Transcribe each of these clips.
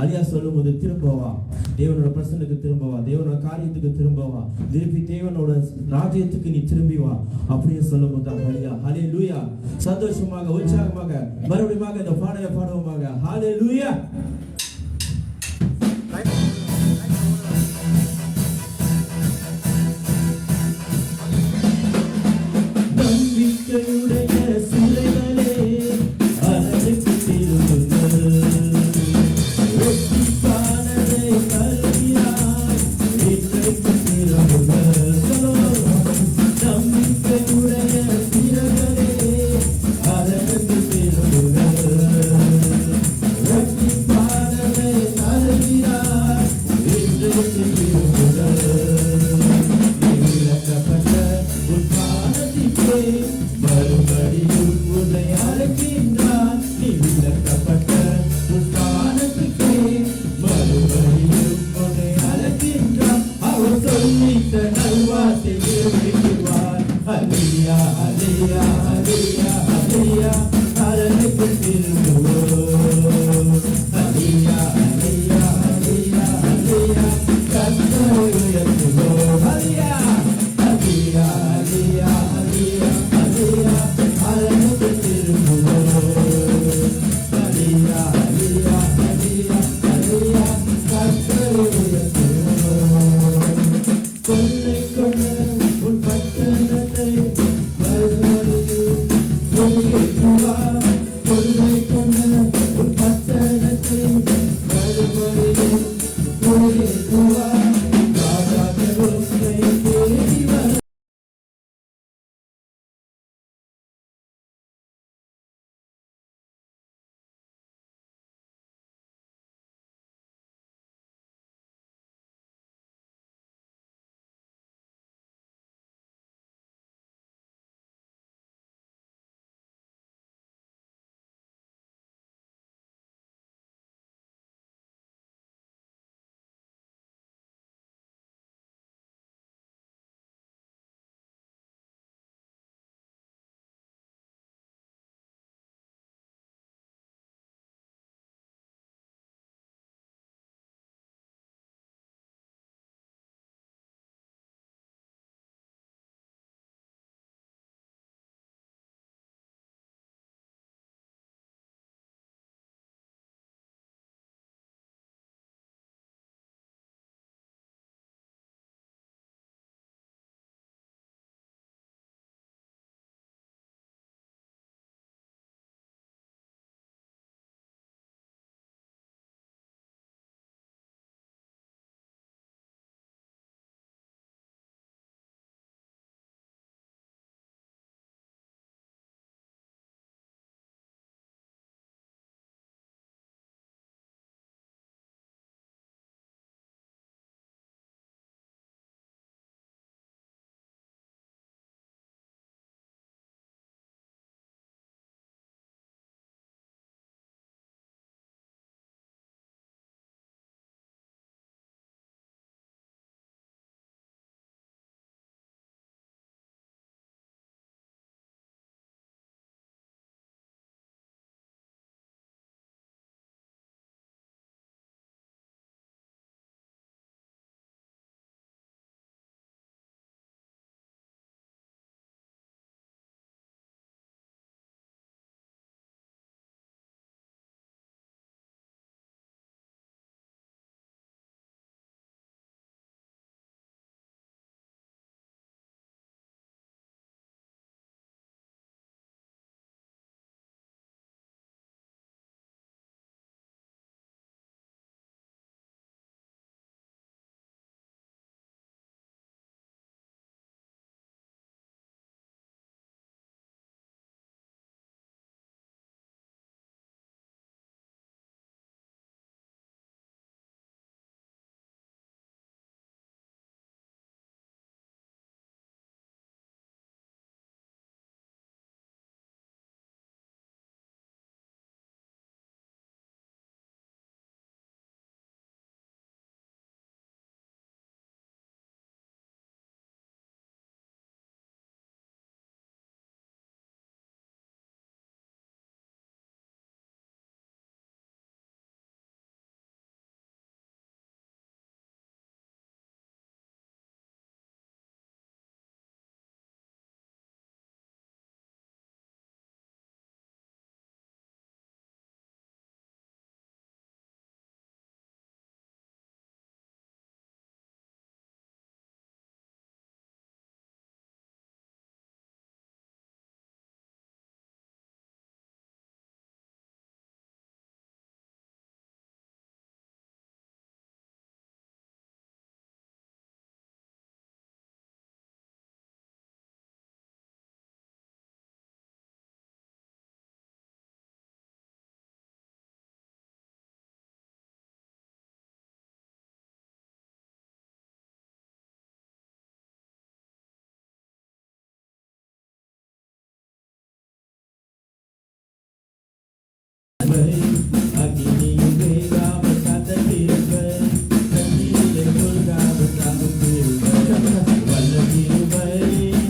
அலியா சொல்லும் போது திரும்பவா, தேவனோட பிரசன்னுக்கு திரும்பவா, தேவனோட காரியத்துக்கு திரும்பவா, திருப்பி தேவனோட ராஜ்யத்துக்கு நீ திரும்பி வா அப்படின்னு சொல்லும் போது அலியா ஹல்லேலூயா சந்தோஷமாக உற்சாகமாக மறுபடியும் இந்த பாடலை பாடுவோமாக. ஹல்லேலூயா. நம்பிக்கையுடைய சிலைகளே அரணுக்கு திரும்புங்கள், வெற்றிக்கானதை கருதினாய் இன்றைக்கு திரும்புங்கள். நம்பிக்கையுடைய சிலைகளே அரணுக்கு திரும்புங்கள், வெற்றிக்கானதை கருதினாய் இன்றைக்கு திரும்புங்கள். மறுபடியும் உன்னை அழைக்கின்றான், நீ விளக்கப்பட்ட ஸ்தானத்துக்கே மறுபடியும் உன்னை அழைக்கின்றான். அவர் சொல்லித்த நல்வார்த்தை நிறைவேற்றுவார். அல்லேலூயா அல்லேலூயா அல்லேலூயா அல்லேலூயா அரணுக்கு திரும்புவோம். அல்லேலூயா அல்லேலூயா அல்லேலூயா அல்லேலூயா கர்த்தரை உயர்த்துவோம். அல்லேலூயா அல்லேலூயா அல்லேலூயா அல்லேலூயா அரணுக்கு திரும்புவோம். அல்லேலூயா அல்லேலூயா அல்லேலூயா அல்லேலூயா கர்த்தரை உயர்த்துவோம். கொள்ளை கொண்ட உன் பட்டணத்தை மறுபடியும் கொள்ளைக்குவார். கொள்ளை கொண்ட உன் பட்டணத்தை மறுபடியும் கொள்ளைக்குவார். ராஜாக்கள் தேடி வர கிருபை அக்கினியில் வேகாமல் காத்த கிருபை தண்ணீரிலே மூழ்காமல் தாங்கும் கிருபை வல்ல கிருபை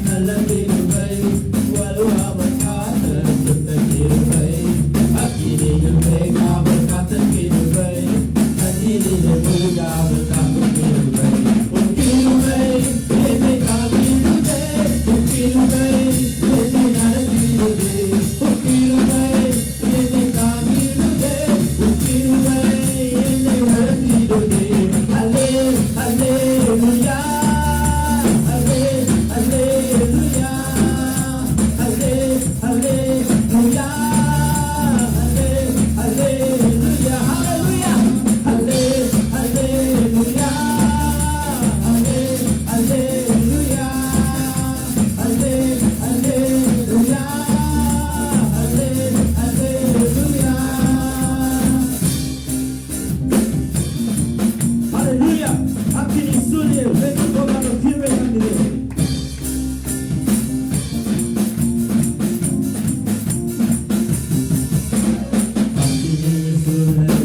நல்ல கிருபை வலுவாமல் காத்த சுத்த கிருபை அக்கினியில் வேகாமல் காத்த கிருபை தண்ணீரிலே மூழ்காமல் தாங்கும் கிருபை உன் கிருபை என்னை காத்திடுதே உன் கிருபை என்னை நடத்திடுதே உன் கிருபை என்னை காத்திடுதே உன் கிருபை என்னை நடத்திடுதே அல்லே அல்லேலூயா அல்லே அல்லேலூயா அல்லே அல்லேலூயா அல்லே அல்லேலூயா ஹalleluya அல்லே அல்லேலூயா அல்லே அல்லேலூயா அல்லே அல்லேலூயா அல்லே அல்லேலூயா ஹalleluya அக்கினி சூரியன் வெற்றி போகாத கிருபை தந்தீரே அக்கினி சூரியன்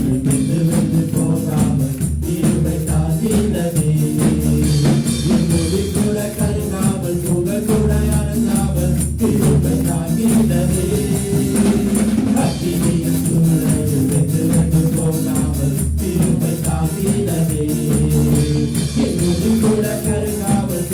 வெற்றி போகாமல் கிருபை தந்தீரே முடி கூட கருகாமல் புகழ் கூட அடங்காமல் கிருபை தந்தீரே அக்கினியின் சூரியன் வெற்றி போகாமல் கிருபை தந்தீரே முடி கூட கருகாமல்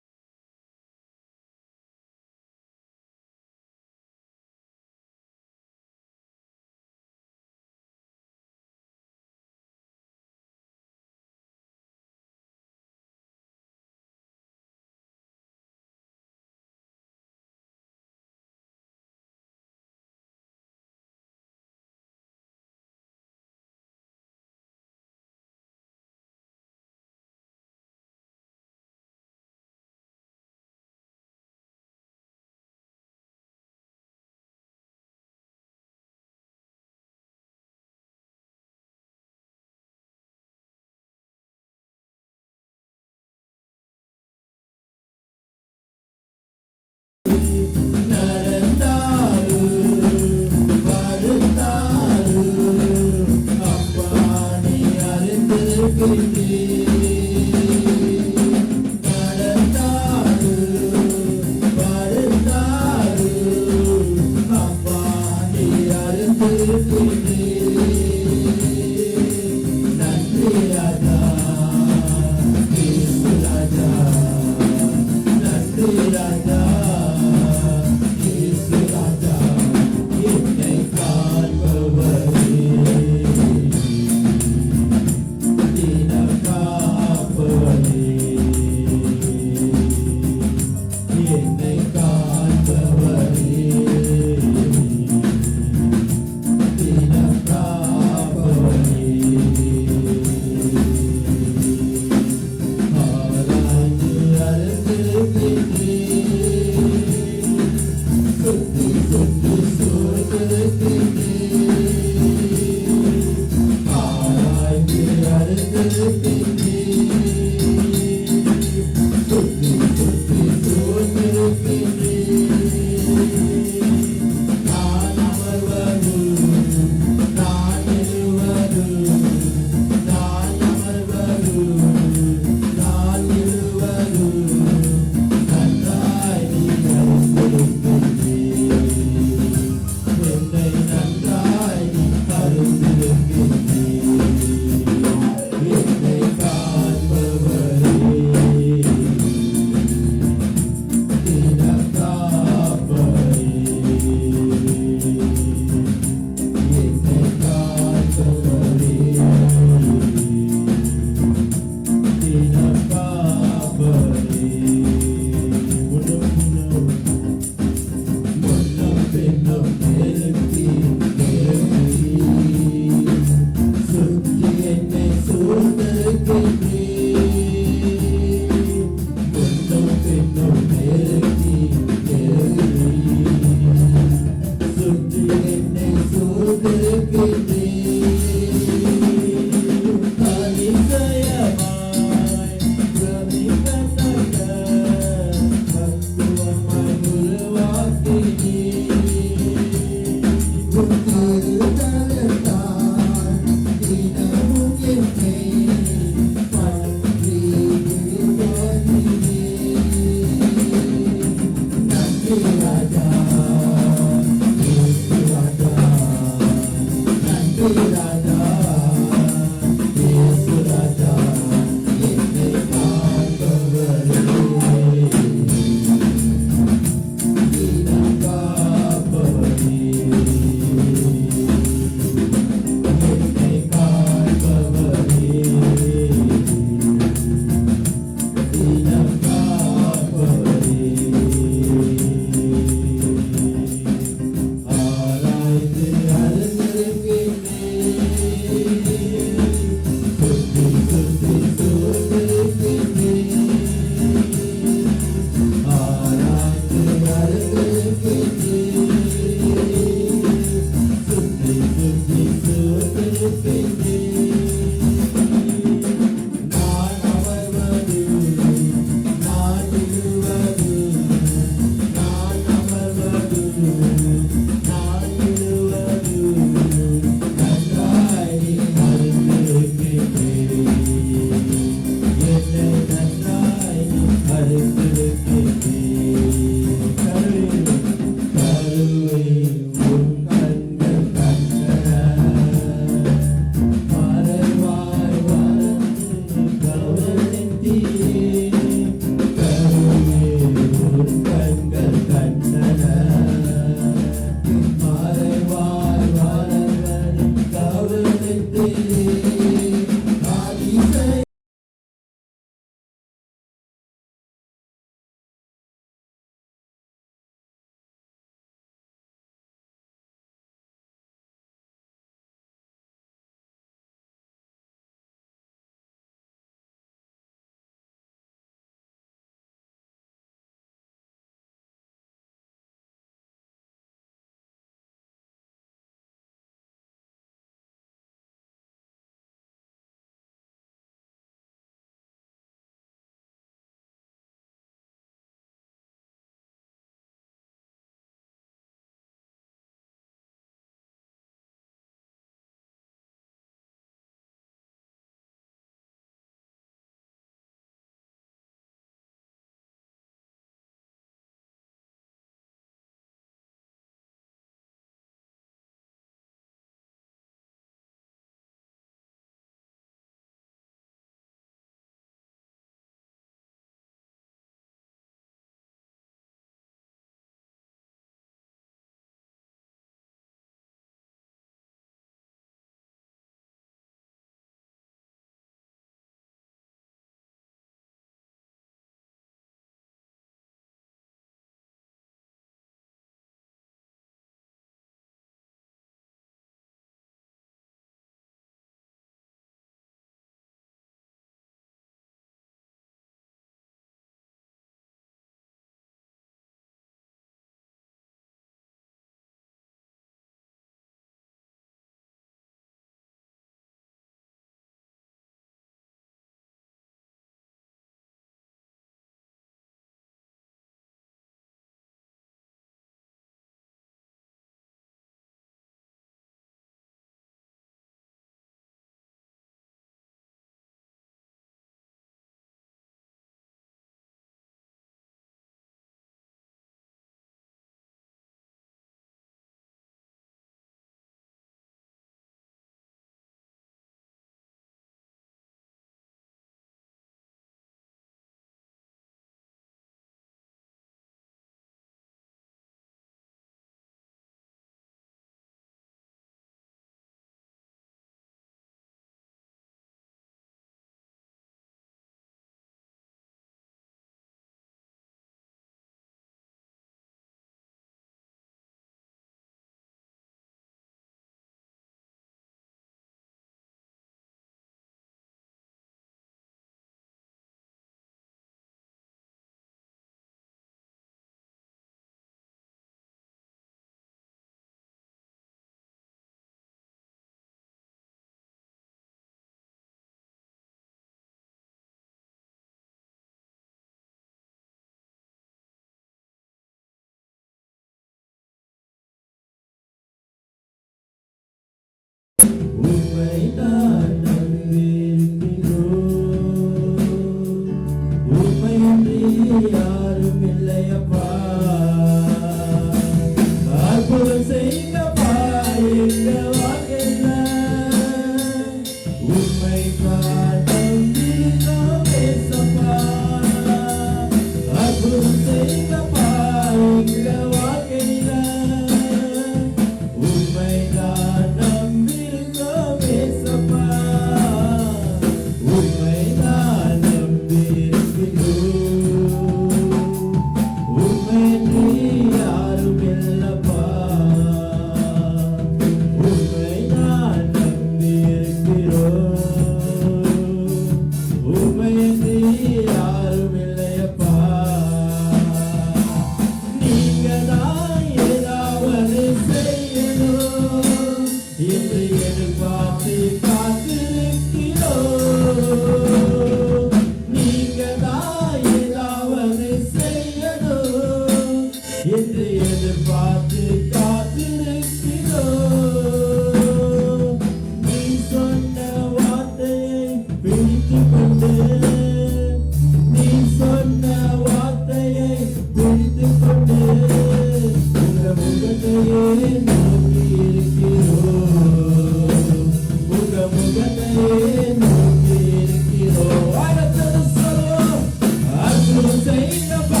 செய்யப்பா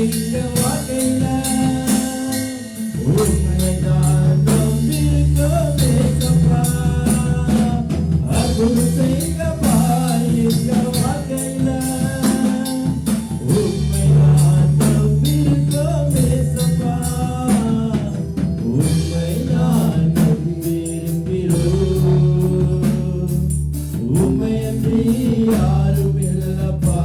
எங்க வாழ்க்கையில உண்மைதான் நம்பியிருக்கோம் ஏசப்பா. அற்புதம் செய்யப்பா எங்க வாழ்க்கையில உண்மைதான் நம்பியிருக்கோம் ஏசப்பா. உண்மைதான் நம்பியிருக்கிறோம். உண்மையன்றி யாரும் இல்லப்பா.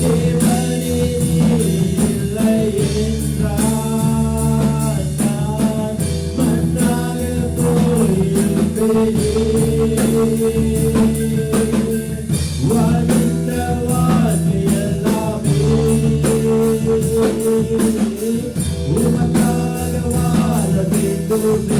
தேவனே இல்லை என்றால் நான் மண்ணாக போயிருப்பேனே. வாழ்ந்த வாழ்க்கை எல்லாமே உமக்காக வாழ வேண்டுமே.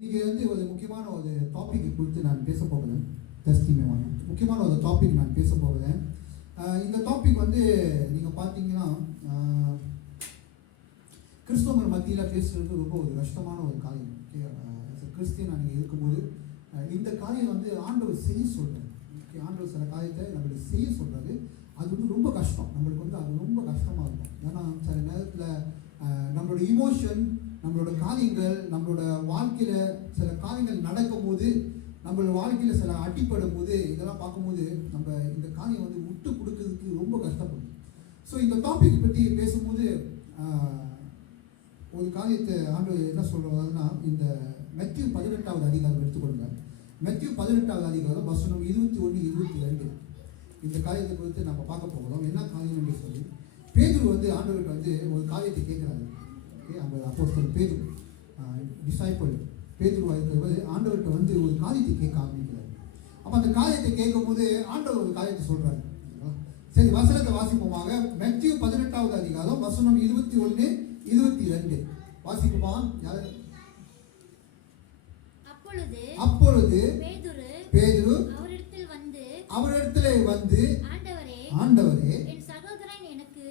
இன்னைக்கு வந்து ஒரு முக்கியமான ஒரு டாபிக் குறித்து நான் பேச போகிறேன். டெஸ்டிமோனி முக்கியமான ஒரு டாபிக் நான் பேச போகிறேன். இந்த டாபிக் வந்து நீங்கள் பார்த்தீங்கன்னா கிறிஸ்தவர்கள் மத்தியில் பேசுகிறது ரொம்ப ஒரு கஷ்டமான ஒரு காரியம். ஓகே, கிறிஸ்டியன் நீங்கள் இருக்கும்போது இந்த காரியம் வந்து ஆண்டவர் செய்ய சொல்கிறார். ஓகே, ஆண்டவர் சில காரியத்தை நம்மளுக்கு செய்ய சொல்கிறாரு. அது வந்து ரொம்ப கஷ்டம், நம்மளுக்கு வந்து அது ரொம்ப கஷ்டமாக இருக்கும். ஏன்னா சில நேரத்தில் நம்மளோட இமோஷன், நம்மளோட காரியங்கள், நம்மளோட வாழ்க்கையில் சில காரியங்கள் நடக்கும்போது, நம்மளோட வாழ்க்கையில் சில அடிப்படும் போது, இதெல்லாம் பார்க்கும்போது நம்ம இந்த காரியம் வந்து விட்டு கொடுக்கறதுக்கு ரொம்ப கஷ்டப்படும். ஸோ இந்த டாபிக் பற்றி பேசும்போது ஒரு காரியத்தை ஆண்டவர் என்ன சொல்கிறதுனா, இந்த மத்திய 18வது அதிகாரம் எடுத்துக்கொள்ளுங்க. மத்திய 18வது அதிகாரம் வசனம் 21, 22 இந்த காரியத்தை குறித்து நம்ம பார்க்க போகிறோம். என்ன காரியம் என்று சொல்லி பேதுரு வந்து ஆண்டவர்கிட்ட வந்து ஒரு காரியத்தை கேட்குறாரு. ஓகே, அந்த அப்போஸ்தலன் பேதுரு டிசைபிள் பேதுருவா இருக்கிறது ஆண்டவர்கிட்ட வந்து ஒரு காரியத்தை கேட்க ஆரம்பிக்கிறார். அப்போ அந்த காரியத்தை கேட்கும் போது ஆண்டவர் ஒரு காரியத்தை சொல்கிறாரு. சரி, வசனத்தை வாசிப்போமாக. மத்திய 18வது அதிகாரம் வசனம் 21, 22 வாசிப்போமா? அப்பொழுது பேதுரு அவரிடத்திலே வந்து ஆண்டவரே, என் சகோதரன் எனக்கு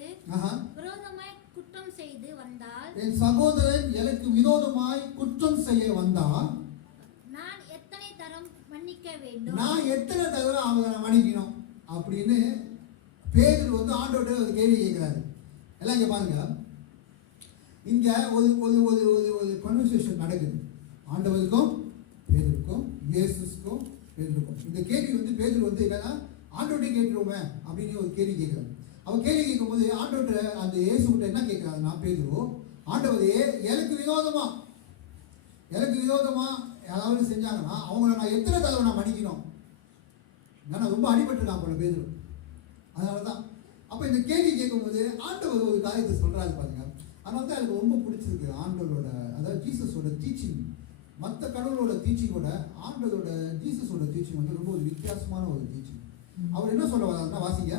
விரோதமாய் குற்றம் செய்து வந்தால், என் சகோதரன் எனக்கு விரோதமாய் குற்றம் செய்ய வந்தால் நான் எத்தனை தரம் மன்னிக்க வேண்டும்? நான் எத்தனை தடவை அவங்களை மன்னிக்கணும் அப்படின்னு பேதுரு வந்து ஆண்டவர்கிட்ட ஒரு கேள்வி கேட்கிறாரு. எல்லாம் இங்க பாருங்க, இங்க ஒரு ஒரு ஒரு ஒரு ஒரு கன்வர்சேஷன் நடக்குது. ஆண்டவருக்கும் பேதுருக்கும், இயேசுக்கும் பேதுருக்கும். இந்த கேள்வி வந்து பேதுரு வந்து என்னன்னா, ஆண்டவர்கிட்ட கேட்டுருவோமே அப்படின்னு ஒரு கேள்வி கேட்கிறாரு. அவன் கேள்வி கேட்கும் போது ஆண்டவர்கிட்ட அந்த இயேசுகிட்ட என்ன கேட்கிறாருன்னா, பேதுரு, ஆண்டவரே, எனக்கு விரோதமா யாராவது செஞ்சாங்கன்னா அவங்கள நான் எத்தனை தடவை நான் மன்னிக்கணும்? ஏன்னா ரொம்ப அடிபட்டுருக்கான் போல பேதுரு. அதனால தான் அப்போ இந்த கேள்வி கேட்கும்போது ஆண்டவர் ஒரு காரியத்தை சொல்கிறாரு பாருங்க. அதனால தான் எனக்கு ரொம்ப பிடிச்சிருக்கு ஆண்டவரோட, அதாவது ஜீசஸோட டீச்சிங். மற்ற கடவுளோட டீச்சிங்கோட ஆண்டவரோட ஜீசஸோட டீச்சிங் வந்து ரொம்ப ஒரு வித்தியாசமான ஒரு டீச்சிங். அவர் என்ன சொல்ல வர்றாருன்னா, வாசிங்க.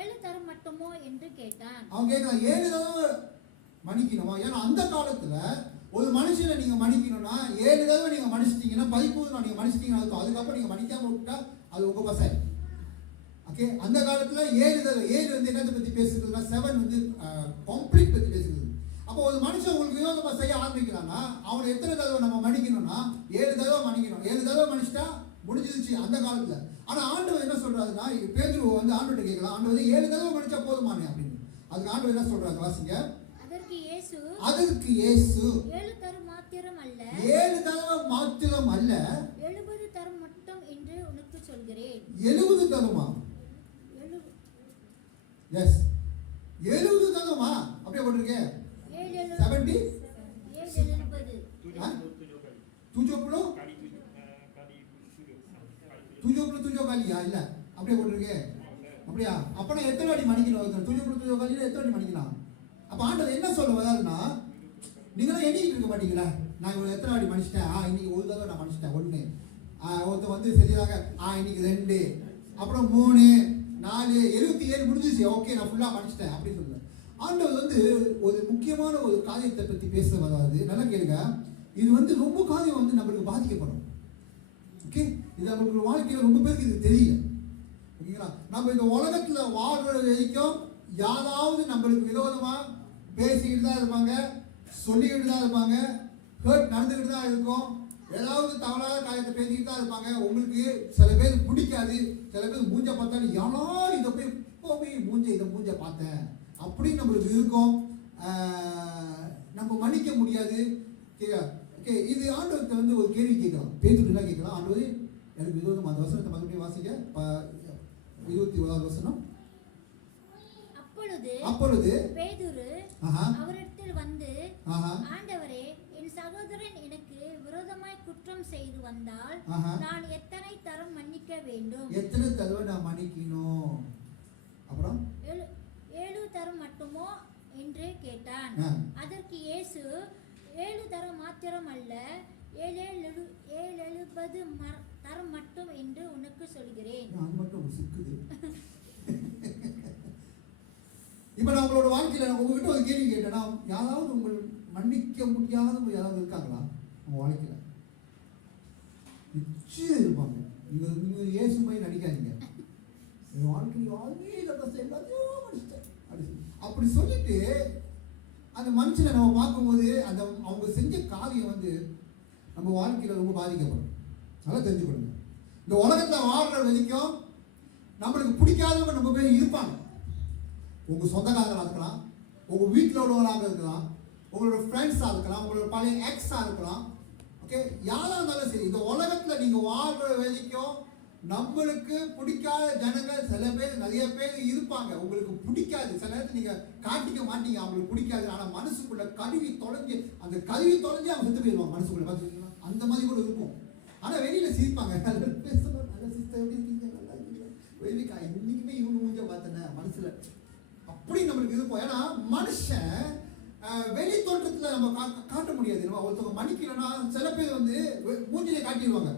7 தரம் மட்டுமோ என்று கேட்டான். அவன் கேட்கலாம், 7 தடவை மன்னிக்கணுமா? ஏன்னா அந்த காலத்துல ஒரு மனுஷனை நீங்க மன்னிக்கணும்னா 7 தடவை நீங்க மன்னிச்சிட்டீங்கன்னா, 11 நீங்க மன்னிச்சிட்டீங்கன்னா அதுக்கப்புறம் நீங்க மன்னிக்காம விட்டா அது உங்க பசை. ஓகே, அந்த காலத்துல 7 தடவை, 7 வந்து என்னத்தை பத்தி பேசுறதுன்னா 7 வந்து கம்ப்ளீட் பத்தி பேசுறது. அப்போ ஒரு மனுஷன் உங்களுக்கு விரோதமா செய்ய ஆரம்பிக்கிறான்னா அவனை எத்தனை தடவை நம்ம மன்னிக்கணும்னா 7 தடவை மன்னிக்கணும். 7 தடவை மன்னிச்சிட்டா முடிஞ்சிருச்சு அந்த காலத்துல. ஆனா ஆண்டவர் என்ன சொல்றாருன்னா, பேதுரு வந்து ஆண்டவர்கிட்ட கேட்கலாம், ஆண்டவர் 7 தடவை மன்னிச்சா போதுமானே அப்படின்னு. அதுக்கு ஆண்டவர் என்ன சொல்றாரு, வாசிங்க. அதற்கு இயேசு 7 தரம் மாத்திரம் அல்ல, 7 தடவை மாத்திரம் அல்ல, 70 தரம் மட்டும் என்று உனக்கு சொல்கிறேன். 70 தரமா? எஸ், 70 தரமா? அப்படியே போட்டிருக்கே 70 तुझो कालिया இல்ல அப்படியே போட்டுருக்கே. அப்படியா? அப்பனா எத்தனை வாட்டி மன்னிக்கணும்? துஜோ காலியில எத்தனை வாட்டி மன்னிக்கலாம்? அப்ப ஆண்டவர் என்ன சொல்ல வராருன்னா, நீங்க தான் எண்ணிட்டு இருக்க மாட்டீங்களா? நான் இவரை எத்தனை வாட்டி மன்னிச்சிட்டேன்? இன்னைக்கு ஒரு தடவை நான் மன்னிச்சிட்டேன், 1. ஒருத்தர் வந்து சரியாக இன்னைக்கு 2, அப்புறம் 3, 4, 77 முடிஞ்சிச்சு. ஓகே, நான் ஃபுல்லா மன்னிச்சிட்டேன் அப்படின்னு சொல்லுவேன். ஆண்டவர் வந்து ஒரு முக்கியமான ஒரு காரியத்தை பற்றி பேச வராது. நல்லா கேளுங்க, இது வந்து ரொம்ப காரியம் வந்து நம்மளுக்கு பாதிக்கப்படும். ஓகே, இது நம்மளுக்கு வாழ்க்கையில் ரொம்ப பேருக்கு இது தெரியல. ஓகேங்களா? நம்ம இந்த உலகத்துல வாழ்ற வரைக்கும் யாராவது நம்மளுக்கு விரோதமா பேசிக்கிட்டு தான் இருப்பாங்க, சொல்லிக்கிட்டு தான் இருப்பாங்க, ஹர்ட் நடந்துக்கிட்டு தான் இருக்கும், ஏதாவது தவறாத காரியத்தை பேசிக்கிட்டு தான் இருப்பாங்க. உங்களுக்கு சில பேர் பிடிக்காது, சில பேர் மூஞ்ச பார்த்தாலும் யாரும் இதை போய் இதை மூஞ்ச பார்த்தேன் அப்படின்னு நம்மளுக்கு இருக்கும். நம்ம மன்னிக்க முடியாது. ஓகே, இது ஆண்டவர்கிட்ட வந்து ஒரு கேள்வி கேட்கலாம். பேதுரு என்ன கேட்கலாம், ஆண்டவரே எனக்கு விரோதம். அந்த வசனத்தை மறுபடியும் வாசிங்க. 21வது வசனம். அப்பொழுது பேதுரு அவரிடத்தில் வந்து, ஆண்டவரே, என் சகோதரன் எனக்கு விரோதமாய் குற்றம் செய்து வந்தால் நான் எத்தனை தரம் மன்னிக்க வேண்டும்? எத்தனை தடவை நான் மன்னிக்கணும்? அப்புறம் 7 தரம் மட்டுமோ என்று கேட்டான். அதற்கு இயேசு, 7 தரம் மாத்திரம் அல்ல, 70 தரம் மட்டும் என்று உனக்கு சொல்கிறேன். அது மட்டும் சிக்குது. இப்போ நான் உங்களோட வாழ்க்கையில் நான் உங்ககிட்ட ஒரு கேள்வி கேட்டேன்னா, யாராவது உங்கள் மன்னிக்க முடியாத யாராவது இருக்காங்களா உங்கள் வாழ்க்கையில்? நிச்சயம் இருப்பாங்க. நீங்கள் இயேசு மாதிரி நடிக்காதீங்க. என் வாழ்க்கையில் எல்லாத்தையும் மன்னிச்சிட்டேன் அப்படி சொல்லிட்டு அந்த மனுஷனை நம்ம பார்க்கும்போது அந்த அவங்க செஞ்ச காரியம் வந்து நம்ம வாழ்க்கையில் ரொம்ப பாதிக்கப்படும். நல்லா தெரிஞ்சுக்கணுங்க. இந்த உலகத்தில் வாழ்கிற வரைக்கும் நம்மளுக்கு பிடிக்காதவங்க நம்ம பேர் இருப்பாங்க. உங்கள் சொந்தக்காரங்களாக இருக்கலாம், உங்கள் வீட்டில் உள்ளவங்களாக இருக்கலாம், உங்களோட ஃப்ரெண்ட்ஸாக இருக்கலாம், உங்களோட பழைய எக்ஸாக இருக்கலாம். ஓகே, யாராக இருந்தாலும் சரி, இந்த உலகத்தில் நீங்கள் வாழ்கிற வரைக்கும் நம்மளுக்கு பிடிக்காத ஜனங்கள் சில பேர், நிறைய பேர் இருப்பாங்க. உங்களுக்கு பிடிக்காது, சில நேரத்தில் நீங்கள் காட்டிக்க மாட்டீங்க அவங்களுக்கு பிடிக்காது. ஆனால் மனசுக்குள்ள கழுவி தொலைஞ்சு அவங்க செத்து போயிடுவாங்க மனசுக்குள்ள. பார்த்துருக்கீங்களா? அந்த மாதிரி கூட இருக்கும். ஆனால் வெளியில் சிரிப்பாங்க. பேசணும், நல்ல சிஸ்டர் எப்படி இருக்கீங்க, நல்லா இருக்கீங்க, வெளிக்கா இன்னைக்குமே இவங்க மூஞ்ச பார்த்தேன் மனசில் அப்படி நம்மளுக்கு இருக்கும். ஏன்னா மனுஷன் வெளி தோற்றத்தில் நம்ம காட்ட முடியாது. நம்ம ஒருத்தவங்க மன்னிக்கலன்னா சில பேர் வந்து மூஞ்சிலே காட்டிடுவாங்க.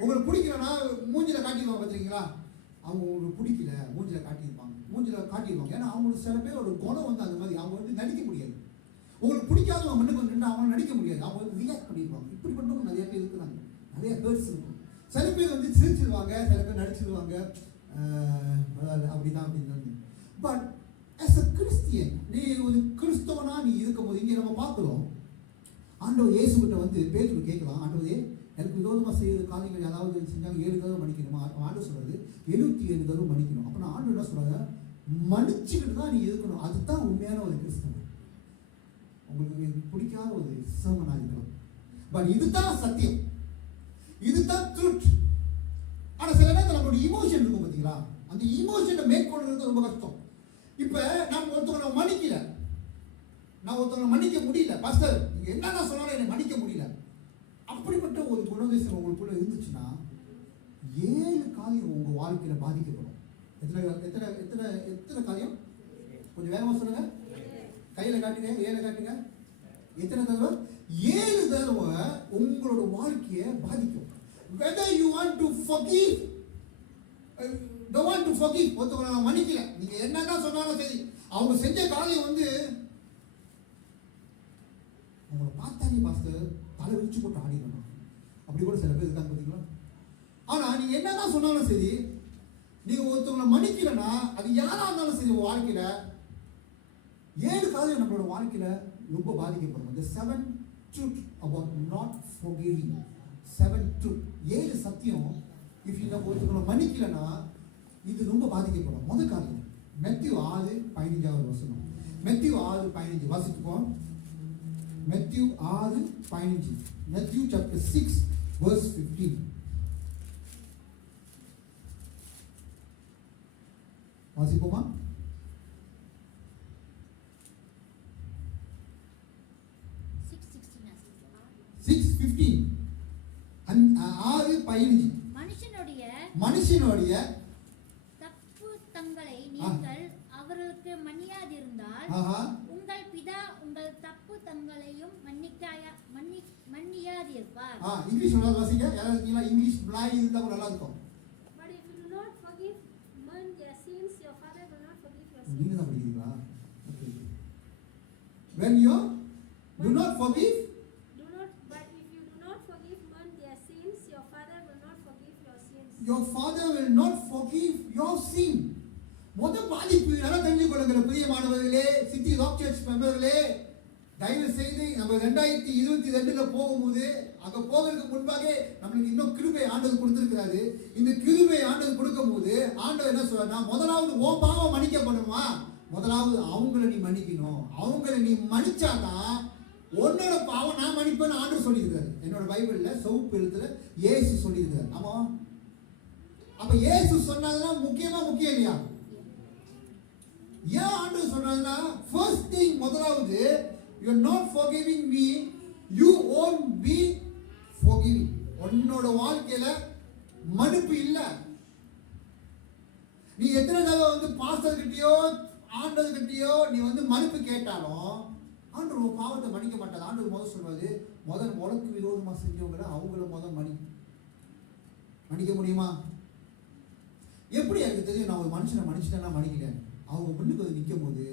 உங்களுக்கு பிடிக்கலன்னா மூஞ்சில காட்டிடுவாங்க. பார்த்துருக்கீங்களா? அவங்க உங்களுக்கு பிடிக்கல மூஞ்சில காட்டிடுவாங்க. ஏன்னா அவங்களுக்கு சில பேர் ஒரு குணம் வந்து அந்த மாதிரி அவங்க வந்து நடிக்க முடியாது. உங்களுக்கு பிடிக்காதவங்க முன்னுக்கு நின்று அவங்க நடிக்க முடியாது. அவங்க வந்து ரியாக்ட் பண்ணிடுவாங்க. இப்படி பண்ணுறவங்க நிறைய பேர் இருக்கிறாங்க, நிறைய பேர்ஸ் இருக்கும். சில பேர் வந்து சிரிச்சிருவாங்க, சில பேர் நடிச்சிருவாங்க, அப்படிதான் அப்படின்னு. பட் ஆஸ் அ கிறிஸ்டியன், நீ ஒரு கிறிஸ்தவனா நீ இருக்கும்போது இங்கே நம்ம பார்க்குறோம், ஆண்டவர் இயேசுகிட்ட வந்து பேதுரு கேட்கலாம், ஆண்டவரே எனக்கு விரோதமாக செய்கிற காரியங்கள் யாராவது செஞ்சாங்க 7 தடவை மன்னிக்கணுமா? ஆண்டவர் சொல்கிறது 77 தடவை மன்னிக்கணும். அப்போ நான் ஆண்டவர் என்ன சொல்கிறாங்க, மன்னிச்சுக்கிட்டு தான் நீ இருக்கணும். அதுதான் உண்மையான ஒரு கிறிஸ்தவன். உங்களுக்கு பிடிக்காத ஒரு சர்மனாக இருக்கலாம், பட் இதுதான் சத்தியம், இதுதான் ட்ரூத். ஆனால் சில நேரத்தில் நம்மளோட இமோஷன் இருக்கும் பார்த்தீங்களா, அந்த இமோஷனை மேற்கொள்றது ரொம்ப கஷ்டம். இப்போ நான் ஒருத்தவங்களை மன்னிக்கல, நான் ஒருத்தவங்களை மன்னிக்க முடியல, பாஸ்டர் நீங்கள் என்னென்ன சொன்னாலும் என்னை மன்னிக்க முடியல. அப்படிப்பட்ட ஒரு குணதேசம் உங்களுக்குள்ள இருந்துச்சுன்னா 7 காரியம் உங்கள் வாழ்க்கையில் பாதிக்கப்படும். எத்தனை காரியம்? கொஞ்சம் வேகமாக சொல்லுங்க, கையில் காட்டுங்க, 7 காட்டுங்க. எத்தனை தடவை? 7 தடவை உங்களோட வாழ்க்கையை பாதிக்கும். Whether you want to forgive, don't want to forgive, ஒருத்தவங்களை மன்னிக்கல, நீங்க என்னதான் சொன்னாலும் சரி, அவங்க செஞ்ச காரியம் வந்து அவங்கள பார்த்தாலே பாஸ்டர் தலை விரிச்சு போட்டு ஆடிடணும். அப்படி கூட சில பேர் இருக்காங்க பார்த்தீங்களா? ஆனா நீங்க என்னதான் சொன்னாலும் சரி, நீங்க ஒருத்தவங்களை மன்னிக்கலன்னா அது யாரா இருந்தாலும் சரி, உங்க வாழ்க்கையில 7 காரியம் நம்மளோட வாழ்க்கையில ரொம்ப பாதிக்கப்படும். The 7 truth about not forgiving. 7 truth, 7 சத்தியம். இஃப் நீங்க ஒருத்தவங்களை மன்னிக்கலன்னா இது ரொம்ப பாதிக்கப்படும். முதல் காரியம் மத்தேயு 6:15 வசனம். மத்தேயு 6:15 வாசிப்போம். மத்தேயு 6:15. Matthew chapter 6 verse 15. வாசிப்போமா? 6:15. 6:15. மனுஷனுடைய தப்பு தங்களை நீங்கள் அவர்களுக்கு மன்னியாதிருந்தால் உங்கள் பிதா உங்கள் தப்பு தங்களையும் மன்னியாதிருப்பார். இங்கிலீஷ் நல்லா வாசிங்க. யாராவது இங்கிலீஷ் பிளாய் இருந்தா கூட நல்லா இருக்கும். But if you do not forgive men their sins, your Father will not forgive your sins. நீங்க தான் படிக்கிறீங்களா? Okay. When you do not forgive, but if you do not forgive men their sins, your Father will not forgive your sins. your Father will not forgive your sin. முதல் பாதிப்பு நல்லா தெரிஞ்சுக்கொள்ளுங்க பிரியமானவர்களே, city rock search மெம்பர்களே, தயவு செய்து நம்ம 2022 போகும்போது அங்க போகிறதுக்கு முன்பாக நம்மளுக்கு இன்னும் கிருபை ஆண்டவர் கொடுத்திருக்கிறாரு. இந்த கிருபை ஆண்டவர் கொடுக்கும்போது ஆண்டவர் என்ன சொல்றாருன்னா, முதலாவது உன் பாவம் மன்னிக்கப்படுமா, முதலாவது அவங்கள நீ மன்னிக்கணும். அவங்கள நீ மன்னிச்சாதான் உன்னோட பாவம் நான் மன்னிப்பேன்னு ஆண்டவர் சொல்லியிருக்காரு. என்னோட பைபிள்ல சிவப்பு எழுத்துல இயேசு சொல்லியிருக்காரு. ஆமா, அப்ப இயேசு சொன்னதுதான் முக்கியம் இல்லையா? ஏன் ஆண்டவர் சொல்றாருன்னா, ஃபர்ஸ்ட் திங் முதலாவது, you are not forgiving me, you won't be forgiving. உன்னோட வாழ்க்கையில மன்னிப்பு இல்ல. நீ எத்தனை தடவை வந்து பாஸ்டர் கிட்டயோ ஆண்டவர் கிட்டயோ நீ வந்து மன்னிப்பு கேட்டாலும் ஆண்டவர் உன் பாவத்தை மன்னிக்க மாட்டார். ஆண்டவர் முதல் சொல்வாரு, முதல் உனக்கு விரோதமா செஞ்சவங்களை அவங்கள முதல் மன்னிக்க முடியுமா? எப்படி எனக்கு தெரியும் நான் ஒரு மனுஷனை மன்னிச்சிட்டேன்னா மன்னிக்கிறேன்? அவங்க முன்னுக்கு வந்து நிற்கும் போது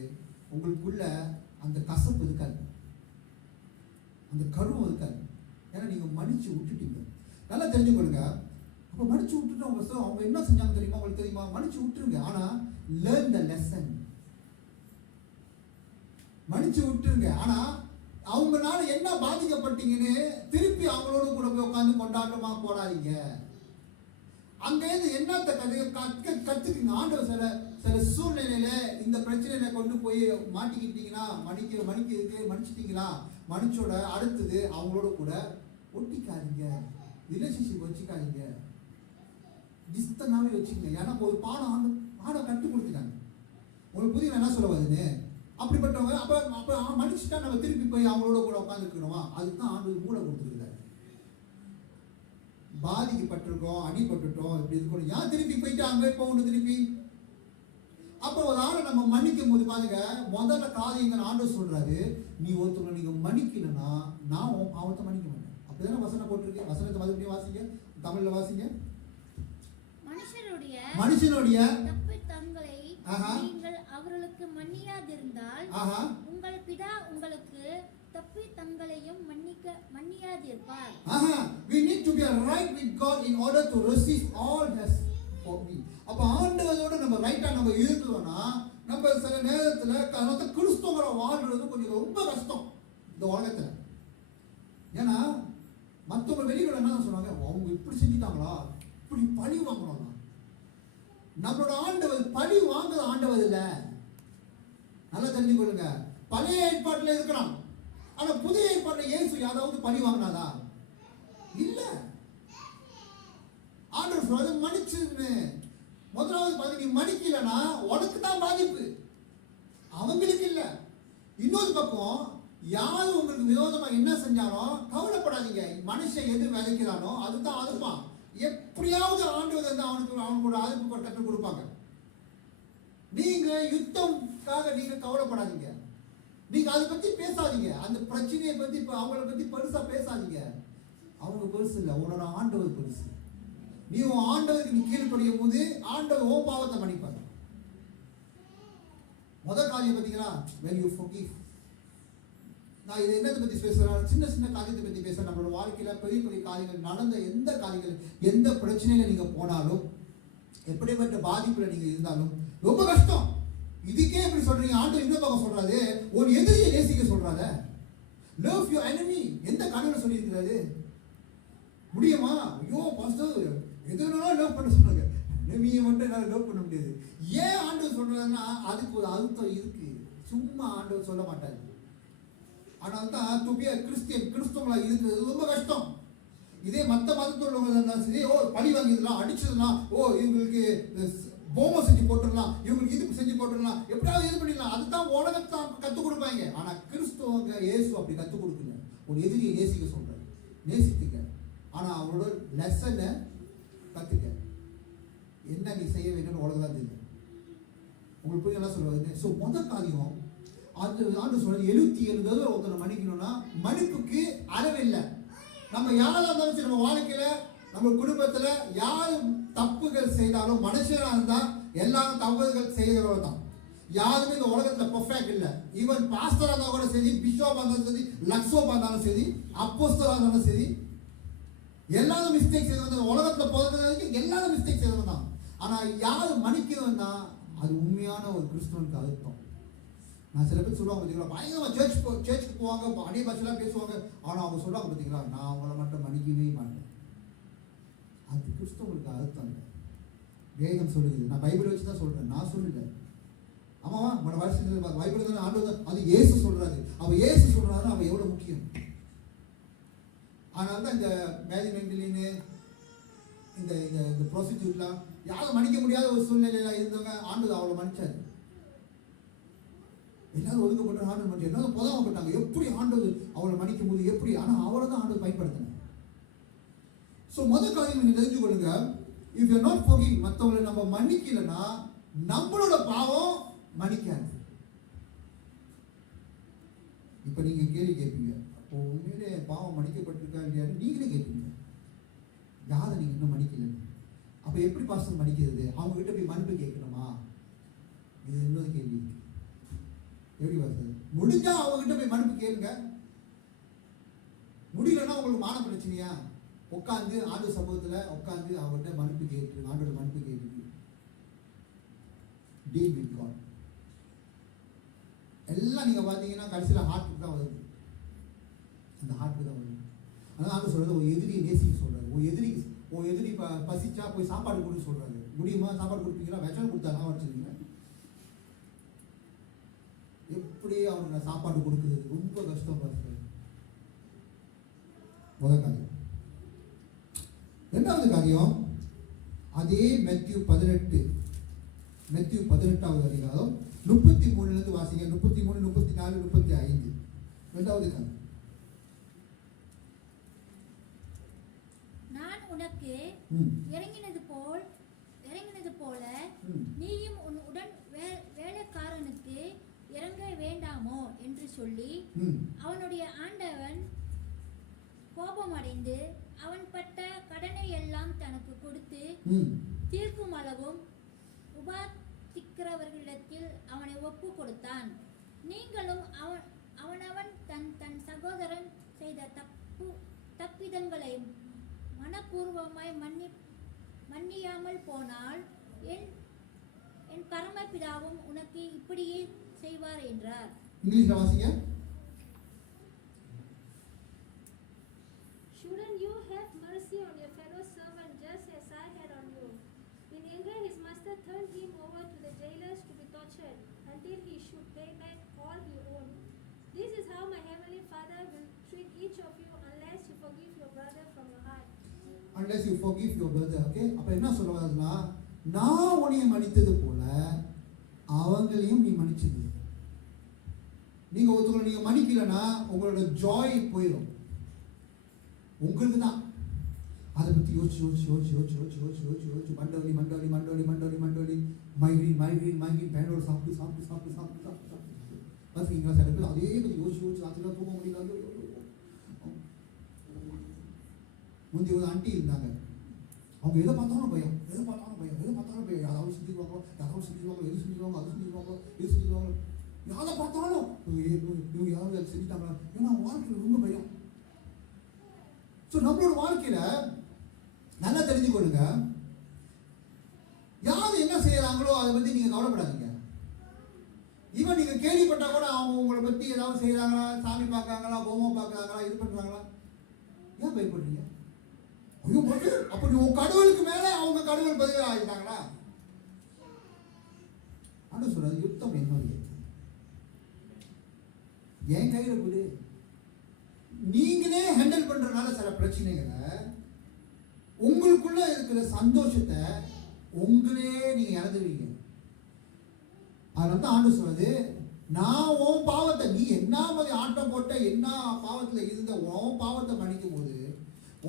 உங்களுக்குள்ள அந்த கசப்பு இருக்காது, அந்த கருவம் இருக்காது. ஏன்னா நீங்க மன்னிச்சு விட்டுட்டீங்க. நல்லா தெரிஞ்சுக்கொள்ளுங்க. அப்ப மன்னிச்சு விட்டுட்டு அவங்க என்ன செஞ்சாங்க தெரியுமா? உங்களுக்கு தெரியுமா? மன்னிச்சு விட்டுருங்க. ஆனா learn the lesson. மன்னிச்சு விட்டுருங்க. ஆனா அவங்கனால என்ன பாதிக்கப்பட்டீங்கன்னு திருப்பி அவங்களோட கூட போய் உட்காந்து கொண்டாட்டமா போடாதீங்க. அங்கேருந்து என்னத்த கத்துக்குங்க. ஆண்டவர் சில சூழ்நிலையில இந்த பிரச்சனையில கொண்டு போய் மாட்டிக்கிட்டீங்கன்னா, மன்னிச்சிட்டீங்களா, மன்னிச்சோட அடுத்தது அவங்களோட கூட ஒட்டிக்காதீங்க, ரிலேஷன்ஷிப் வச்சுக்காதீங்க, டிஸ்டன்ஸாவே வச்சுக்கங்க. ஏன்னா ஒரு பாடம் கற்றுக் கொடுத்துட்டாங்க. உங்களுக்கு புதிய என்ன சொல்ல வருதுன்னு. அப்படிப்பட்டவங்க அப்ப மன்னிச்சுட்டா நம்ம திருப்பி போய் அவங்களோட கூட உட்காந்துருக்கணுமா? அதுதான் ஆண்டவர் மூளை கொடுத்துருக்காரு. பாதிக்கப்பட்டிருக்கோம், அடிபட்டுட்டோம், இப்படி இருக்கணும். ஏன் திருப்பி போயிட்டு அங்கே போகணும் திருப்பி? அப்போ ஒரு ஆளை நம்ம மன்னிக்கும் போது பாருங்க, முதல்ல காரியங்கள் ஆண்டவர் சொல்றாரு, நீ ஒருத்தவங்க நீங்க மன்னிக்கலன்னா நான் உன் பாவத்தை மன்னிக்க மாட்டேன். அப்படிதானே வசனம் போட்டிருக்கு. வசனத்தை மறுபடியும் வாசிங்க, தமிழ்ல வாசிங்க. மனுஷனுடைய தப்பு தங்களை நீங்கள் அவர்களுக்கு மன்னியாதிருந்தால் உங்கள் பிதா உங்களுக்கு தப்பி தங்களையும் மன்னியாதிருப்பார். We need to be right with God in order to receive all His forgiveness. அப்ப ஆண்டவரோட நம்ம ரைட்டா நம்ம இருக்கணும்னா நம்ம சில நேரத்துல கிறிஸ்துவர வாழ்றது கொஞ்சம் ரொம்ப கஷ்டம் இந்த உலகத்துல. ஏன்னா மற்றவங்க வெளியில என்ன சொல்றாங்க, அவங்க இப்படி செஞ்சுட்டாங்களா, இப்படி பழி வாங்கணும். நம்மளோட ஆண்டவர் பழி வாங்குற ஆண்டவர் இல்ல. நல்லா தெரிஞ்சு கொள்ளுங்க. பழைய ஏற்பாட்டுல இருக்கிறான், ஆனா புதிய ஏற்பாட்டுல இயேசு யாராவது பழி வாங்கினாரா? இல்ல. ஆண்டவர் சொல்றது மன்னிச்சிருன்னு. முதலாவது பாருங்க, நீ மன்னிக்கலனா உனக்கு தான் பாதிப்பு, அவங்களுக்கு இல்ல. இன்னொரு பக்கம் யாரு உங்களுக்கு விரோதமா என்ன செஞ்சாலும் கவலைப்படாதீங்க. மனுஷன் எது விதைக்கிறானோ அதுதான் அறுப்பான். எப்படியாவது ஆண்டவர் வந்து அவனுக்கு அறுப்பு கற்றுக் கொடுப்பாங்க. நீங்க யுத்தம்காக நீங்க கவலைப்படாதீங்க. நீங்க அதை பத்தி பேசாதீங்க. அந்த பிரச்சனையை பத்தி அவங்களை பத்தி பெருசா பேசாதீங்க. அவங்க பெருசு இல்ல, உன்னோட ஆண்டவர் பெருசு. நீ உன் ஆண்டவருக்கு நீ கீழ்ப்படியும் போது ஆண்டவர் ஓ பாவத்தை மன்னிப்பாங்க. முதல் காரியம் பார்த்தீங்களா, when you forgive. நான் இது என்னத்தை பத்தி பேசுறேன், சின்ன சின்ன காரியத்தை பத்தி பேசுறேன். நம்மளோட வாழ்க்கையில பெரிய பெரிய காரியங்கள் நடந்த எந்த காரியங்கள், எந்த பிரச்சனையில நீங்க போனாலும், எப்படிப்பட்ட பாதிப்புல நீங்க இருந்தாலும் ரொம்ப கஷ்டம். இதுக்கே எப்படி சொல்றீங்க? ஆண்டவர் இன்னொரு பக்கம் சொல்றாரு, ஒரு எதிரியை நேசிக்க சொல்றாரு. Love your enemy. எந்த கடவுள் சொல்லியிருக்கிறாரு? முடியுமா? ஐயோ பாஸ்டர் எதுனாலும் லவ் பண்ண சொன்னாங்க, எனிமியை மட்டும் என்னால் லவ் பண்ண முடியாது. ஏன் ஆண்டவர் சொல்றாருன்னா அதுக்கு ஒரு அர்த்தம் இருக்கு. சும்மா ஆண்டவர் சொல்ல மாட்டாரு. ஆனால் தான் துபியா கிறிஸ்தவங்களா இருக்கிறது ரொம்ப கஷ்டம். இதே மற்ற மதத்தோட இருந்தாலும் சரி, ஓ பழி வாங்கிடலாம், அடிச்சதுலாம், ஓ இவங்களுக்கு போமம் செஞ்சு போட்டுடலாம், இவங்களுக்கு இதுக்கு செஞ்சு போட்டுடலாம், எப்படியாவது இது பண்ணிடலாம். அதுதான் உலகத்தை கற்றுக் கொடுப்பாங்க. ஆனால் கிறிஸ்தவங்க இயேசு அப்படி கற்றுக் கொடுக்கல. ஒரு எதிரியை நேசிக்க சொல்றாரு, நேசித்துக்க. ஆனால் அவரோட லெசனை கற்றுக்க. என்ன நீ செய்ய வேணும்னு உலகம் தான் தெரியும். உங்களுக்கு புரிய என்ன சொல்றது? ஸோ முதல் காரியம் ஆண்டு சொல்றது 77 தடவை ஒருத்தனை மன்னிக்கணும்னா மன்னிப்புக்கு அளவில்லை. நம்ம யாராக இருந்தாலும் சரி, நம்ம வாழ்க்கையில நம்ம குடும்பத்துல யார் தப்புகள் செய்தாலும், மனுஷனா இருந்தா எல்லாரும் தவறுகள் செய்கிறவங்க தான். யாருமே இந்த உலகத்துல பெர்ஃபெக்ட் இல்லை. ஈவன் பாஸ்டரா இருந்தா கூட சரி, பிஷப் இருந்தாலும் சரி, லக்ஸோபா இருந்தாலும் சரி, அப்போஸ்தலா இருந்தாலும் சரி, எல்லாரும் மிஸ்டேக் செய்யறது. உலகத்துல பிறந்த வரைக்கும் எல்லாரும் மிஸ்டேக் செய்யறது தான். ஆனா யாரு மன்னிக்கிறதுன்னா அது உண்மையான ஒரு கிறிஸ்துவனுக்கு அர்த்தம். நான் சில பேர் சொல்லுவாங்க பார்த்தீங்களா, பயங்கரமா சர்ச்சுக்கு போவாங்க, அந்நிய பாஷைலாம் பேசுவாங்க. ஆனா அவங்க சொல்லுவாங்க பார்த்தீங்களா, நான் அவங்கள மட்டும் மன்னிக்கவே மாட்டேன். அது கிறிஸ்துவனுக்கு அர்த்தம் இல்லை. வேதம் சொல்லுது. நான் பைபிள் வச்சு தான் சொல்றேன், நான் சொல்லல. ஆமாவா, உங்களோட வருஷம் பைபிள் தான் ஆண்டு, அது இயேசு சொல்றாரு. அவ இயேசு சொல்றாரு, அவ எவ்வளவு முக்கியம். அதனால தான் இந்த மேரி மெண்டலின்னு இந்த இந்த ப்ரோசிக்யூட்லாம் யாரும் மன்னிக்க முடியாத ஒரு சூழ்நிலையில இருந்தவங்க ஆண்டு அவளை மன்னிச்சாரு. எல்லாரும் ஒதுக்கப்பட்ட ஆண்டு மன்னிச்சு, எல்லாரும் பொதாமப்பட்டாங்க. எப்படி ஆண்டு அவளை மன்னிக்கும் போது எப்படி? ஆனா அவளை தான் ஆண்டு பயன்படுத்தின. ஸோ முதல் காரியம் நீங்க தெரிஞ்சு கொள்ளுங்க, இஃப் யூ நாட் ஃபர்கிவ், மற்றவங்களை நம்ம மன்னிக்கலன்னா நம்மளோட பாவம் மன்னிக்காது. இப்ப நீங்க கேள்வி கேட்பீங்க, அப்போ உண்மையிலே பாவம் மன்னிக்கப்பட்டிருக்கா இல்லையான்னு நீங்களே கேட்பீங்க. யாரை நீங்க இன்னும் மன்னிக்கல, அப்ப எப்படி பாஸ்டர் மன்னிக்கிறது? அவங்க கிட்ட போய் மன்னிப்பு கேட்கணுமா? இது இன்னொரு கேள்வி. எப்படி வருது? முடிஞ்சா அவங்ககிட்ட போய் மன்னிப்பு கேளுங்க. முடியலன்னா உங்களுக்கு மான பிரச்சனையா? உட்காந்து ஆண்டு சமூகத்தில் உட்காந்து அவங்ககிட்ட மன்னிப்பு கேட்டு, ஆண்டோட மன்னிப்பு கேட்டு டீல் வித் காட். எல்லாம் நீங்க பார்த்தீங்கன்னா கடைசியில் ஹார்ட்டுக்கு தான் வருது. அந்த ஹார்ட்டுக்கு தான் வருது. அதான் ஆண்டு சொல்றது, ஒரு எதிரியை நேசிக்க சொல்றாரு. ஒரு எதிரி பசிச்சா போய் சாப்பாடு கொடுக்க சொல்றாரு. முடியுமா? சாப்பாடு கொடுப்பீங்களா? விஷம் கொடுத்தாங்க வச்சுருக்கீங்க. எப்படி அவனுக்கு நான் சாப்பாடு கொடுக்குறது ரொம்ப கஷ்டம் பாருங்க. முதல் காரியம். இரண்டாவது காரியம், அதே மேத்யூ 18வது அதிகாரம் 33 வாசிங்க. 33, 34, 35. இரண்டாவது காரியம், நான் உனக்கு இறங்கினது போல நீயும் உன் உடன் வேலைக்காரனுக்கு இறங்க வேண்டாமோ என்று சொல்லி அவனுடைய ஆண்டவன் கோபமடைந்து அவன் பட்ட கடனை எல்லாம் தனக்கு கொடுத்து தீர்க்கும் அளவும் உபாதிக்கிறவர்களிடத்தில் அவனை ஒப்பு கொடுத்தான். நீங்களும் அவனவன் தன் சகோதரன் செய்த தப்பிதங்களை மனப்பூர்வமாய் மன்னியாமல் போனால் என் பரமபிதாவும் உனக்கு இப்படியே செய்வார் என்றார். இங்கிலீஷ்ல வாசிங்க. Shouldn't you have mercy on your fellow servant just as I had on you? In anger his master turned him over to the jailers to be tortured until he should pay back all he owed. This is how my heavenly Father will treat each of you unless you forgive your brother from your heart. Unless you forgive your brother. Okay? அப்ப என்ன சொல்றாருன்னா, நான் உன்னை மன்னித்தது போல அவங்களையும் நீ மன்னிச்சிடு. நீங்க ஒருத்தவங்களை நீங்க மன்னிக்கலன்னா உங்களோட ஜாய் போயிடும். உங்களுக்கு தான் அதை பத்தி யோசிச்சு மண்டவலி மைக்ரீன் பேனோட சாப்பிட்டு பார்த்தீங்களா? சில பேர் அதே பத்தி யோசிச்சு ராத்திரிலாம் தூங்க முடியல. முந்தி ஒரு ஆண்டி இருந்தாங்க. அவங்க எதை பார்த்தாலும் பயம், யாராவது செஞ்சுருவாங்களோ, அது செஞ்சுருவாங்க. யாரை பார்த்தாலும் இவங்க யாராவது அதை செஞ்சுட்டாங்களா? ஏன்னா அவங்க வாழ்க்கையில் ரொம்ப பயம். ஸோ நம்மளோட வாழ்க்கையில நல்லா தெரிஞ்சுக்கொள்ளுங்க, யார் என்ன செய்யறாங்களோ அதை பத்தி நீங்க கவலைப்படாதீங்க. இவன் நீங்க கேள்விப்பட்டா கூட அவங்க உங்களை பத்தி ஏதாவது செய்யறாங்களா, சாமி பார்க்கறாங்களா, ஹோமம் பார்க்கறாங்களா, இது பண்றாங்களா, ஏன் பயப்படுறீங்க? ஐயோ அப்படி உன் கடவுளுக்கு மேல அவங்க கடவுள் பதிலாக ஆகிட்டாங்களா? ஆண்டு சொல்றது, யுத்தம் என்னுடைய என் கையில கொடு. நீங்களே ஹேண்டில் பண்றதுனால சில பிரச்சனைகளை, உங்களுக்குள்ள இருக்கிற சந்தோஷத்தை உங்களே நீங்க இழந்துவீங்க. அதனால தான் ஆண்டு சொல்றது, நான் உன் பாவத்தை, நீ என்ன மாதிரி ஆட்டம் போட்ட, என்ன பாவத்துல இருந்த உன் பாவத்தை மன்னிக்கும் போது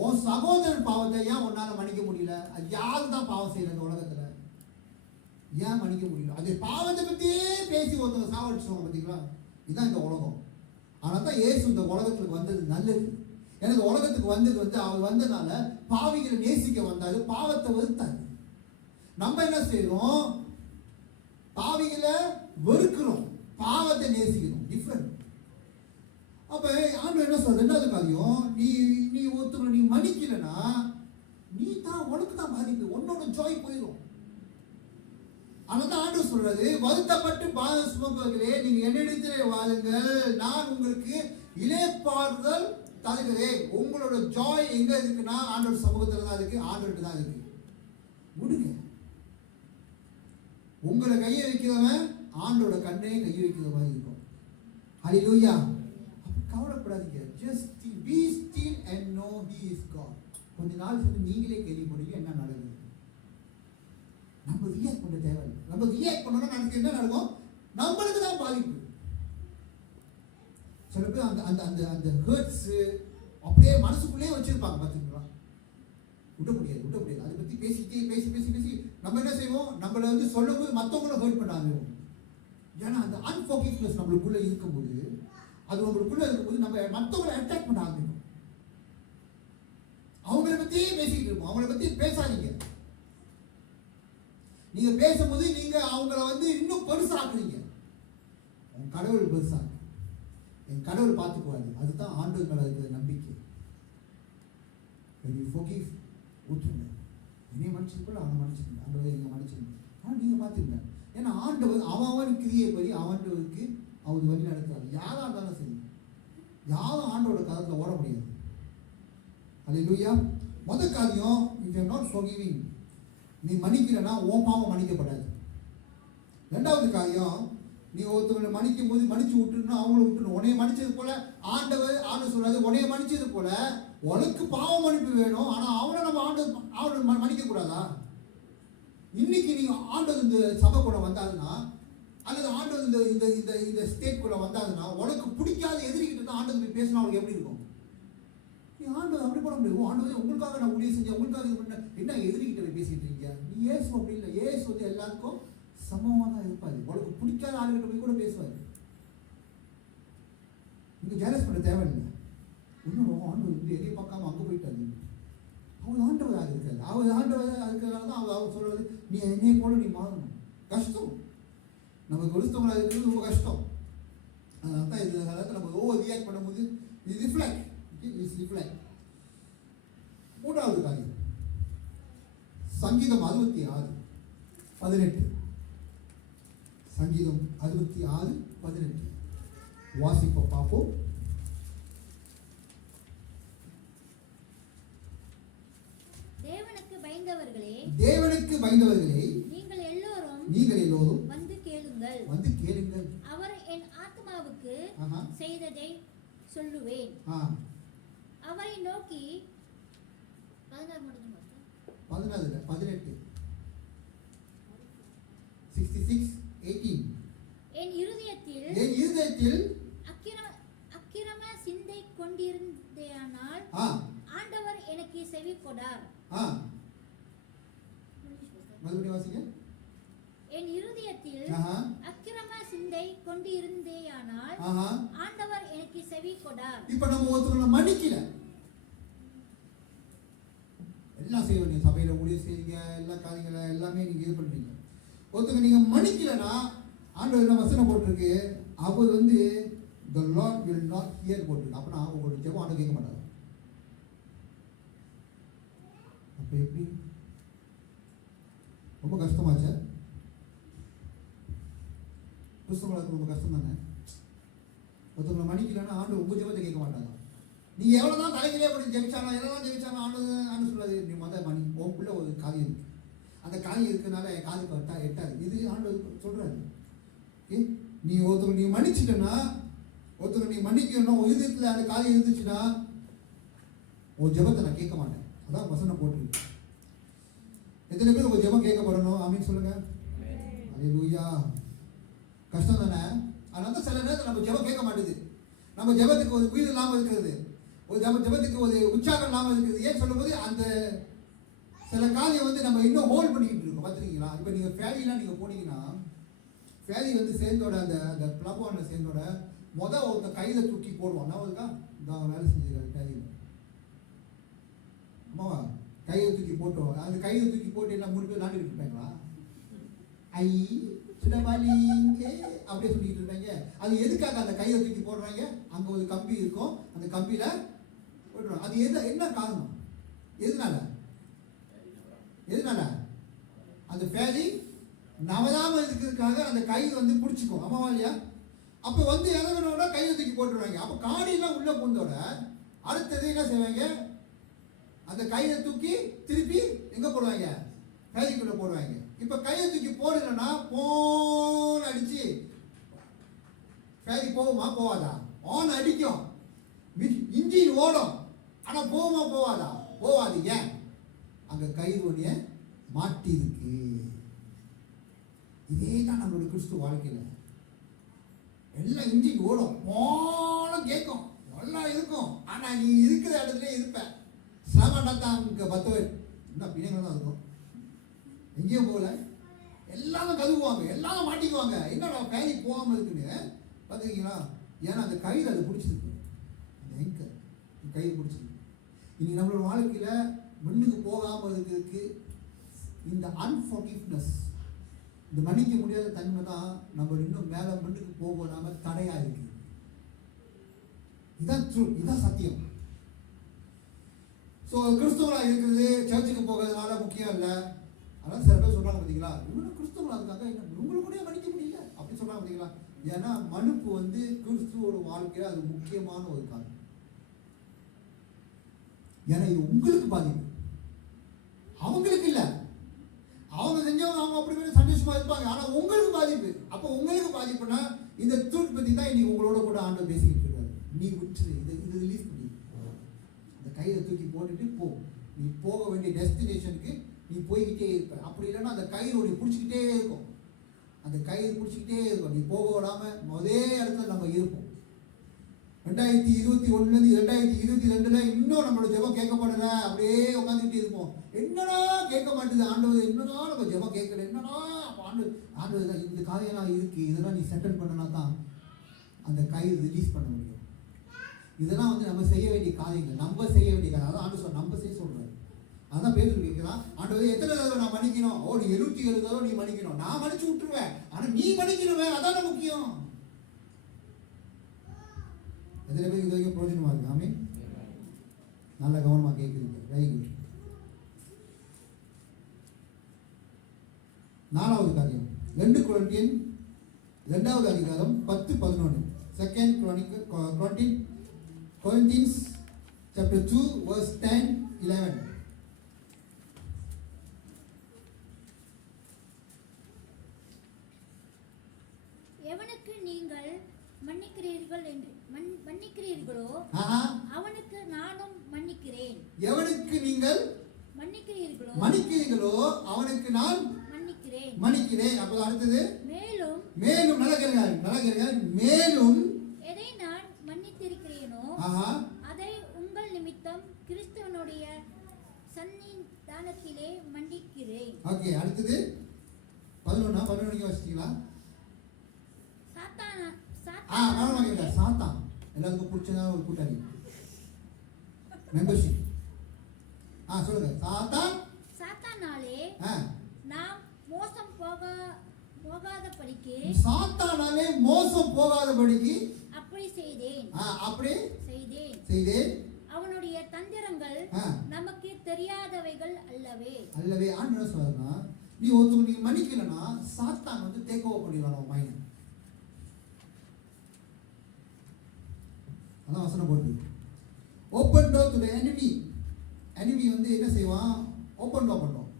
உன் சகோதரன் பாவத்தை ஏன் உன்னால மன்னிக்க முடியல? அது யாரு தான் பாவம் செய்யறது உலகத்துல? ஏன் மன்னிக்க முடியல? அது பாவத்தை பத்தியே பேசி ஒருத்தவங்க சாவடிச்சுவாங்க. பார்த்தீங்களா? இதுதான் இந்த உலகம். அதனால தான் இயேசு இந்த உலகத்துக்கு வந்தது நல்லது. எனக்கு உலகத்துக்கு வந்தது அவர் வந்தனால பாவிகளை நேசிக்க வந்தாரு, பாவத்தை வெறுத்தாரு. நம்ம என்ன செய்யறோம்? பாவிகளை வெறுக்கிறோம், பாவத்தை நேசிக்கிறோம். டிஃபரெண்ட். அப்ப ஆண்டவர் என்ன சொல்ற? ரெண்டாவது காரியம், நீ ஒருத்தவங்களை நீ மன்னிக்கலன்னா நீ தான், உனக்கு தான் பாதிப்பு, உன்னோட ஜாய் போயிடும். அதனால ஆண்டவர் சொல்றது, வருத்தப்பட்டு பாரம் சுமப்பவர்களே நீங்க என்னிடத்திலே வாருங்கள், நான் உங்களுக்கு இளைப்பாறுதல் தருகிறேன். உங்களோட ஜாய் எங்க இருக்குன்னா ஆண்டவர் சமூகத்துல தான் இருக்கு, ஆண்டவர்கிட்ட தான் இருக்கு. முடிங்க. உங்களை கையை வைக்கிறவன் ஆண்டோட கண்ணே கையை வைக்கிற மாதிரி இருக்கும். ஹல்லேலூயா. கவலைப்படாதீங்க. just be still and know he is God. கொஞ்ச நாள் சேர்ந்து நீங்களே கேள்விப்படுவீங்க என்ன நடக்குது. நம்ம ரியாக்ட் பண்ண தேவையில்லை. நம்ம ரியாக்ட் பண்ணோம்னா நமக்கு என்ன நடக்கும்? நம்மளுக்கு தான் பாதிப்பு. சில பேர் அந்த அந்த அந்த அந்த ஹர்ட்ஸ் அப்படியே மனசுக்குள்ளேயே வச்சிருப்பாங்க. பார்த்தீங்களா? விட முடியாது. அதை பத்தி பேசி நம்ம என்ன செய்வோம்? நம்மளை வந்து சொல்லும் போது மற்றவங்களும் ஹர்ட் பண்ண ஆரம்பிக்கும். ஏன்னா அந்த அன்ஃபர்கிவ்னஸ் நம்மளுக்குள்ள இருக்கும்போது, அது உங்களுக்குள்ள இருக்கும்போது நம்ம மற்றவங்களை அட்டாக் பண்ண ஆரம்பிக்கும். அவங்களை பத்தியே பேசிக்கிட்டு இருப்போம். அவங்களை பத்தி பேசாதீங்க. நீங்க பேசும்போது நீங்க அவங்கள வந்து இன்னும் பெருசாக்குறீங்க. உன் கடவுள் பெருசா, என் கடவுள் பார்த்துக்குவாரு. அதுதான் ஆண்டவர் மேல இருக்கிற நம்பிக்கை. when you forgive, ஊற்றுங்க. என்னைய மன்னிச்சிருக்கோம், அவனை மன்னிச்சிருங்க, ஆண்டவரை எங்க மன்னிச்சிருங்க, நீங்க பார்த்துங்க. ஏன்னா ஆண்டவர் அவன் கிரியை படி ஆண்டவருக்கு அவர் வழி நடத்துறாரு. யாரா இருந்தாலும் சரி, யாரும் ஆண்டோட காலத்தில் ஓட முடியாது. அல்லேலூயா. முதல் காரியம், if you are not forgiving, நீ மன்னிக்கலன்னா உன் பாவம் மன்னிக்கப்படாது. ரெண்டாவது காரியம், நீ ஒருத்தவங்களை மன்னிக்கும் போது மன்னிச்சு விட்டுருன்னா அவங்கள விட்டுணும். உன்னைய மன்னிச்சது போல ஆண்டவர் சொல்றாரு, உன்னைய மன்னிச்சது போல உனக்கு பாவ மன்னிப்பு வேணும். ஆனா அவனை நம்ம ஆண்டவர் மன்னிக்க கூடாதா? இன்னைக்கு நீங்க ஆண்டவர் இந்த சபை கூட வந்தாருன்னா, அல்லது ஆண்டவர் இந்த இந்த இந்த இந்த ஸ்டேட் கூட வந்தாருன்னா, உனக்கு பிடிக்காத எதிரிக்கிட்டு தான் ஆண்டவர் போய் பேசினா அவனுக்கு எப்படி இருக்கும்? நீ ஆண்டவர் அப்படி போட முடியும். ஆண்டவர் உங்களுக்காக நான் ஊழியம் செஞ்சேன், உங்களுக்காக இது பண்ண, என்ன எதிரிக்கிட்ட போய் பேசிட்டு இருக்கீங்க? நீ இயேசு அப்படி இல்லை. இயேசு வந்து எல்லாருக்கும் சமமாக தான் இருப்பாரு. உனக்கு பிடிக்காத ஆளுகிட்ட போய் கூட பேசுவார். நீங்க ஜெலஸ் பண்ண தேவையில்லை. இன்னும் ஆண்டவர் வந்து எதையும் பார்க்காம அங்கே போயிட்டாரு. அவர் ஆண்டவராக இருக்காரு. அவர் ஆண்டவராக இருக்கிறதால தான் அவர் சொல்றது, நீ என்னைய போல நீ மாறணும். கஷ்டம், நம்ம கிறிஸ்தவங்களாக இருக்கிறது ரொம்ப கஷ்டம். அதனால தான் இது காலத்தில் நம்ம ஓவர் ரியாக்ட் பண்ணும்போது இது ரிஃப்ளெக்ட். மூன்றாவது காரியம், சங்கீதம் 66:18. சங்கீதம் 66:18 வாசிப்ப பார்ப்போம். தேவனுக்கு பயந்தவர்களே, நீங்கள் எல்லோரும் வந்து கேளுங்கள். அவர் என் ஆத்மாவுக்கு செய்ததை சொல்லுவேன். அவரை நோக்கி 66:18 என் இருதயத்தில் அக்கிரம சிந்தை கொண்டிருந்தேயானால் ஆண்டவர் எனக்கு செவி கொடார். மறுபடியும் வாசிங்க. என் இருதயத்தில் அக்கிரம சிந்தை கொண்டிருந்தேயானால் ஆண்டவர் எனக்கு செவி கொடார். இப்ப நம்ம ஒருத்தவங்களை மன்னிக்கல, எல்லாம் செய்வீங்க, சபையில ஊழியம் செய்வீங்க, எல்லா காரியங்களை எல்லாமே நீங்க இது பண்றீங்க. ஒருத்தவங்க நீங்க மன்னிக்கலன்னா ஆண்டவர் என்ன வசனம் போட்டிருக்கு, அவர் வந்து the Lord will not hear போட்டிருக்கு. அப்படின்னா உங்களோட ஜெபம் ஆண்டவர் கேட்க மாட்டார். அப்ப எப்படி? ரொம்ப கஷ்டமாச்சா? கிறிஸ்தவங்களுக்கு ரொம்ப கஷ்டம் தானே. ஒருத்தவங்களை மன்னிக்கலன்னா ஆண்டவர் உங்க ஜெபத்தை கேட்க மாட்டாங்க. நீங்க எவ்வளவுதான் தலைகளே அப்படி ஜெபிச்சாலும் எவ்வளவுதான் ஜெபிச்சாலும் ஆண்டு சொல்லாது, நீ மணி உங்களுக்குள்ள ஒரு காரியம் இருக்கு, அந்த காரியம் இருக்கிறதுனால என் காதுக்கு எட்டாது. இது ஆண்டு சொல்றாரு. நீ ஒருத்தவங்க நீ மன்னிச்சுட்டனா, ஒருத்தவங்க நீ மன்னிக்கணும், ஒரு இதயத்தில் அந்த காரியம் இருந்துச்சுன்னா ஒரு ஜெபத்தை நான் கேட்க மாட்டேன். அதான் வசனம் போட்டு. எத்தனை பேர் உங்க ஜெபம் கேட்கப்படணும்? ஆமீன் சொல்லுங்க. அல்லேலூயா. கஷ்டம் தானே. அதனால சில நேரத்தில் நம்ம ஜெபம் கேட்க மாட்டேது. நம்ம ஜெபத்துக்கு ஒரு உயிர் இல்லாமல் இருக்கிறது, ஒரு ஜெபத்துக்கு ஒரு உற்சாகம் இல்லாமல் இருக்குது. ஏன் சொல்லும்போது அந்த சில காரியம் வந்து நம்ம இன்னும் ஹோல்ட் பண்ணிக்கிட்டு இருக்கோம். பார்த்துருக்கீங்களா? இப்போ நீங்கள் ஃபேரிலாம் நீங்கள் போனீங்கன்னா, ஃபேரி வந்து சேர்ந்தோட அந்த பிளப்பான சேர்ந்தோட ஒருத்த கையில் தூக்கி போடுவான். நான் இருக்கா இந்த வேலை செஞ்சுருக்காரு ஃபேரியில். அம்மாவா கையை தூக்கி போட்டுருவாங்க. அந்த கையை தூக்கி போட்டு எல்லாம் 3 பேர் விளாண்டுக்கிட்டு இருப்பாங்களா? ஐ சுடபாலிங்க அப்படியே சொல்லிக்கிட்டு இருப்பாங்க. அது எதுக்காக அந்த கையை தூக்கி போடுறாங்க? அங்கே ஒரு கம்பி இருக்கும், அந்த கம்பியில் போட்டுருவாங்க. அது என்ன காரணம்? எதனால அந்த ஃபேரி நவதாம இருக்கிறதுக்காக அந்த கை வந்து பிடிச்சிக்கும். அம்மாவா இல்லையா? அப்போ வந்து இறங்கனோட கையை தூக்கி போட்டுருவாங்க. அப்போ காடியெல்லாம் உள்ள போந்தோட அடுத்தது என்ன செய்வாங்க? அந்த கையை தூக்கி திருப்பி எங்க போடுவாங்க? ஃபேரிக்குள்ள போடுவாங்க. இப்ப கையை தூக்கி போடலன்னா போன் அடிச்சு ஃபேரி போகுமா போவாதா? ஆன் அடிக்கும், இன்ஜின் ஓடும், ஆனா போகுமா போவாதா? போவாது. ஏன்? அங்க கயிறு ஒன்றிய மாட்டி இருக்கு. இதே தான் நம்மளோட கிறிஸ்துவ வாழ்க்கையில எல்லாம் இன்ஜின் ஓடும், போனும் கேட்கும், எல்லாம் இருக்கும், ஆனா நீ இருக்கிற இடத்துல இருப்ப. சிரமத்தான் இங்க 10 பேர் என்ன பிள்ளைங்க தான் இருக்கும், எங்கேயும் போகல, எல்லாரும் கழுவுவாங்க, எல்லாரும் மாட்டிக்குவாங்க. என்னடா ஃபேரி போகாம இருக்குன்னு பார்த்துருக்கீங்களா? ஏன்னா அந்த கயிறு அது பிடிச்சிருக்கு, அந்த எங்கர் கயிறு பிடிச்சிருக்கு. இன்னைக்கு நம்மளோட வாழ்க்கையில முன்னுக்கு போகாமல் இருக்கிறதுக்கு இந்த அன்ஃபர்கிவ்னஸ், இந்த மன்னிக்க முடியாத தன்மை தான் நம்ம இன்னும் மேல முன்னுக்கு போகாம தடையா இருக்கு. இதான் ட்ரூ, இதான் சத்தியம். ஸோ கிறிஸ்துவராக இருக்கிறது சர்ச்சுக்கு போகிறதுனால முக்கியம் இல்லை. அதான் சில பேர் சொல்றாங்க பார்த்தீங்களா, இவனும் கிறிஸ்துவராக இருக்காங்க, என்ன உங்களுக்கு கூட மன்னிக்க முடியல அப்படி சொல்றாங்க பார்த்தீங்களா. ஏன்னா மன்னிப்பு வந்து கிறிஸ்துவோட வாழ்க்கையில அது முக்கியமான ஒரு காரணம். ஏன்னா இது உங்களுக்கு பாதிப்பு, அவங்களுக்கு இல்லை. அவங்க செஞ்சவங்க அவங்க அப்படி சந்தோஷமா இருப்பாங்க, ஆனா உங்களுக்கு பாதிப்பு. அப்போ உங்களுக்கு பாதிப்புனா இந்த ட்ரூத் பத்தி தான் இன்னைக்கு உங்களோட கூட ஆண்டவர் பேசிக்கிட்டு இருக்காரு. நீ விட்டுரு, இது ரிலீஸ் பண்ணி அந்த கையில தூக்கி போட்டுட்டு போ. நீ போக வேண்டிய டெஸ்டினேஷனுக்கு நீ போய்கிட்டே இருப்ப. அப்படி இல்லைன்னா அந்த கயிறு உடைய பிடிச்சிக்கிட்டே இருக்கும், அந்த கயிறு பிடிச்சிக்கிட்டே இருக்கும். நீ போக விடாம அதே இடத்துல நம்ம இருப்போம். 2021 2022 இன்னும் நம்மளோட ஜெபம் கேட்கப்படல, அப்படியே உட்காந்துக்கிட்டே இருப்போம். என்னடா கேட்க மாட்டேது ஆண்டவர், என்னடா நம்ம ஜெபம் கேட்கல, என்னடா ஆண்டவர் இந்த காரியெல்லாம் இருக்கு, இதெல்லாம் நீ செட்டில் பண்ணனா தான் அந்த கயிறு ரிலீஸ் பண்ண முடியும். இதெல்லாம் வந்து நம்ம செய்ய வேண்டிய காரியங்கள், நம்ம செய்ய வேண்டிய காரியம். அதான் ஆண்டவர் நம்ம செய்ய சொல்றாரு. அதான் பேர் கேட்கலாம், ஆண்டவர் எத்தனை தடவை நான் மன்னிக்கணும்? நீ 77 தடவை நீ மன்னிக்கணும். நான் மன்னிச்சு விட்டுருவேன், ஆனா நீ மன்னிக்கணுவேன், அதான் முக்கியம். எத்தனை பேருக்கு இது வரைக்கும் பிரயோஜனமா இருக்கு? ஆமென். நல்ல கவனமா கேட்குறீங்க, வெரி குட். 4வது காரியம் 2 கொரிந்தியர் 2வது அதிகாரம் 10-11. 2 Corinthians chapter 2 verse 10-11. எவனுக்கு நீங்கள் மன்னிக்கிறீர்களோ அவனுக்கு நானும் மன்னிக்கிறேன். எவனுக்கு நீங்கள் மன்னிக்கிறீர்களோ அவனுக்கு நான் மன்னிக்கிறேன். அப்போ அடுத்தது மேலும் நல்லா கேளுங்க. மேலும் எதை நான் மன்னித்திருக்கிறேனோ அதை உங்கள் நிமித்தம் கிறிஸ்துவனுடைய சன்னிதானத்திலே மன்னிக்கிறேன். ஓகே, அடுத்தது 11 வாசிச்சீங்களா? சாத்தான் எல்லாருக்கும் பிடிச்சதான ஒரு கூட்டாளி மெம்பர்ஷிப். சொல்லுங்க. சாத்தானாலே நாம் மோசம் போகாதபடிக்கு அப்படி செய்தேன். அவனுடைய தந்திரங்கள் நமக்கு தெரியாதவைகள் அல்லவே. ஆண்டவர் சொல்றா, நீ ஒருத்தவங்க நீ மன்னிக்கலனா சாத்தான் வந்து டேக் ஓவர் பண்ணிடுவான் உன் மைண்ட். அதான் வசனம் போட்டு open door to the enemy. Enemy வந்து என்ன செய்வான்? ஓப்பன் டோர் பண்ணுவோம்.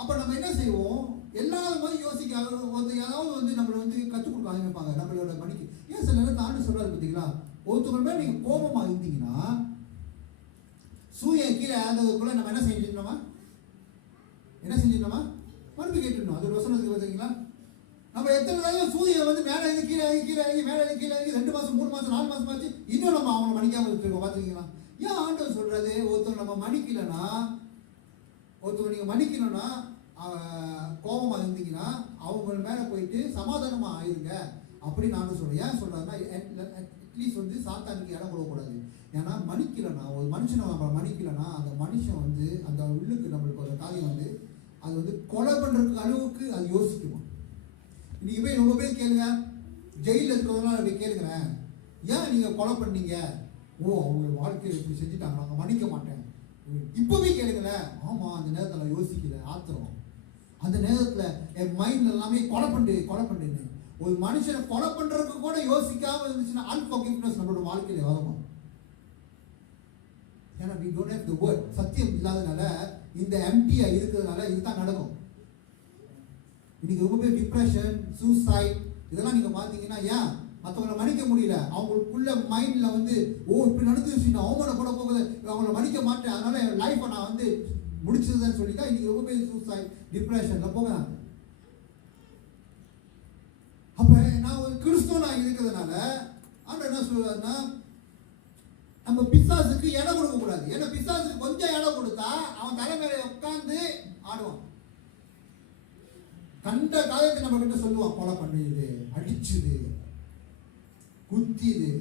அப்போ நம்ம என்ன செய்வோம்? எல்லாரும் போய் யோசிக்க யாராவது வந்து நம்மளை வந்து கற்றுக் கொடுக்க ஆரம்பிப்பாங்க நம்மளோட மணிக்கு. ஏன் சில நேரத்தில் ஆண்டு சொல்றாரு பார்த்தீங்களா, ஒருத்தவங்க மேலே நீங்கள் கோபமாக இருந்தீங்கன்னா சூரியன் கீழே இறந்ததுக்குள்ள நம்ம என்ன செஞ்சிடணுமா மறுபடியும் கேட்டுடணும். அது ஒரு வசனத்துக்கு பார்த்தீங்களா, நம்ம எத்தனை தடவை சூரியன் வந்து மேலே இருந்து கீழே இறங்கி மேலே இருந்து கீழே இறங்கி 2 மாதம் 3 மாதம் 4 மாதம் ஆச்சு, இன்னும் நம்ம அவனை மன்னிக்காமல் இருக்கோம். பார்த்துருக்கீங்களா? ஏன் ஆண்டவர் சொல்றாரு, ஒருத்தர் நம்ம மன்னிக்கலன்னா, ஒருத்தர் நீங்கள் மன்னிக்கணும்னா கோபமாக இருந்தீங்கன்னா அவங்க மேலே போயிட்டு சமாதானமாக ஆயிருங்க அப்படின்னு ஆண்டவர் சொல்றேன். ஏன் சொல்றாருன்னா, அட்லீஸ்ட் வந்து சாத்தானுக்கு இடம் கொடுக்கக்கூடாது. ஏன்னா மன்னிக்கலன்னா, ஒரு மனுஷனை நம்ம மன்னிக்கலன்னா அந்த மனுஷன் வந்து அந்த உள்ளுக்கு நம்மளுக்கு ஒரு காரியம் வந்து அது வந்து கொலை பண்ணுறதுக்கு அளவுக்கு அது யோசிக்குமா. இன்னைக்கு போய் ரொம்ப பேர் கேளுங்க, ஜெயிலில் இருக்கிறவங்களாம் அப்படி கேளுங்கிறேன், ஏன் நீங்கள் கொலை பண்ணீங்க? அவங்க வாழ்க்கையில் இப்படி செஞ்சுட்டாங்க, நாங்கள் மன்னிக்க மாட்டேன். இப்போவே கேளுங்களேன், ஆமாம் அந்த நேரத்தில் யோசிக்கல, ஆத்திரம். அந்த நேரத்தில் என் மைண்ட் எல்லாமே கொலை பண்ணுன்னு ஒரு மனுஷனை கொலை பண்ணுறதுக்கு கூட யோசிக்காமல் இருந்துச்சுன்னா அன்ஃபர்கிவ்னஸ் நம்மளோட வாழ்க்கையில் வருமா? ஏன்னா we don't have the word. சத்தியம் இல்லாதனால இந்த எம்டியாக இருக்கிறதுனால இதுதான் நடக்கும். இன்னைக்கு ரொம்ப பேர் டிப்ரெஷன், சூசைட் இதெல்லாம் நீங்கள் பார்த்தீங்கன்னா ஏன் மற்றவங்களை மன்னிக்க முடியல. அவங்களுக்குள்ள மைண்டில் வந்து இப்படி நடந்துச்சு, நான் அவங்கள போகுது, அவங்கள மன்னிக்க மாட்டேன், அதனால என் லைஃப்பை நான் வந்து முடிச்சதுன்னு சொல்லி தான் இன்னைக்கு ரொம்ப பேர் சூசைட் டிப்ரெஷனில் போகிறாங்க. அப்போ நான் ஒரு கிறிஸ்துவனாக இருக்கிறதுனால ஆண்டவர் என்ன சொல்றாருன்னா, நம்ம பிசாசுக்கு இடம் கொடுக்கக்கூடாது. ஏன்னா பிசாசுக்கு கொஞ்சம் இடம் கொடுத்தா அவன் தலைமையில உட்காந்து ஆடுவான். கண்ட காலத்தை நம்ம கிட்ட சொல்லுவான், கொலை பண்ணிது, அடிச்சுது, குத்திது,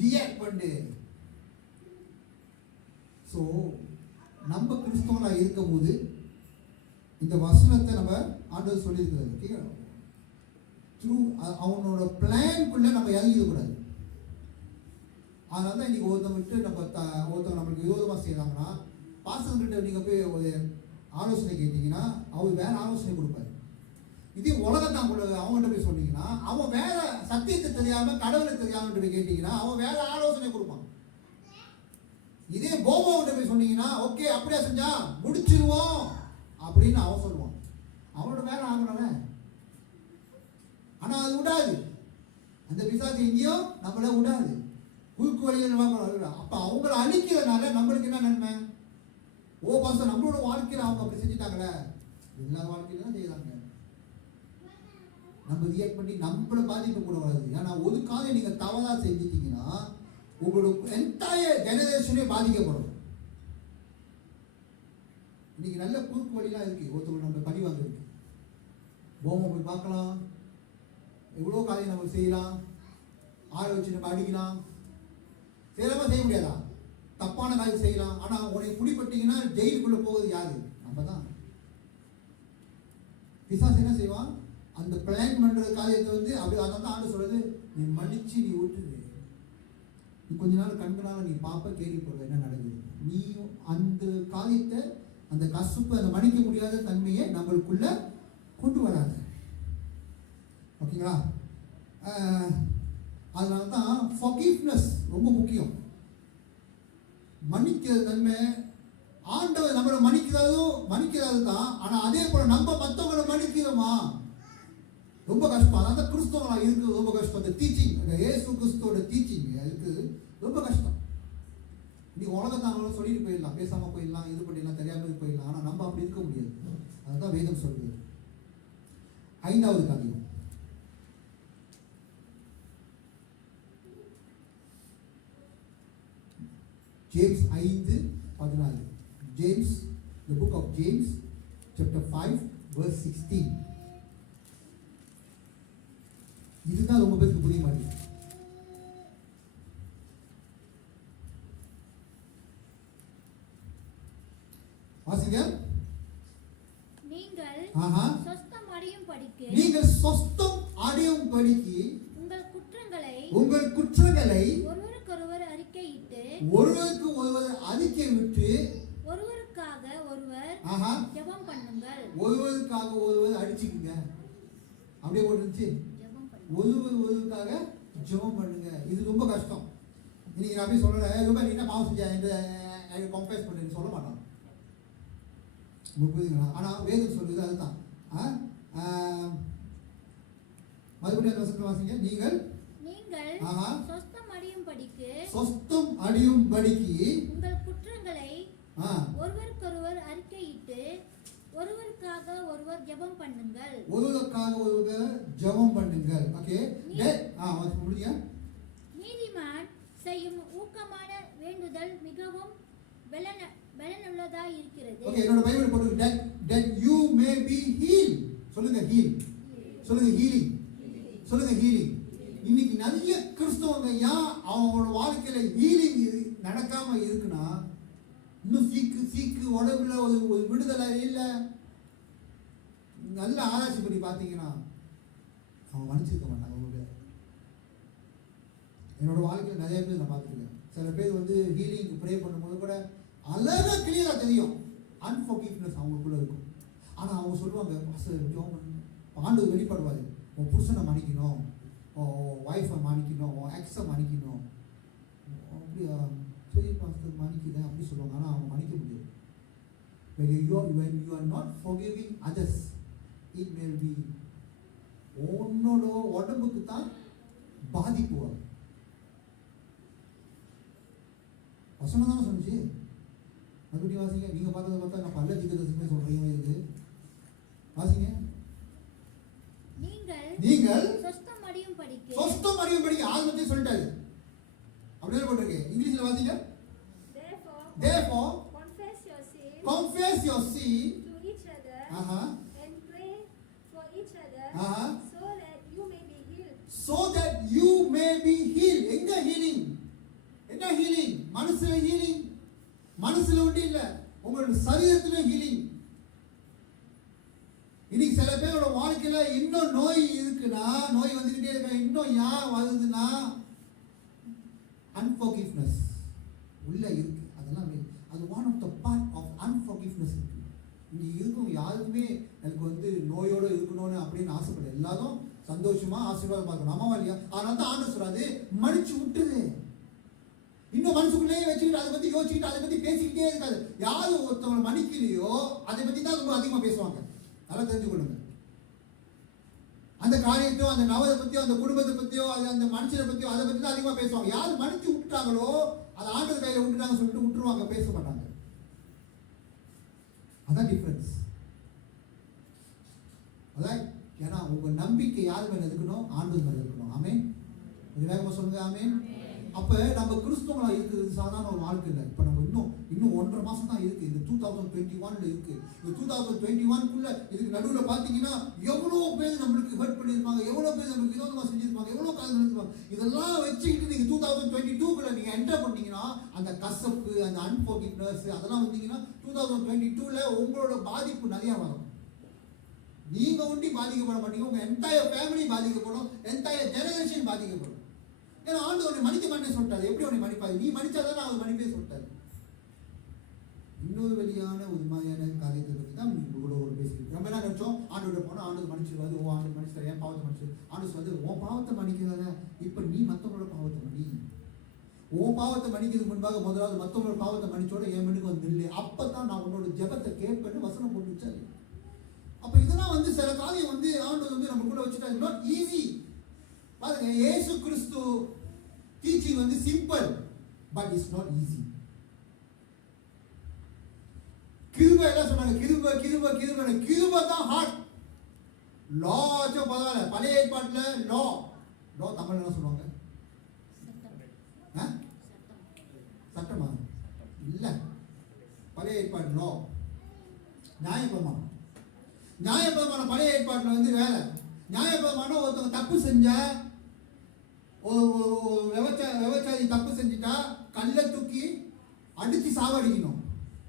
ரியாக்ட் பண்ணு. ஸோ நம்ம கிறிஸ்தவனாக இருக்கும் போது இந்த வசனத்தை நம்ம ஆண்டவர் சொல்லியிருக்கிறாரு. கேட்கணும் த்ரூ அவனோட பிளான்குள்ளே நம்ம இறங்கிடக்கூடாது. அதனால தான் இன்றைக்கி ஒருத்தவங்க நம்மளுக்கு விரோதமாக செய்கிறாங்கன்னா பாசங்கிட்ட நீங்கள் போய் ஒரு ஆலோசனை கேட்டிங்கன்னா அவர் வேறு ஆலோசனை கொடுப்பாரு. இதே உலகத்தான் கூட அவங்கள்ட்ட போய் சொன்னீங்கன்னா அவன் வேற சத்தியத்தை தெரியாமல் கடவுளை தெரியாமல் போய் கேட்டிங்கன்னா அவன் வேற ஆலோசனை கொடுப்பான். இதே போபாவிட்ட போய் சொன்னீங்கன்னா ஓகே அப்படியே செஞ்சா முடிச்சிருவோம் அப்படின்னு அவன் சொல்லுவான். அவனோட வேலை ஆகணும். ஆனால் அது விடாது. அந்த பிசாசு எங்கேயும் நம்மள விடாது. குறுக்கு வழிகள் வாங்கணும். அப்போ அவங்கள அழிக்கிறதுனால நம்மளுக்கு என்ன நன்மை? ஓ பாசம் நம்மளோட வாழ்க்கையில் அவங்க அப்படி செஞ்சுட்டாங்களே, எல்லா வாழ்க்கையில தான் செய்யறாங்க. நம்ம ரியாக்ட் பண்ணி நம்மளை பாதிக்க கூட வராது. ஏன்னா ஒரு காலம் நீங்க தவறா செஞ்சிட்டீங்கன்னா உங்களோட என்டையர் ஜெனரேஷனே பாதிக்கப்படும். இன்னைக்கு நல்ல குறுக்கு வழிலாம் இருக்கு. ஒருத்தவங்க நம்ம பழி வாங்க இருக்கு. போம போய் பார்க்கலாம், எவ்வளோ காரியம் நம்ம செய்யலாம், ஆளை வச்சு நம்ம அடிக்கலாம், செய்யலாமா செய்ய முடியாதா? தப்பான காரியம் செய்யலாம். ஆனால் உனக்கு பிடிப்பட்டீங்கன்னா ஜெயிலுக்குள்ளே போவது யாரு? நம்ம தான். பிசாசு என்ன செய்வான்? அந்த பிளான் பண்ணுற காரியத்தை வந்து அப்படி அதான் தான் ஆண்டு சொல்றது, நீ மன்னிச்சு நீ விட்டுரு, நீ கொஞ்ச நாள் கண்களால் நீ பார்ப்ப கேள்விப்படுற என்ன நடக்குது. நீ அந்த காரியத்தை அந்த கசுப்பு அந்த மன்னிக்க முடியாத தன்மையை நம்மளுக்குள்ள கொண்டு வராது. ஓகேங்களா? அதனால தான் forgiveness ரொம்ப முக்கியம். மன்னிக்கிற தன்மை ஆண்டவர் நம்மளை மன்னிக்கிறது தான். ஆனால் அதே போல நம்ம மற்றவங்களை மன்னிக்கிறோமா? ரொம்ப கஷ்டம். அதான் கிறிஸ்தவங்களா இருக்குது ரொம்ப கஷ்டம். அந்த டீச்சிங், அந்த இயேசு கிறிஸ்துவோட டீச்சிங் அதுக்கு ரொம்ப கஷ்டம். இன்னைக்கு உலகத்தை அவங்களும் சொல்லிட்டு போயிடலாம், பேசாமல் போயிடலாம், இது பண்ணிடலாம், தெரியாமல் போயிடலாம். ஆனால் நம்ம அப்படி இருக்க முடியாது. அதுதான் வேதம் சொல்லுது. 5வது காரியம், James 5:14. James, the book of James chapter 5 verse 16. இதுதான் ரொம்ப பேருக்கு புரிய மாட்டேங்குது. வாசிங்க. நீங்கள் சொஸ்தம் அடையும் படிக்கு உங்கள் குற்றங்களை ஒருவருக்கொருவர் அறிக்கையிட்டு ஒருவருக்கு ஒருவர் அறிக்கையிட்டு ஒருவருக்காக ஒருவர் ஜெபம் பண்ணுங்கள். ஒருவருக்காக ஒருவர் அடிச்சுக்குங்க. அப்படியே போட்டுருச்சு. ஒருவருக்காக ஜெபம் பண்ணுங்க. இது ரொம்ப கஷ்டம். இன்னைக்கு நான் போய் சொல்றேன், ரொம்ப நீ என்ன பாவம் செஞ்ச இந்த கம்பேர் பண்ணுன்னு சொல்ல மாட்டான். புரியுதுங்களா? ஆனால் வேதம் சொல்லுது அதுதான். மறுபடியும் அந்த வசனத்தை வாசிங்க. நீங்கள் சொஸ்தம் அடையும் படிக்கு உங்கள் குற்றங்களை ஒருவருக்கொருவர் அறிக்கையிட்டு ஒருவருக்காக ஒருவர் ஜெபம் பண்ணுங்கள். ஒருவருக்காக ஒருவர் ஜெபம் பண்ணுங்கள். ஓகே, முடிங்க. நீதிமான் செய்யும் ஊக்கமான வேண்டுதல் மிகவும் பலனுள்ளதா இருக்கிறது. ஓகே, என்னோட பைபிள் போட்டு that you may be healed. சொல்லுங்க heal. சொல்லுங்க healing. சொல்லுங்க healing. இன்னைக்கு நிறைய கிறிஸ்தவங்க ஏன் அவங்களோட வாழ்க்கையில ஹீலிங் நடக்காம இருக்குன்னா, இன்னும் சீக்கு உடம்புல ஒரு விடுதலை இல்லை. நல்ல ஆராய்ச்சி பண்ணி பார்த்தீங்கன்னா அவன் மன்னிச்சிருக்க மாட்டாங்க. அவங்களுக்கு என்னோட வாழ்க்கையில் நிறைய பேர் நான் பார்த்துருக்கேன். சில பேர் வந்து ஹீலிங் ப்ரே பண்ணும்போது கூட அழகாக கிளியராக தெரியும் அன்ஃபர்கிவ்னஸ் அவங்களுக்குள்ள இருக்கும். ஆனால் அவங்க சொல்லுவாங்க, ஆண்டு வெளிப்படுவார், உன் புருஷனை மன்னிக்கணும், ஒய்ஃபை மன்னிக்கணும், எக்ஸை மன்னிக்கணும். அப்படியா சரி பாஸ்டர் மன்னிக்கிறேன் அப்படி சொல்லுவாங்க. ஆனால் அவங்க மன்னிக்க முடியாது. when you are not forgiving others, it may be உன்னோட உடம்புக்கு தான் பாதிப்பு வரும். வசனம் தானே சொன்னிச்சு. மறுபடியும் வாசிங்க. நீங்க பார்த்ததை பார்த்தா நான் பல்ல திக்கதமே சொல்றீங்க. இது வாசிங்க. நீங்கள் சொஸ்தம் அடையும் படிக்கு ஆல்ரெடி சொல்லிட்டாரு. அப்படியே போட்டுருக்கு. இங்கிலீஷ்ல வாசிங்க. Therefore confess your sin to each other and pray for each other so that you may be healed. எங்க ஹீலிங்? என்ன ஹீலிங்? மனசுல ஹீலிங். மனசுல ஒண்டி இல்ல, உங்களோட சரீரத்துல ஹீலிங். இன்னைக்கு சில பேரோட வாழ்க்கையில இன்னும் நோய் இருக்குன்னா, நோய் வந்துகிட்டே இருக்கா, இன்னும் ஏன் வருதுன்னா அன்ஃபர்கிவ்னஸ் உள்ள இருக்கு. அதெல்லாம் அது one of the part of unforgiveness இருக்கு. இங்க இருக்கும் யாருக்குமே எனக்கு வந்து நோயோட இருக்கணும்னு அப்படின்னு ஆசைப்பட, எல்லாரும் சந்தோஷமா ஆசீர்வாதம் பார்க்கணும். அம்மாவா இல்லையா? அதனால தான் ஆண்டு சொல்றாரு, மன்னிச்சு விட்டுரு. இன்னும் மனசுக்குள்ளேயே வச்சுக்கிட்டு அதை பத்தி யோசிச்சுக்கிட்டு அதை பத்தி பேசிக்கிட்டே இருக்காது. யாரு ஒருத்தவங்க மன்னிக்கலையோ அதை பத்தி தான் ரொம்ப அதிகமா பேசுவாங்க. நல்லா தெரிஞ்சு கொள்ளுங்க. அந்த காரியத்தையோ அந்த நபரை பத்தியோ அந்த குடும்பத்தை பத்தியோ அந்த மனுஷனை பத்தியோ அதை பத்தி தான் அதிகமா பேசுவாங்க. யாரு மன்னிச்சு விட்டுட்டாங்களோ அதை ஆண்டவர் கையில விட்டுட்டாங்க சொல்லிட்டு விட்டுருவாங்க, பேச மாட்டாங்க. அதான் டிஃபரன்ஸ். அதான் ஏன்னா உங்க நம்பிக்கை யார் மேல இருக்கணும்? ஆண்டவர் மேல இருக்கணும். ஆமென். வேகமா சொல்லுங்க ஆமென். அப்ப நம்ம கிறிஸ்தவங்களா இருக்குது சாதாரண ஒரு வாழ்க்கை இல்லை. இப்ப நம்ம இன்னும் 1.5 மாசம் தான் இருக்கு. இது 2021 இருக்கு. இந்த 2021 இதுக்கு நடுவில் பாத்தீங்கன்னா எவ்வளவு பேர் நம்மளுக்கு ஹர்ட் பண்ணிருப்பாங்க, எவ்வளவு பேர் நம்மளுக்கு விரோதமா செஞ்சிருப்பாங்க, எவ்வளவு காலம் நடந்திருப்பாங்க. இதெல்லாம் வச்சுக்கிட்டு நீங்க 2022 நீங்க என்டர் பண்ணீங்கன்னா அந்த கசப்பு, அந்த அன்ஃபர்கிவ்னஸ் அதெல்லாம் வந்தீங்கன்னா 2022 உங்களோட பாதிப்பு நிறைய வரும். நீங்க ஒண்டி பாதிக்கப்பட மாட்டீங்க, உங்க என்டையர் ஃபேமிலி பாதிக்கப்படும், என்டையர் ஜெனரேஷன் பாதிக்கப்படும். ஏன்னா ஆண்டு உன்னை மன்னிக்க மாட்டேன்னு சொல்லிட்டாரு. எப்படி உன்னை மன்னிப்பாரு? நீ மன்னிச்சாதான் அவர் மன்னிப்பே சொல்லிட்டாரு. இன்னொரு வெளியான ஒரு மாதிரியான காரியத்தை பற்றி தான் உங்களோட ஒரு பேசிக்கிட்டு நம்ம என்ன நினைச்சோம்? ஆண்டோட போனால் ஆண்டு மன்னிச்சிருவாரு. ஓ ஆண்டு மன்னிச்சிட்டாரு, என் பாவத்தை மன்னிச்சு. ஆண்டு சொல்றது உன் பாவத்தை மன்னிக்கிறாங்க, இப்போ நீ மற்றவங்களோட பாவத்தை மன்னி. உன் பாவத்தை மன்னிக்கிறதுக்கு முன்பாக முதலாவது மற்றவங்களோட பாவத்தை மன்னிச்சோட என் மனுக்கு வந்து இல்லை. அப்பதான் நான் உன்னோட ஜெபத்தை கேட்பேன்னு வசனம் போட்டு வச்சாரு. அப்ப இதெல்லாம் வந்து சில காரியம் வந்து ஆண்டு வந்து நம்ம கூட வச்சுட்டாரு. Not easy. பாருங்க, இயேசு கிறிஸ்து டீச்சிங் வந்து simple, but it's not easy. கிருபை எல்லாம் சொன்னாங்க, கிருபை கிருபை கிருபை. கிருபை தான் ஹார்ட். லாச்சும் பரவாயில்ல. பழைய ஏற்பாட்டுல லா தமிழ் என்ன சொல்லுவாங்க? சட்டமா இல்ல. பழைய ஏற்பாடு லா, நியாயப்பிரமாணம். நியாயப்பிரமாணம் பழைய ஏற்பாட்டுல வந்து வேலை. நியாயப்பிரமாணம் ஒருத்தவங்க தப்பு செஞ்சா, விவசாயி தப்பு செஞ்சுட்டா கல்லை தூக்கி அடிச்சு சாவடிக்கணும்.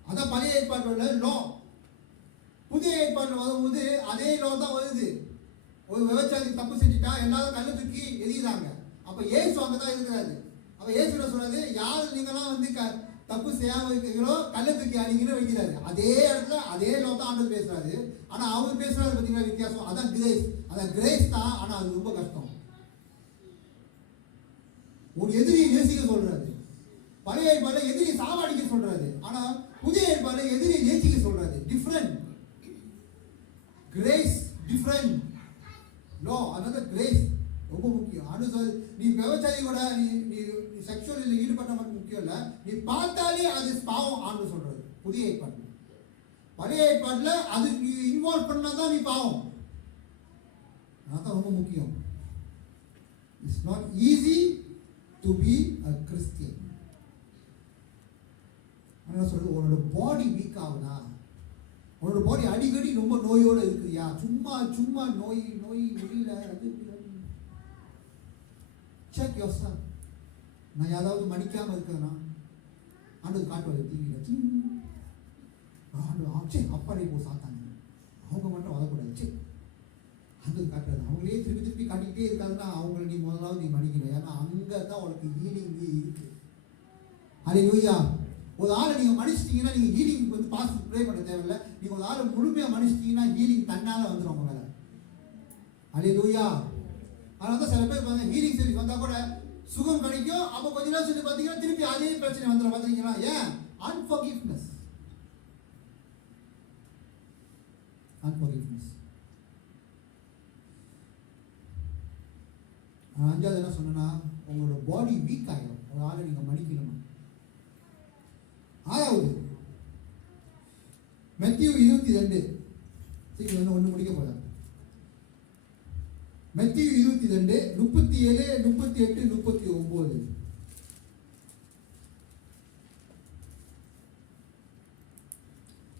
அதான் பழைய ஏற்பாட்டோட லா. புதிய ஏற்பாட்டில் வரும்போது அதே லா தான் வருது. ஒரு விவசாயி தப்பு செஞ்சுட்டா எல்லாரும் கல்லை தூக்கி எரியுறாங்க. அப்ப ஏசு அங்கதான் இருக்கிறாரு. அப்ப ஏசு என்ன சொல்றாரு? யார் நீங்களாம் வந்து தப்பு செய்யாம இருக்கிறீங்களோ கல்லை தூக்கி அடிக்கணும் வைக்கிறாரு. அதே இடத்துல அதே லா தான் ஆண்டவர் பேசுறாரு. ஆனா அவர் பேசுறாரு பார்த்தீங்கன்னா வித்தியாசம். அதான் கிரேஸ். அதான் கிரேஸ் தான். ஆனா அது ரொம்ப கஷ்டம். ஒரு எதிரியை நேசிக்க சொல்றாரு. பழைய ஏற்பாடுல எதிரியை சாவடிக்க சொல்றாரு. ஆனா புதிய ஏற்பாடுல எதிரியை நேசிக்க சொல்றாரு. டிஃபரண்ட் கிரேஸ், டிஃபரண்ட் லா. அதனால கிரேஸ் ரொம்ப முக்கியம். நீ விவசாயி கூட நீ செக்ஷுவல் ஈடுபட்ட மட்டும் முக்கியம் இல்ல, நீ பார்த்தாலே அது பாவம் ஆண்டு சொல்றது புதிய ஏற்பாடு. பழைய ஏற்பாடுல அது நீ இன்வால்வ் பண்ணாதான் நீ பாவம். அதான் ரொம்ப முக்கியம். It's not easy to be a Christian. என்ன சொல்றது? உன்னோட பாடி வீக் ஆகுதா? உன்னோட பாடி அடிக்கடி ரொம்ப நோயோட இருக்குறியா? சும்மா நோய் முடியல அது செக் யோர்செல்ஃப். நான் யாராவது மன்னிக்காம இருக்கிறேன்னா ஆண்டவர் காட்டுவாரு டிவியில. அப்பாடே போ சாத்தாங்க, அவங்க மட்டும் வரக்கூடாது. ஆண்டவர் காட்டுறது அவங்களே திருப்பி காட்டிக்கிட்டே இருக்காதுன்னா அவங்களை நீ முதலாவது நீ மன்னிக்கணும். ஏன்னா அங்கதான் உனக்கு ஹீலிங் இருக்கு. ஹல்லேலூயா. ஒரு ஆளை நீங்க மன்னிச்சிட்டீங்கன்னா நீங்க ஹீலிங் வந்து பாஸ்ட் ப்ரே பண்ண தேவையில்லை. நீங்க ஒரு ஆளை முழுமையா மன்னிச்சிட்டீங்கன்னா ஹீலிங் தன்னால வந்துடும் உங்க மேல. ஹல்லேலூயா. அதனால தான் சில பேர் பாருங்க, ஹீலிங் சர்வீஸ் வந்தா கூட சுகம் கிடைக்கும். அப்போ கொஞ்ச நாள் சொல்லி பார்த்தீங்கன்னா திருப்பி அதே பிரச்சனை வந்துடும். பார்த்தீங்களா? ஏன்? அன்ஃபர்கிவ்னஸ். அஞ்சாவது என்ன சொன்னா, உங்களோட பாடி வீக் ஆகிடும். ஒரு ஆளை நீங்க மன்னிக்கணும். ஆறாவது மத்தேயு 22. சீக்கிரம் ஒன்று முடிக்க போறேன். மத்தேயு 22 37 38 39.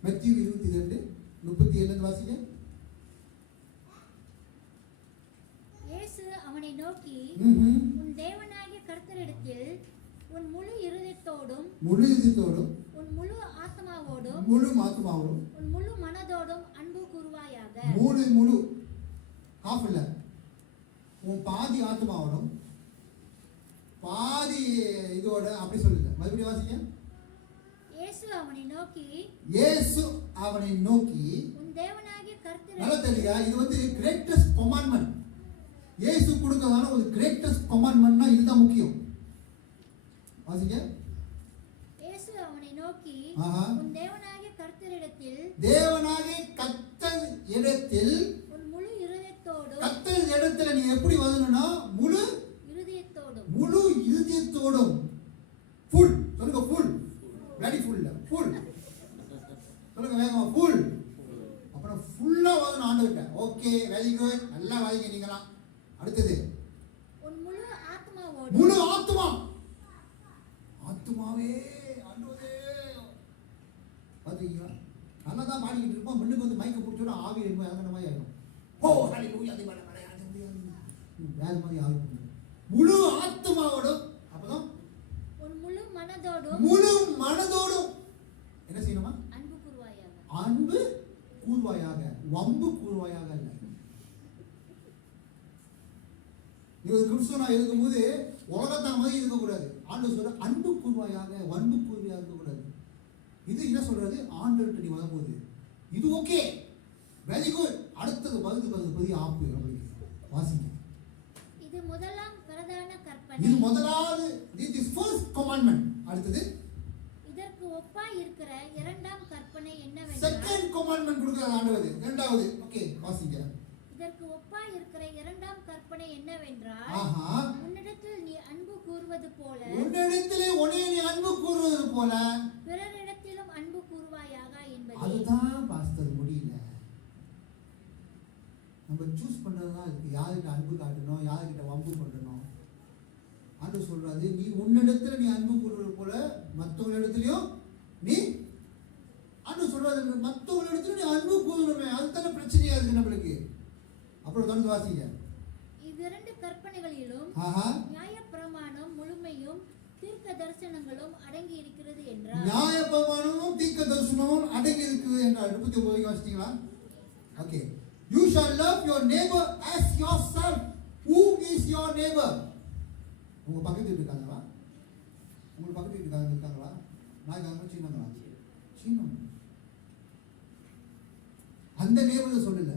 மத்தேயு 22 37 வாசிங்க. இயேசு அவனை நோக்கி, உன் தேவனாகிய கர்த்தரிடத்தில் உன் முழு இருதயத்தோடும் உன் முழு ஆத்மாவோடும் உன் முழு மனதோடும் அன்பு கூறுவாயாக. முழு ஹாஃப் இல்லை, உன் பாதி ஆத்மாவோடும் பாதி இதோட அப்படி சொல்லுங்க. மறுபடியும் வாசிங்க. இயேசு அவனை நோக்கி, இயேசு அவனை நோக்கி, உன் தேவனாகிய கர்த்தரை. நல்லா தெரியுங்க, இது வந்து கிரேட்டஸ்ட் கமாண்ட்மெண்ட். இயேசு கொடுக்கறதான ஒரு கிரேட்டஸ்ட் கமாண்ட்மெண்ட்னா இதுதான் முக்கியம். வாசிங்க. இயேசு அவனை நோக்கி, உன் தேவனாகிய கர்த்தரிடத்தில், தேவனாகிய கர்த்தர் இடத்தில், உன் முழு இருதயத்தோடும், கர்த்தர் இடத்துல நீ எப்படி வரணும்னா முழு இருதயத்தோடும், முழு இருதயத்தோடும், ஃபுல் சொல்லுங்க, ஃபுல், வெரி ஃபுல், ஃபுல் சொல்லுங்க வேகமா, ஃபுல். அப்புறம் ஃபுல்லா வரணும் ஆண்டவர்கிட்ட. ஓகே, வெரி குட், நல்லா வாங்க நீங்களாம். அடுத்தது உன் முழு ஆத்மாவோடும், முழு ஆத்மா, ஆத்மாவே ஆண்டவரே. பாத்தீங்களா, நல்லா தான் பாடிக்கிட்டு இருப்போம், முன்னுக்கு வந்து மைக்க பிடிச்சோட ஆவி இருக்கும், இறங்குற மாதிரி ஆயிடும். ஓ ஹalleluya, அது வேற வேற மாதிரி ஆகும். முழு ஆத்மாவோடும், அப்பதான் உன் முழு மனதோடும், முழு மனதோடும் என்ன செய்யணுமா? அன்பு கூர்வாயாக. அன்பு கூர்வாயாக, வம்பு கூர்வாயாக அல்ல. நீங்க கிறிஸ்துவனா இருக்கும்போது உலகத்தா மாதிரி இருக்கக்கூடாது. ஆண்டவர் சொல்ற அன்பு கூர்வாயாக, வன்பு கூர்வையாக இருக்கக்கூடாது. இது என்ன சொல்றது? ஆண்டவர்கிட்ட நீ வரும்போது இது ஓகே, வெரி குட். அடுத்தது பெரிய ஆப்பு நம்மளுக்கு. வாசிங்க. இது முதலாம் பிரதான கற்பனை. இது முதலாவது, this is first commandment. அடுத்தது இதற்கு ஒப்பாய் இருக்கிற இரண்டாம் கற்பனை என்னவென்றால், செகண்ட் commandment கொடுக்கிறார் ஆண்டவர். இரண்டாவது, ஓகே வாசிங்க. இதற்கு ஒப்பாய் இருக்கிற இரண்டாம் கற்பனை என்னவென்றால், ஆஹா, உன்னிடத்தில் நீ அன்பு கூர்வது போல, உன்னிடத்திலே உன்னை நீ அன்பு கூறுவது போல பிறரிடத்திலும் அன்பு கூர்வாயாக என்பதே. அதுதான் பாஸ்டர் முடியல. நம்ம சூஸ் பண்றதுதான் இருக்கு, யாருக்கிட்ட அன்பு காட்டணும், யாருக்கிட்ட வம்பு பண்ணணும். ஆண்டவர் சொல்றாரு, நீ உன்னிடத்துல நீ அன்பு கூறுவது போல மற்றவங்களிடத்திலையும் நீ, ஆண்டவர் சொல்றாரு, மற்றவங்களிடத்துல நீ அன்பு கூறணுமே. அதுதானே பிரச்சனையா இருக்கு நம்மளுக்கு. அப்புறம் தொடர்ந்து வாசிங்க. இவ்விரண்டு கற்பனைகளிலும் நியாயப்பிரமாணம் முழுமையும் தீர்க்க தரிசனங்களும் அடங்கி இருக்கிறது என்றார். நியாயப்பிரமாணமும் தீர்க்க தரிசனமும் அடங்கி இருக்குது என்றார். 39 வாசிட்டீங்களா? Okay. You shall love your neighbor as yourself. Who is your neighbor? உங்க பக்கத்து வீட்டுக்காரங்களா? உங்களுக்கு பக்கத்து வீட்டுக்காரங்க இருக்காங்களா? நான் சீனங்களா? சீனம். அந்த நேபரை சொல்லல,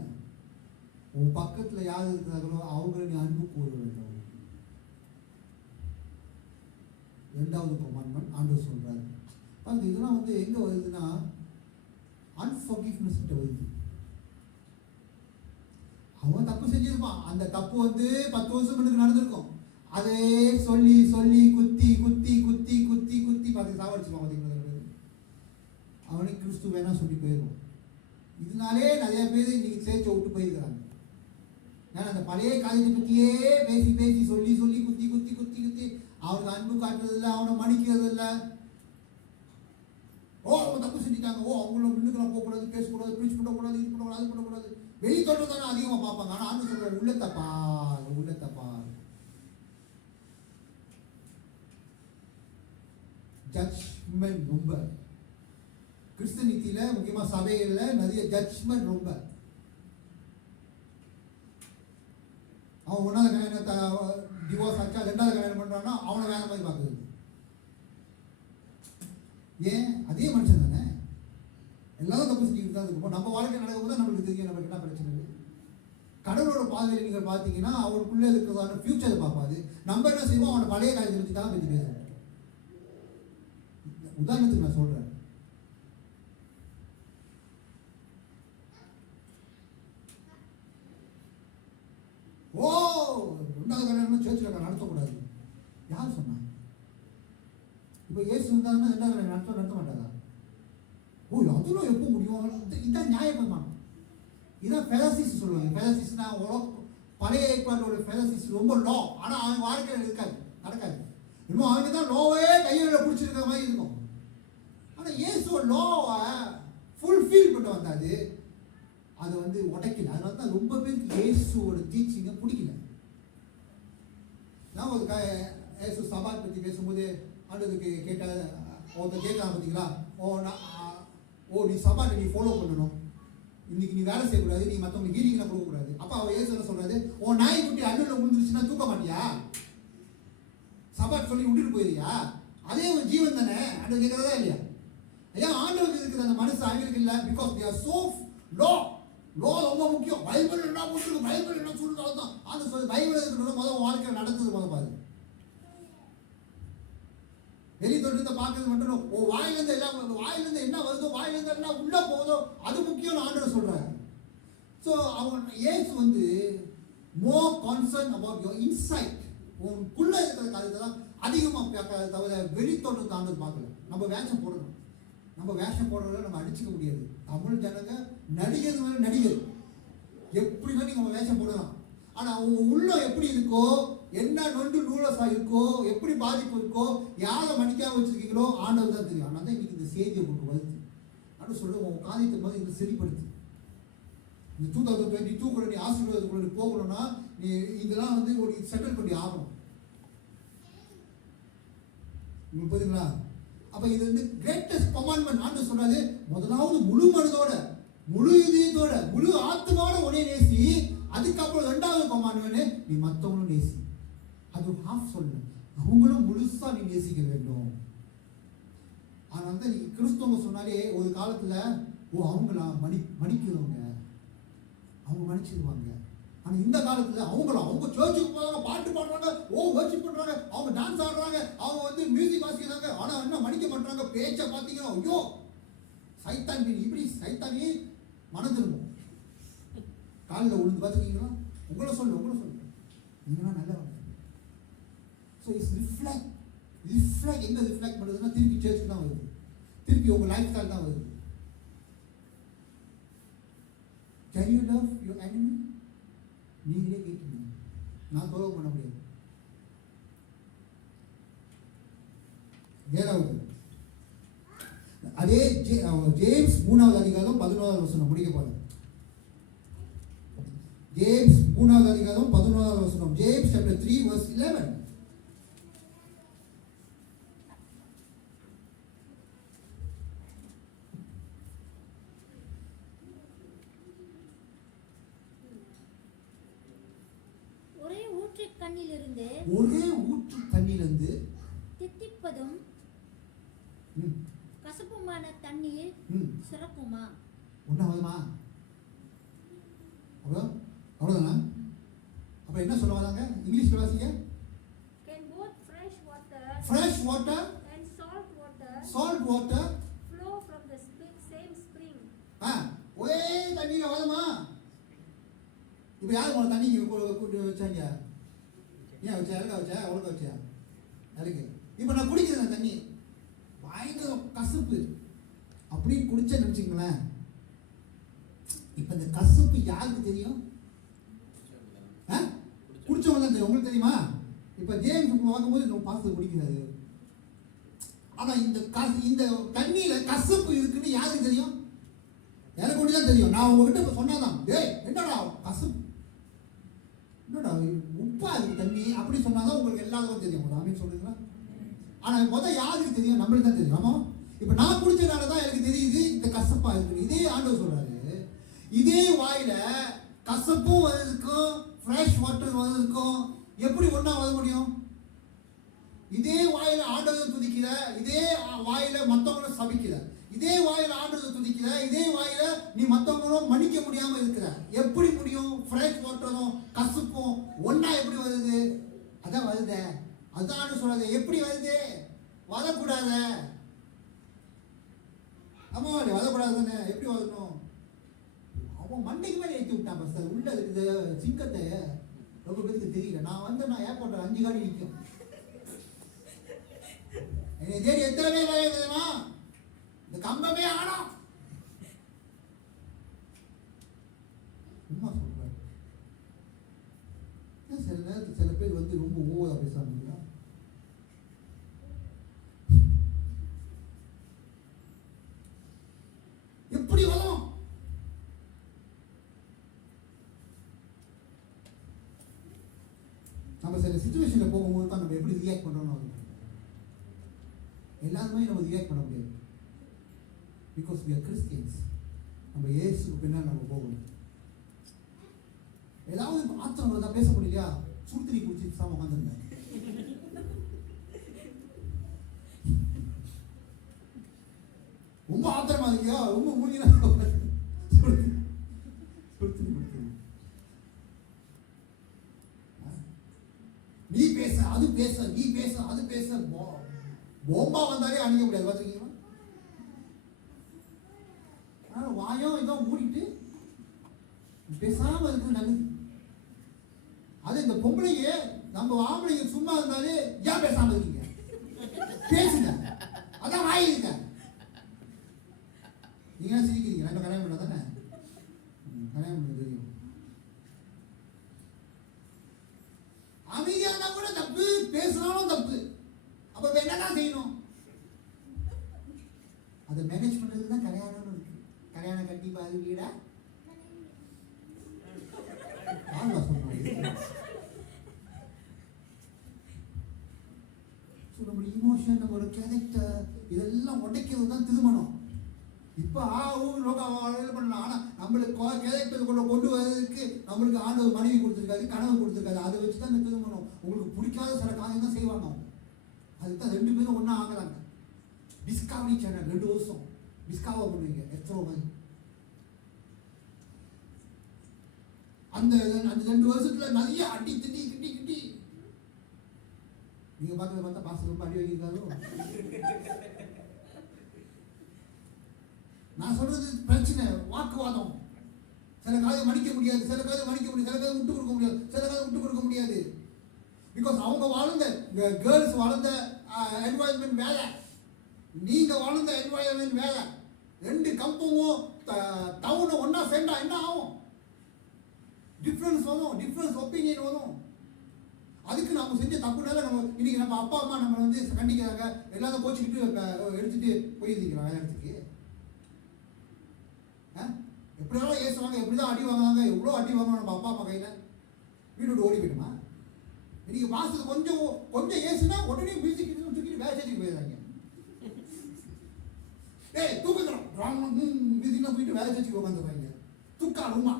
உன் பக்கத்துல யார் இருக்கிறார்களோ அவங்களை நீ அன்பு கூற வேண்டும். இரண்டாவது கமாண்ட்மெண்ட் ஆண்டவர் சொல்றாரு. பாருங்க, இதெல்லாம் வந்து எங்க வருதுன்னா அன்ஃபர்கிவ்னஸ் கிட்ட வருது. அவன் தப்பு செஞ்சிருப்பான், அந்த தப்பு வந்து 10 வருஷம் முன்னுக்கு நடந்திருக்கும். அதே சொல்லி சொல்லி குத்தி குத்தி குத்தி குத்தி குத்தி பார்த்து சாவடிச்சுப்பான். பார்த்தீங்களா, அவனுக்கு கிறிஸ்து வேணா சொல்லி போயிடும். இதனாலே நிறைய பேர் இன்னைக்கு சேர்த்து விட்டு போயிருக்கிறாங்க. ஏன்னா அந்த பழைய காலத்தை பற்றியே பேசி பேசி சொல்லி சொல்லி குத்தி குத்தி குத்தி குத்தி அவனுக்கு அன்பு காட்டுறது இல்லை, அவனை மன்னிக்கிறது இல்லை. ஓ அவங்க தப்பு செஞ்சுட்டாங்க, ஓ அவங்கள முன்னுக்கு போகக்கூடாது, பேசக்கூடாது, ப்ரீச் பண்ணக்கூடாது, இது பண்ணக்கூடாது, அது பண்ணக்கூடாது, வெளி தொடர்ந்து தானே அதிகமாக பார்ப்பாங்க. ஆனால் ஆண்டு சொல்ற உள்ளத்தப்பா உள்ளத்தப்பா. ஜட்ஜ்மெண்ட் ரொம்ப கிறிஸ்தனியத்தில முக்கியமா சபைகள்ல நிறைய ஜட்ஜ்மெண்ட் ரொம்ப. அவன் ஒன்றாவது கல்யாணத்தை டிவோர்ஸ் ஆச்சா, ரெண்டாவது கல்யாணம் பண்றான்னா அவனை வேற மாதிரி பார்க்குறது. ஏன்? அதே மனுஷன் தானே, எல்லாரும் தப்பு செஞ்சுக்கிட்டு தான் இருக்கும். நம்ம வாழ்க்கை நடக்கும் போது நம்மளுக்கு தெரியும் நம்மளுக்கு என்ன பிரச்சனை இருக்கு. கடவுளோட பாதையில் நீங்கள் பார்த்தீங்கன்னா அவருக்குள்ளே இருக்கிறதான ஃபியூச்சரை பார்ப்பாது. நம்ம என்ன செய்வோம், அவனோட பழைய காலத்தை பற்றி தான் பற்றி பேசுவோம். உதாரணத்துக்கு நான் சொல்றேன், ஓ ரெண்டாவது கல்யாணம் சேர்ச்சில் நடத்தக்கூடாது. யார் சொன்னா? இப்போ இயேசு இருந்தாங்கன்னா ரெண்டாவது கல்யாணம் நடத்த மாட்டாரா? ஓ அதெல்லாம் எப்போ முடியும்? இதான் நியாயப்பிரமாணம். இதான் ஃபெலசிஸ் சொல்லுவாங்க. ஃபெலசிஸ்னா பழைய ஏற்பாட்டோட ஃபெலசிஸ் ரொம்ப லோ, ஆனால் அவன் வாழ்க்கையில் இருக்காது, நடக்காது. இன்னும் அவனுக்கு தான் லோவே கையில் பிடிச்சிருக்கிற மாதிரி இருக்கும். ஆனால் இயேசுவோட லோவை ஃபுல்ஃபில் பண்ண வந்தாது, அதை வந்து உடைக்கல. அதனால தான் ரொம்ப பேருக்கு இயேசுவோட டீச்சிங்கை பிடிக்கல. நான் ஒரு இயேசு சபாத் பற்றி பேசும்போது ஆண்டதுக்கு ஒருத்தர் கேட்கலாம் பார்த்தீங்களா, ஓ நீ சபாட்டை நீ ஃபாலோ பண்ணணும், இன்னைக்கு நீ வேலை செய்யக்கூடாது, நீ மற்றவங்களுக்கு ஹீலிங்லாம் கொடுக்கக்கூடாது. அப்போ அவர் இயேசு என்ன சொல்றாரு, உன் நாய்க்குட்டி அள்ளுல விழுந்துருச்சுன்னா தூக்க மாட்டியா? சபாட் சொல்லி விட்டுட்டு போயிருயா? அதே ஒரு ஜீவன் தானே. அது கேட்கறதா இல்லையா? ஏன் ஆண்டவருக்கு இருக்கிற அந்த மனசு அவங்களுக்கு இல்லை? Because they are so low ரொம்ப முக்கியம். பைபிள் என்ன போட்டுருக்கு, பைபிள் என்ன சொல்லுறது தான் அந்த சொல்லி பைபிள் இருக்கிறது முதல் வாழ்க்கையில் நடந்தது முதல் பாரு. வெளி தொட்டு பார்க்கறது மட்டும் வாயிலிருந்து எல்லாம், வாயிலிருந்து என்ன வருதோ, வாயிலிருந்து என்ன உள்ள போகுதோ அது முக்கியம் ஆண்டவர் சொல்றாரு. ஸோ அவங்க ஏசு வந்து மோர் கான்சர்ன் அபவுட் யோர் இன்சைட், உனக்குள்ள இருக்கிற காரியத்தை தான் அதிகமாக பார்க்காத தவிர வெளி தோற்றத்தை ஆண்டவர் பார்க்கல. நம்ம வேஷம் போடணும், நம்ம வேஷம் போடுறத நம்ம அடிச்சுக்க முடியாது. தமிழ் ஜனங்க நடிகர் மேலே நடிகர் எப்படி தான் நீங்கள் வேஷம் போடலாம். ஆனால் அவங்க உள்ள எப்படி இருக்கோ, என்ன நொண்டு நூலசா இருக்கோ, எப்படி பாதிப்பு இருக்கோ, யாரை மன்னிக்காம வச்சிருக்கீங்களோ ஆண்டவர் தான் தெரியும். ஆனால் தான் இன்னைக்கு இந்த செய்தியை உங்களுக்கு வருது. அப்படின்னு சொல்லிட்டு உங்கள் காரியத்தை மாதிரி இதை சரிப்படுத்து. இந்த 2022 கூட நீ ஆசீர்வாதத்துக்குள்ள போகணும்னா நீ இதெல்லாம் வந்து ஒரு செட்டில் பண்ணி ஆகணும். உங்களுக்கு புரியுங்களா? அப்ப இது வந்து கிரேட்டஸ்ட் கமாண்ட்மெண்ட். ஆண்டவர் சொல்றாரு, முதலாவது முழு மனதோட, முழு இதயத்தோட, முழு ஆத்மாவோட உன்னை நேசி. அதுக்கப்புறம் ரெண்டாவது கமாண்ட்மெண்ட், நீ மற்றவங்களும் நேசி. அது ஹாஃப் சொல்லு, அவங்களும் முழுசா நீ நேசிக்க வேண்டும். அதனால தான் நீங்க கிறிஸ்தவங்க சொன்னாலே ஒரு காலத்துல அவங்களாம் மன்னிக்கிறவங்க, அவங்க மன்னிச்சிருவாங்க. ஆனால் இந்த காலத்தில் அவங்க சர்ச்சுக்கு போகிறாங்க, பாட்டு பாடுறாங்க, வர்ஷிப் பண்ணுறாங்க, அவங்க டான்ஸ் ஆடுறாங்க, அவங்க வந்து மியூசிக் வாசிக்கிறாங்க, ஆனால் என்ன மன்னிக்க மாட்டாங்க. பேச்சை பார்த்தீங்கன்னா ஐயோ சைத்தான் மீன் இப்படி சைத்தானே மனம் திரும்பும். காலில் உழுந்து பார்த்துருக்கீங்களா? உங்களை சொல்லு நீங்களாம் நல்லவங்க. ஸோ இட்ஸ் ரிஃப்ளெக்ட் எங்கே ரிஃப்ளெக்ட் பண்ணுறதுன்னா திருப்பி சர்ச்சுக்கு தான் வருது, திருப்பி உங்கள் லைஃப் ஸ்டைல் தான் வருது. Can you love your enemy? நீங்களே கேட்கணும், நான் தொலை பண்ண முடியாது. ஏழாவது, அதே ஜேம்ஸ் 3வது அதிகாரம் 11வது வசனம் முடிக்க போறேன். ஜேம்ஸ் 3வது அதிகாரம் 11வது வசனம். James chapter 3 verse 11. ஒரே ஊற்று தண்ணிலிருந்து தித்திப்பதும் கசப்புமான தண்ணீர் சுரக்குமா? ஒன்றாவதுமா? அவ்வளோதானா? அப்போ என்ன சொல்ல வராங்க? இங்கிலீஷ்ல வாசிங்க. Can both fresh water and salt water flow from the same spring? ஒரே தண்ணியில் வருமா? இப்போ யார் உங்களை தண்ணிக்கு கூட்டு வச்சாங்க? ஏன் வச்சா? எதுக்காக வச்சா? அவ்வளோக்கா வச்சா? அதுக்கு இப்போ நான் குடிக்கிறேன் தண்ணி பயங்கர கசப்பு அப்படின்னு குடிச்சேன்னு நினச்சிங்களேன். இப்போ இந்த கசப்பு யாருக்கு தெரியும்? குடிச்சவங்க தான் தெரியும். உங்களுக்கு தெரியுமா? இப்போ ஜேம்ஸ் பார்க்கும்போது நம்ம பார்த்து குடிக்கிறாரு. ஆனால் இந்த தண்ணியில் கசப்பு இருக்குன்னு யாருக்கு தெரியும்? எனக்கு ஒன்று தான் தெரியும். நான் உங்ககிட்ட இப்போ சொன்னாதான், என்னடா கசப்பு, என்னடா உப்பா இருக்கு தண்ணி அப்படி சொன்னாதான் உங்களுக்கு எல்லாருக்கும் தெரியும். அப்படின்னு சொல்றீங்களா? ஆனால் முதல் யாருக்கு தெரியும்? நம்மளுக்கு தான் தெரியும். ஆமாம், இப்போ நான் குடிச்சதால தான் எனக்கு தெரியுது இந்த கசப்பா இருக்கு. இதே ஆண்டவர் சொல்றாரு, இதே வாயில கசப்பும் வர்றதுக்கும் ஃப்ரெஷ் வாட்டர் வர்றதுக்கும் எப்படி ஒன்றா வர முடியும்? இதே வாயில ஆண்டவர் துதிக்கிற, இதே வாயில மற்றவங்கள சபிக்கிற, இதே வாயில ஆண்டவர் துதிக்கிற, இதே வாயில நீ மற்றவங்களும் மன்னிக்க முடியாம இருக்கிற, எப்படி முடியும்? ஃப்ரெஷ் வாட்டரும் கசப்பும் ஒன்னா எப்படி வருது? அதான் வருது. அதான் சொல்றது. எப்படி வருது? வரக்கூடாத. ஆமா, வரக்கூடாது தானே. எப்படி வரணும்? அவன் மண்டைக்கு மேலே ஏற்றி விட்டான். பஸ் உள்ள இருக்குது சிங்கத்தை ரொம்ப பேருக்கு தெரியல. நான் ஏர்போர்ட்டில் 5 காடி நிற்கும். என்னை தேடி எத்தனை பேர் வரைய தெரியுமா? இந்த கம்பமே ஆடும். சும்மா சொல்றாரு. சில நேரத்தில் சில பேர் வந்து ரொம்ப ஓவரா பேசுறாங்க. எப்படி வரும்? நம்ம சில சிச்சுவேஷன்ல போகும்போது தான் நம்ம எப்படி ரியாக்ட் பண்றோம்னு எல்லாருமே நம்ம ரியாக்ட் பண்ண முடியாது. Because we are Christians. நம்ம இயேசுக்கு பின்னால் நம்ம போகணும். ஏதாவது ஆத்திரம் வருதா பேச முடியலையா, சுடுதண்ணி குடிச்சு சாம உட்காந்துருந்தேன். ரொம்ப ஆத்திரமா இருக்கியா, ரொம்ப மூலிகை நீ பேச அது பேச, நீ பேச அது பேச, போம்பா வந்தாலே அணிக்க முடியாது. பார்த்துருக்கீங்களா? வாயம் இதோ மூடிட்டு பேசாம இருக்கு நல்லது. அது இந்த பொம்பளைங்க நம்ம ஆம்பளைங்க சும்மா இருந்தாலே ஏன் பேசாம இருக்கீங்க, பேசுங்க, அதான் வாய் இருக்க. நீங்க சிரிக்கிறீங்க, ரெண்டு கல்யாணம் பண்ண தானே, கல்யாணம் பண்ண தெரியும். அமைதியானா கூட தப்பு, பேசினாலும் தப்பு. அப்ப என்னதான் செய்யணும்? அதை மேனேஜ் பண்றது தான் கல்யாணம்னு இருக்கு. கல்யாணம் கட்டி பாரு வீடா நம்ம இமோஷன், நம்ம ஒரு கேரக்டர், இதெல்லாம் உடைக்கிறது தான் திருமணம். இப்போ பண்ணலாம். ஆனால் நம்மளுக்கு கேரக்டர் கொண்டு வர்றதுக்கு நம்மளுக்கு ஆண்டவர் மனைவி கொடுத்துருக்காரு, கனவு கொடுத்துருக்காரு. அதை வச்சு தான் இந்த திருமணம். உங்களுக்கு பிடிக்காத சில காரியம் தான் செய்வாங்க. அதுக்கு தான் 2 பேரும் ஒன்றா ஆகலாங்க. டிஸ்கவரி சேனல் 2 வருஷம் டிஸ்கவர் பண்ணுவீங்க. எத்தனை மாதிரி அந்த 2 வருஷத்துல நிறைய அடி திட்டி கிட்டி கிட்டி நீங்க பார்த்தா பாச ரொம்ப அடி வைக்கிறாரோ. நான் சொல்றது பிரச்சனை, வாக்குவாதம். சில காரியம் மன்னிக்க முடியாது, சில காரியம் மன்னிக்க முடியாது, சில காரியம் விட்டு கொடுக்க முடியாது, சில காரியம் விட்டு கொடுக்க முடியாது. பிகாஸ் அவங்க வாழ்ந்த கேர்ள்ஸ் வாழ்ந்த என்வாயன்மெண்ட் வேலை, நீங்க வாழ்ந்த என்வாயன்மெண்ட் வேலை. 2 கம்பமும் டவுனும் ஒன்னா சேர்ந்தா என்ன ஆகும்? டிஃப்ரென்ஸ் வரும், டிஃப்ரென்ஸ் ஒப்பீனியன் வரும். அதுக்கு நம்ம செஞ்ச தப்புனால நம்ம இன்னைக்கு நம்ம அப்பா அம்மா நம்ம வந்து கண்டிக்கிறாங்க, எல்லாரும் கோச்சிக்கிட்டு எடுத்துட்டு போயிருக்கிறாங்க வேலை இடத்துக்கு. எப்படியாலும் ஏசுவாங்க, எப்படிதான் அடி வாங்குவாங்க, எவ்வளோ அடி வாங்கணும் நம்ம அப்பா அம்மா கையில். வீடு விட்டு ஓடி போயிடுமா? இன்னைக்கு மாசத்துக்கு கொஞ்சம் ஏசுனா உடனே மியூசிக் தூக்கிட்டு வேலை செஞ்சுட்டு போயிடுறாங்க. தூக்குறோம் மியூசிக்லாம் போயிட்டு வேலை செஞ்சு உட்காந்துருவாங்க. தூக்கா ரூமா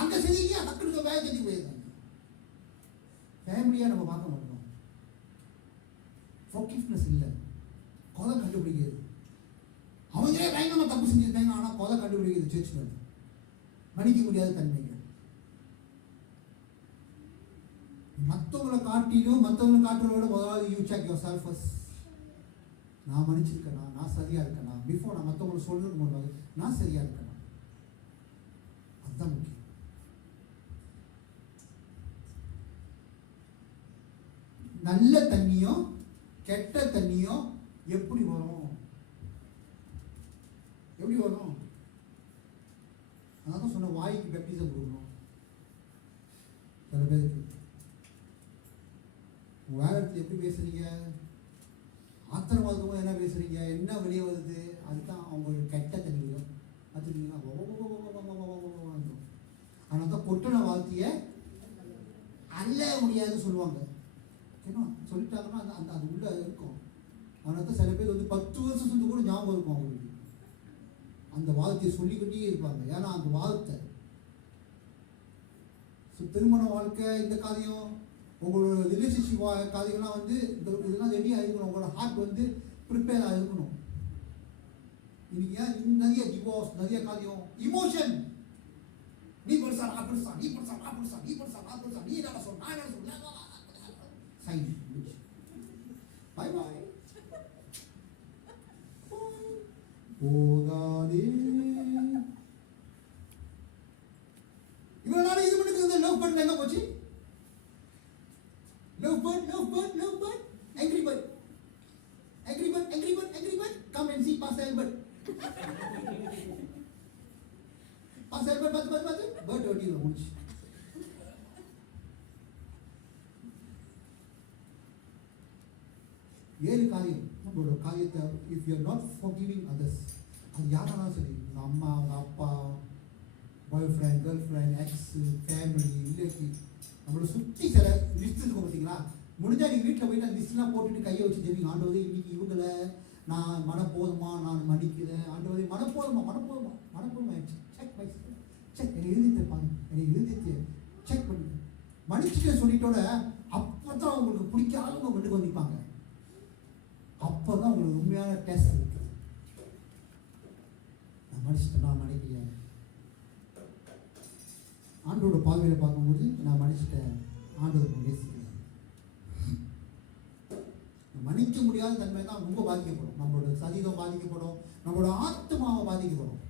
அங்க செஞ்சீங்க, டக்குனு வேலை செஞ்சு போயிருந்தாங்க. ஃபேமிலியா நம்ம பார்க்க மாட்டோம். ஃபோர்கிவ்னஸ் இல்லை, கொலை கண்டுபிடிக்கிறது. அவங்களே பயங்கரமா தப்பு செஞ்சிருந்தாங்க, ஆனா கொலை கண்டுபிடிக்கிறது சர்ச் மன்னிக்க முடியாத தன்மைங்க. மற்றவங்களை காட்டுறதோட முதலாவது you check your self first. நான் மன்னிச்சிருக்கேனா, நான் சரியா இருக்கேனா, பிஃபோர் நான் மற்றவங்களை சொல்றதுக்கு முன்னாடி நான் சரியா இருக்கேனா, அதுதான் முக்கியம். நல்ல தண்ணியும் கெட்ட தண்ணியும் எப்படி வரும்? எப்படி வரும்? அதான் சொன்ன, வாய்க்கு பேப்டிசம் கொடுக்கணும். சில பேருக்கு வேலை எப்படி பேசுறீங்க, ஆத்திரமாகவும் என்ன பேசுறீங்க, என்ன வெளியே வருது, அதுதான் அவங்களுக்கு கெட்ட தண்ணி வரும். பார்த்துருக்கீங்களா? ஆனால் தான் கொட்டின வார்த்தையை அல்ல முடியாதுன்னு சொல்லுவாங்க. ஏன்னா சொல்லிட்டாங்கன்னா அந்த அது உள்ள இருக்கும். அதனால தான் சில பேர் வந்து 10 வருஷம் செஞ்சு கூட ஞாபகம் இருக்கும் அவங்களுக்கு. அந்த வார்த்தையை சொல்லிக்கிட்டே இருப்பாங்க. ஏன்னா அந்த வார்த்தை திருமண வாழ்க்கை, இந்த காரியம், உங்களோட ரிலேஷன்ஷிப் காரியங்கள்லாம் வந்து இதெல்லாம் ரெடியாக இருக்கணும். உங்களோட ஹார்ட் வந்து ப்ரிப்பேராக இருக்கணும். இன்னைக்கு ஏன் நிறைய டிவோர்ஸ், நிறைய காரியம் இமோஷன். நீ பெருசா நான் பெருசா, நீ பெருசா நான் பெருசா, நீ பெருசா நான் பெருசா, நீ என்ன சொல்ல நான் என்ன சொல்ல, சைன் பை பை போதாதே. இவ்வளவு நாள் இது பண்ணிட்டு லவ் பண்ண எங்க போச்சு? Love bird, angry bird, come and see Pastor Albert. Pastor Albert, bird dirty lah much. ஏழு காரியம் நம்மளோட காரியத்தை, if you are not forgiving others, அது யாராலும் சரி, உங்கள் அம்மா, உங்கள் அப்பா, boyfriend, girlfriend, ex, family, relative, நம்மளை சுற்றி சில லிஸ்ட் இருக்கும் பார்த்தீங்களா? முடிஞ்சால் நீங்கள் வீட்டில் போயிட்டு அந்த லிஸ்ட்லாம் போட்டுட்டு கையை வச்சு ஜெபிங்க. ஆண்டவரே இன்னைக்கு இவங்களை நான் மனப்போதுமா, நான் மன்னிக்கிறேன் ஆண்டவரே, மனப்போதுமா ஆயிடுச்சு. செக் பை செக், என்னை எழுதித்திருப்பாங்க, என்னை எழுதித்து செக் பண்ணி மன்னிச்சுட்டு சொல்லிட்டோட அப்பதான் உங்களுக்கு பிடிக்காதவங்க வீட்டுக்கு வந்து நிற்பாங்க. அப்பதான் உங்களுக்கு உண்மையான டேஸ்ட் இருக்கு. நான் மன்னிச்சுட்டேன், நான் மன்னிக்கல. ஆண்டோட பார்வையில் பார்க்கும்போது நான் மன்னிச்சுட்டேன், ஆண்டவர் நேசிக்கிறேன். மன்னிக்க முடியாத தன்மை தான் ரொம்ப பாதிக்கப்படும். நம்மளோட சரீரம் பாதிக்கப்படும், நம்மளோட ஆத்மாவை பாதிக்கப்படும்.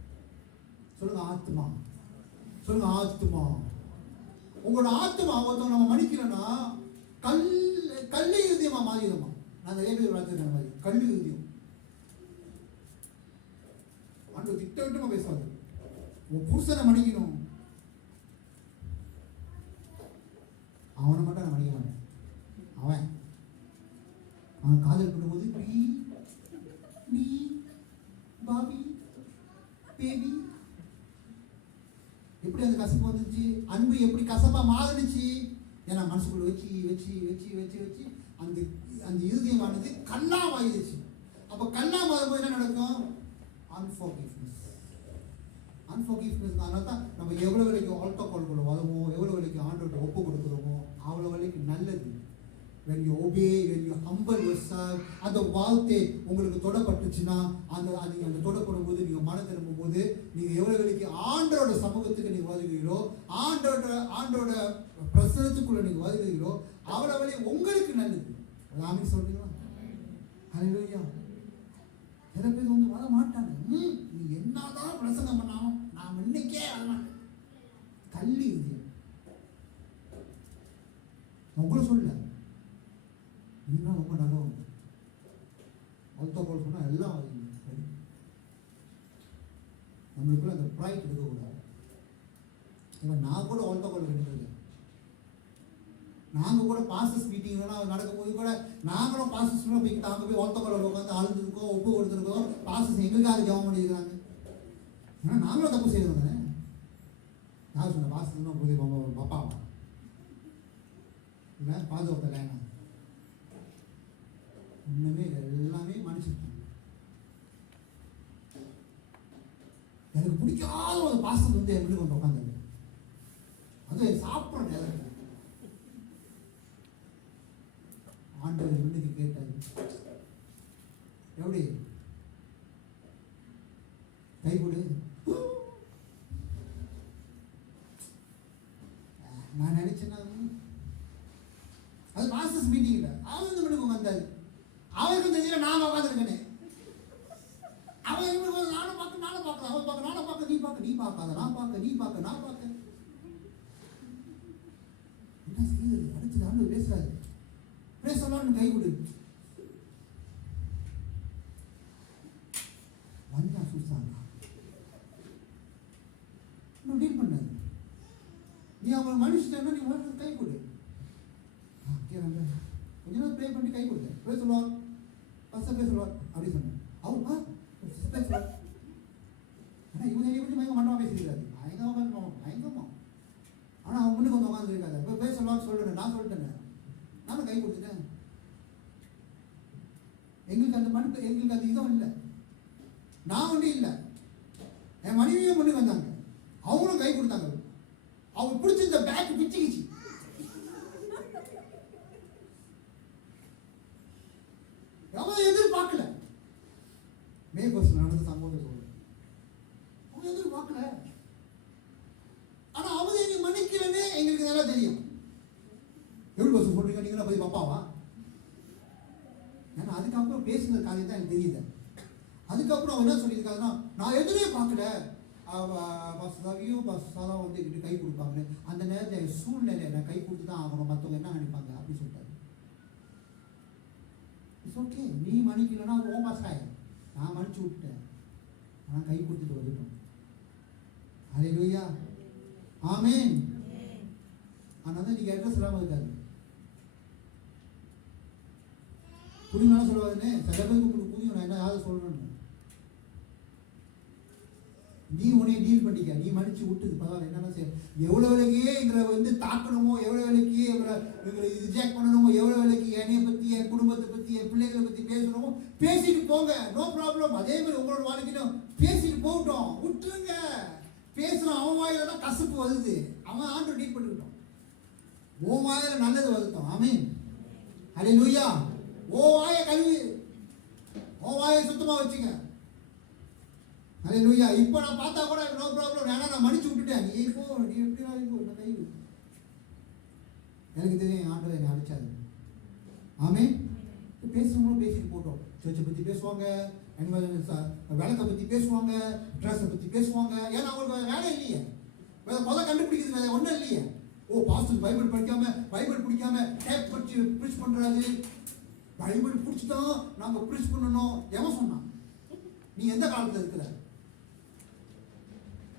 சொல்லுங்க ஆத்மா, சொல்லுங்க ஆத்மா. உங்களோட ஆத்மா ஒருத்தவங்க நம்ம மன்னிக்கிறோன்னா கல்லு இருதயமா மாறிடுமா? நான் நிறைய பேர் வளர்த்துருக்கேன் மாதிரி கல்லு இருதயம். ஆண்டு திட்டமா பேசுவாங்க, உன் புருஷனை மன்னிக்கணும், அவனை மட்டும் நான் மன்னிக்க மாட்டேன். அவன் காதல் பண்ணும்போது நீ பாபி பேபி எப்படி அந்த கசப்பு வந்துச்சு, அன்பு எப்படி கசப்பா மாறிடுச்சு. ஏன்னா மனசுக்குள்ள வச்சு வச்சு வச்சு வச்சு வச்சு அந்த அந்த இருதயமானது கல்லா மாறிடுச்சு. அப்போ கல்லா மாறும்போது என்ன நடக்கும்? அன்ஃபர்கிவ்னஸ். அதனால தான் நம்ம எவ்வளோ வரைக்கும் ஆல்கஹால்குள்ள வருமோ, எவ்வளோ வரைக்கும் ஆண்டோட ஒப்பு கொடுக்குறோமோ அவ்வளோ வரைக்கும் நல்லது. when you obey, when you humble yourself, அந்த வார்த்தை உங்களுக்கு தொடப்பட்டுச்சுன்னா அந்த தொடப்படும் போது நீங்கள் மனம் திரும்பும் போது நீங்கள் எவ்வளோ வரைக்கும் ஆண்டோட சமூகத்துக்கு நீங்கள் வருகிறீர்களோ, ஆண்டோட பிரசனத்துக்குள்ள நீங்கள் வருகிறீர்களோ அவ்வளோ வரை உங்களுக்கு நல்லது. ஆமீன் சொல்றீங்களா? ஹல்லேலூயா. சில பேர் வந்து வர மாட்டாங்க. நீ என்னதான் பிரசங்கம் பண்ணாலும் நான் இன்னைக்கே வரமாட்டேன். கல்லி இது உங்களை சொல்ல, நீங்க ரொம்ப நல்லவங்க. ஆல்கஹால் சொன்னால் எல்லாம் நம்மளுக்குள்ள அந்த ப்ரைட் இருக்கக்கூடாது. இப்போ நான் கூட ஆல்கஹால் கிடைக்கிறது, நாங்கள் கூட பாஸ்டர்ஸ் மீட்டிங்லாம் நடக்கும்போது கூட நாங்களும் பாஸ்டர்ஸ்லாம் போய் நாங்கள் போய் ஆல்கஹால் உட்காந்து அழுதுருக்கோம், ஒப்பு கொடுத்துருக்கோம். பாஸ்டர்ஸ் எங்களுக்காக ஜெபம் பண்ணியிருக்காங்க. ஏன்னா நாங்களும் தப்பு செய்யறோங்க. யார் சொன்ன பாஸ்டர்னா போய் பாப்பாவா இல்லை பாதுகாப்பு லைனா இன்னுமே எல்லாமே மன்னிச்சிருக்காங்க. எனக்கு பிடிக்காத ஒரு பாஸ்டர் வந்து என் வீட்டுக்கு வந்து உட்காந்து அது சாப்பிட்ற நேரம் ஆண்டவர் வீட்டுக்கு கேட்டாரு, எப்படி கை கொடு. நான் நினைச்சேன்னா அது மாஸ்டர்ஸ் மீட்டிங் இல்லை, அவர் இந்த வீட்டுக்கு வந்தாரு. அவருக்கும் தெரியல நான் உட்காந்துருக்கேனே. அவன் நானும் பார்க்க அவன் பார்க்க நானும் பார்க்க நீ பார்க்காத நான் பார்க்க நீ பார்க்க நான் பார்க்க என்ன செய்யுது? அடுத்தது ஆண்டு பேசுறாரு, பேசலாம்னு கை கொடு. வந்தா சுசாங்க இன்னும் டீல் பண்ணாரு. நீ அவன் மனுஷன் நீ கை கொடு. கொஞ்ச நேரம் ப்ரே பண்ணி கை கொடுத்தேன். பேர் சொல்லுவார், ஃபஸ்ட்டாக பேர் சொல்லுவார் அப்படி சொன்னேன். அவருப்பா பேசுவார். ஆனால் இவங்க என்னை பற்றி பயங்கர மண்டபமாக பேசியிருக்காரு, பயங்கரமா. ஆனால் அவங்க முன்னுக்கு வந்து உட்காந்துருக்காரு. இப்போ பேர் சொல்லுவார் சொல்லிட்டேன், நான் சொல்லிட்டேன், நானும் கை கொடுத்துட்டேன். எங்களுக்கு அந்த மனுக்கு எங்களுக்கு அந்த இதுவும் இல்லை. நான் ஒன்றும் இல்லை, என் மனைவியும் முன்னுக்கு வந்தாங்க, அவங்களும் கை கொடுத்தாங்க. அவங்க பிடிச்சிருந்த பேக் பிச்சுக்கிச்சு. அவன் எதிர்பார்க்கல. மே பஸ் நடந்த சம்பவத்தை சொல்றேன். அவன் எதிர்பார்க்கல. ஆனா அவன் நீ மன்னிக்கலன்னு எங்களுக்கு நல்லா தெரியும். எப்படி பஸ் சொல்றீங்க நீங்களா போய் பாப்பாவா? ஏன்னா அதுக்கப்புறம் பேசுகிற காரியம் தான் எனக்கு தெரியுது. அதுக்கப்புறம் அவன் என்ன சொல்லியிருக்காருன்னா, நான் எதிரே பார்க்கல, பஸ் சாவியும் பஸ் சாதம் வந்து எங்கிட்ட கை கொடுப்பாங்க, அந்த நேரத்தில் சூழ்நிலை நான் கை கொடுத்து தான் ஆகணும், மற்றவங்க என்ன நினைப்பாங்க அப்படின்னு சொல்லிட்டாரு. இட்ஸ் ஓகே, நீ மன்னிக்கலன்னா அது ஓ பாஸ் ஆயிடும். நான் மன்னிச்சு விட்டேன், ஆனால் கை கொடுத்துட்டு வந்துட்டோம். ஹல்லேலூயா, ஆமென். ஆனால் தான் நீங்கள் அட்ரஸ் இல்லாமல் இருக்காது. புரியுமா சொல்லுவாங்கன்னு சில பேருக்கு உங்களுக்கு புரியும். நான் என்ன யாரும் சொல்கிறேன்னு நீ உன்னைய டீல் பண்ணிக்க, நீ மன்னிச்சு விட்டுது பரவாயில்ல, என்னென்ன செய்ய, எவ்வளோ வேலைக்கே எங்களை வந்து தாக்கணுமோ, எவ்வளோ வேலைக்கு எங்களை ரிஜெக்ட் பண்ணணுமோ, எவ்வளோ வேலைக்கு என்னைய பற்றி, என் குடும்பத்தை பற்றி, என் பிள்ளைகளை பற்றி பேசணுமோ பேசிட்டு போங்க, நோ ப்ராப்ளம். அதே மாதிரி உங்களோட வாழ்க்கையிலும் பேசிட்டு போகட்டும், விட்டுருங்க. பேசுகிறான், அவன் வாயில தான் கசப்பு வருது, அவன் ஆண்டு டீல் பண்ணிக்கிட்டோம். உன் வாயில நல்லது வருத்தம். ஆமீன், ஹல்லேலூயா. ஓ வாயை கழுவி, ஓ வாயை சுத்தமாக வச்சுங்க. ஹல்லேலூயா. இப்போ நான் பார்த்தா கூட நோ ப்ராப்ளம், நான் மன்னிச்சு விட்டுட்டேன். நீ இப்போ நீ எப்படி இப்போ நான் கை எனக்கு தெரியும், ஆண்டவர் என்னை அடிச்சாரு. ஆமீன். பேசுகிறவங்களும் பேசிட்டு போட்டோம். சர்ச்சை பற்றி பேசுவாங்க, விளக்கை பற்றி பேசுவாங்க, ட்ரெஸ்ஸை பற்றி பேசுவாங்க. ஏன்னா அவங்களுக்கு வேலை இல்லையே, கொலை கண்டுபிடிக்கிறது வேலை ஒன்றும் இல்லையே. ஓ பாஸ்டர் பைபிள் பிடிக்காம டேப் பற்றி ப்ரீச் பண்ணுறாரு. பைபிள் பிடிச்சிதான் நம்ம ப்ரீச் பண்ணணும். எவன் சொன்னான்? நீ எந்த காலத்தில் இருக்கிற?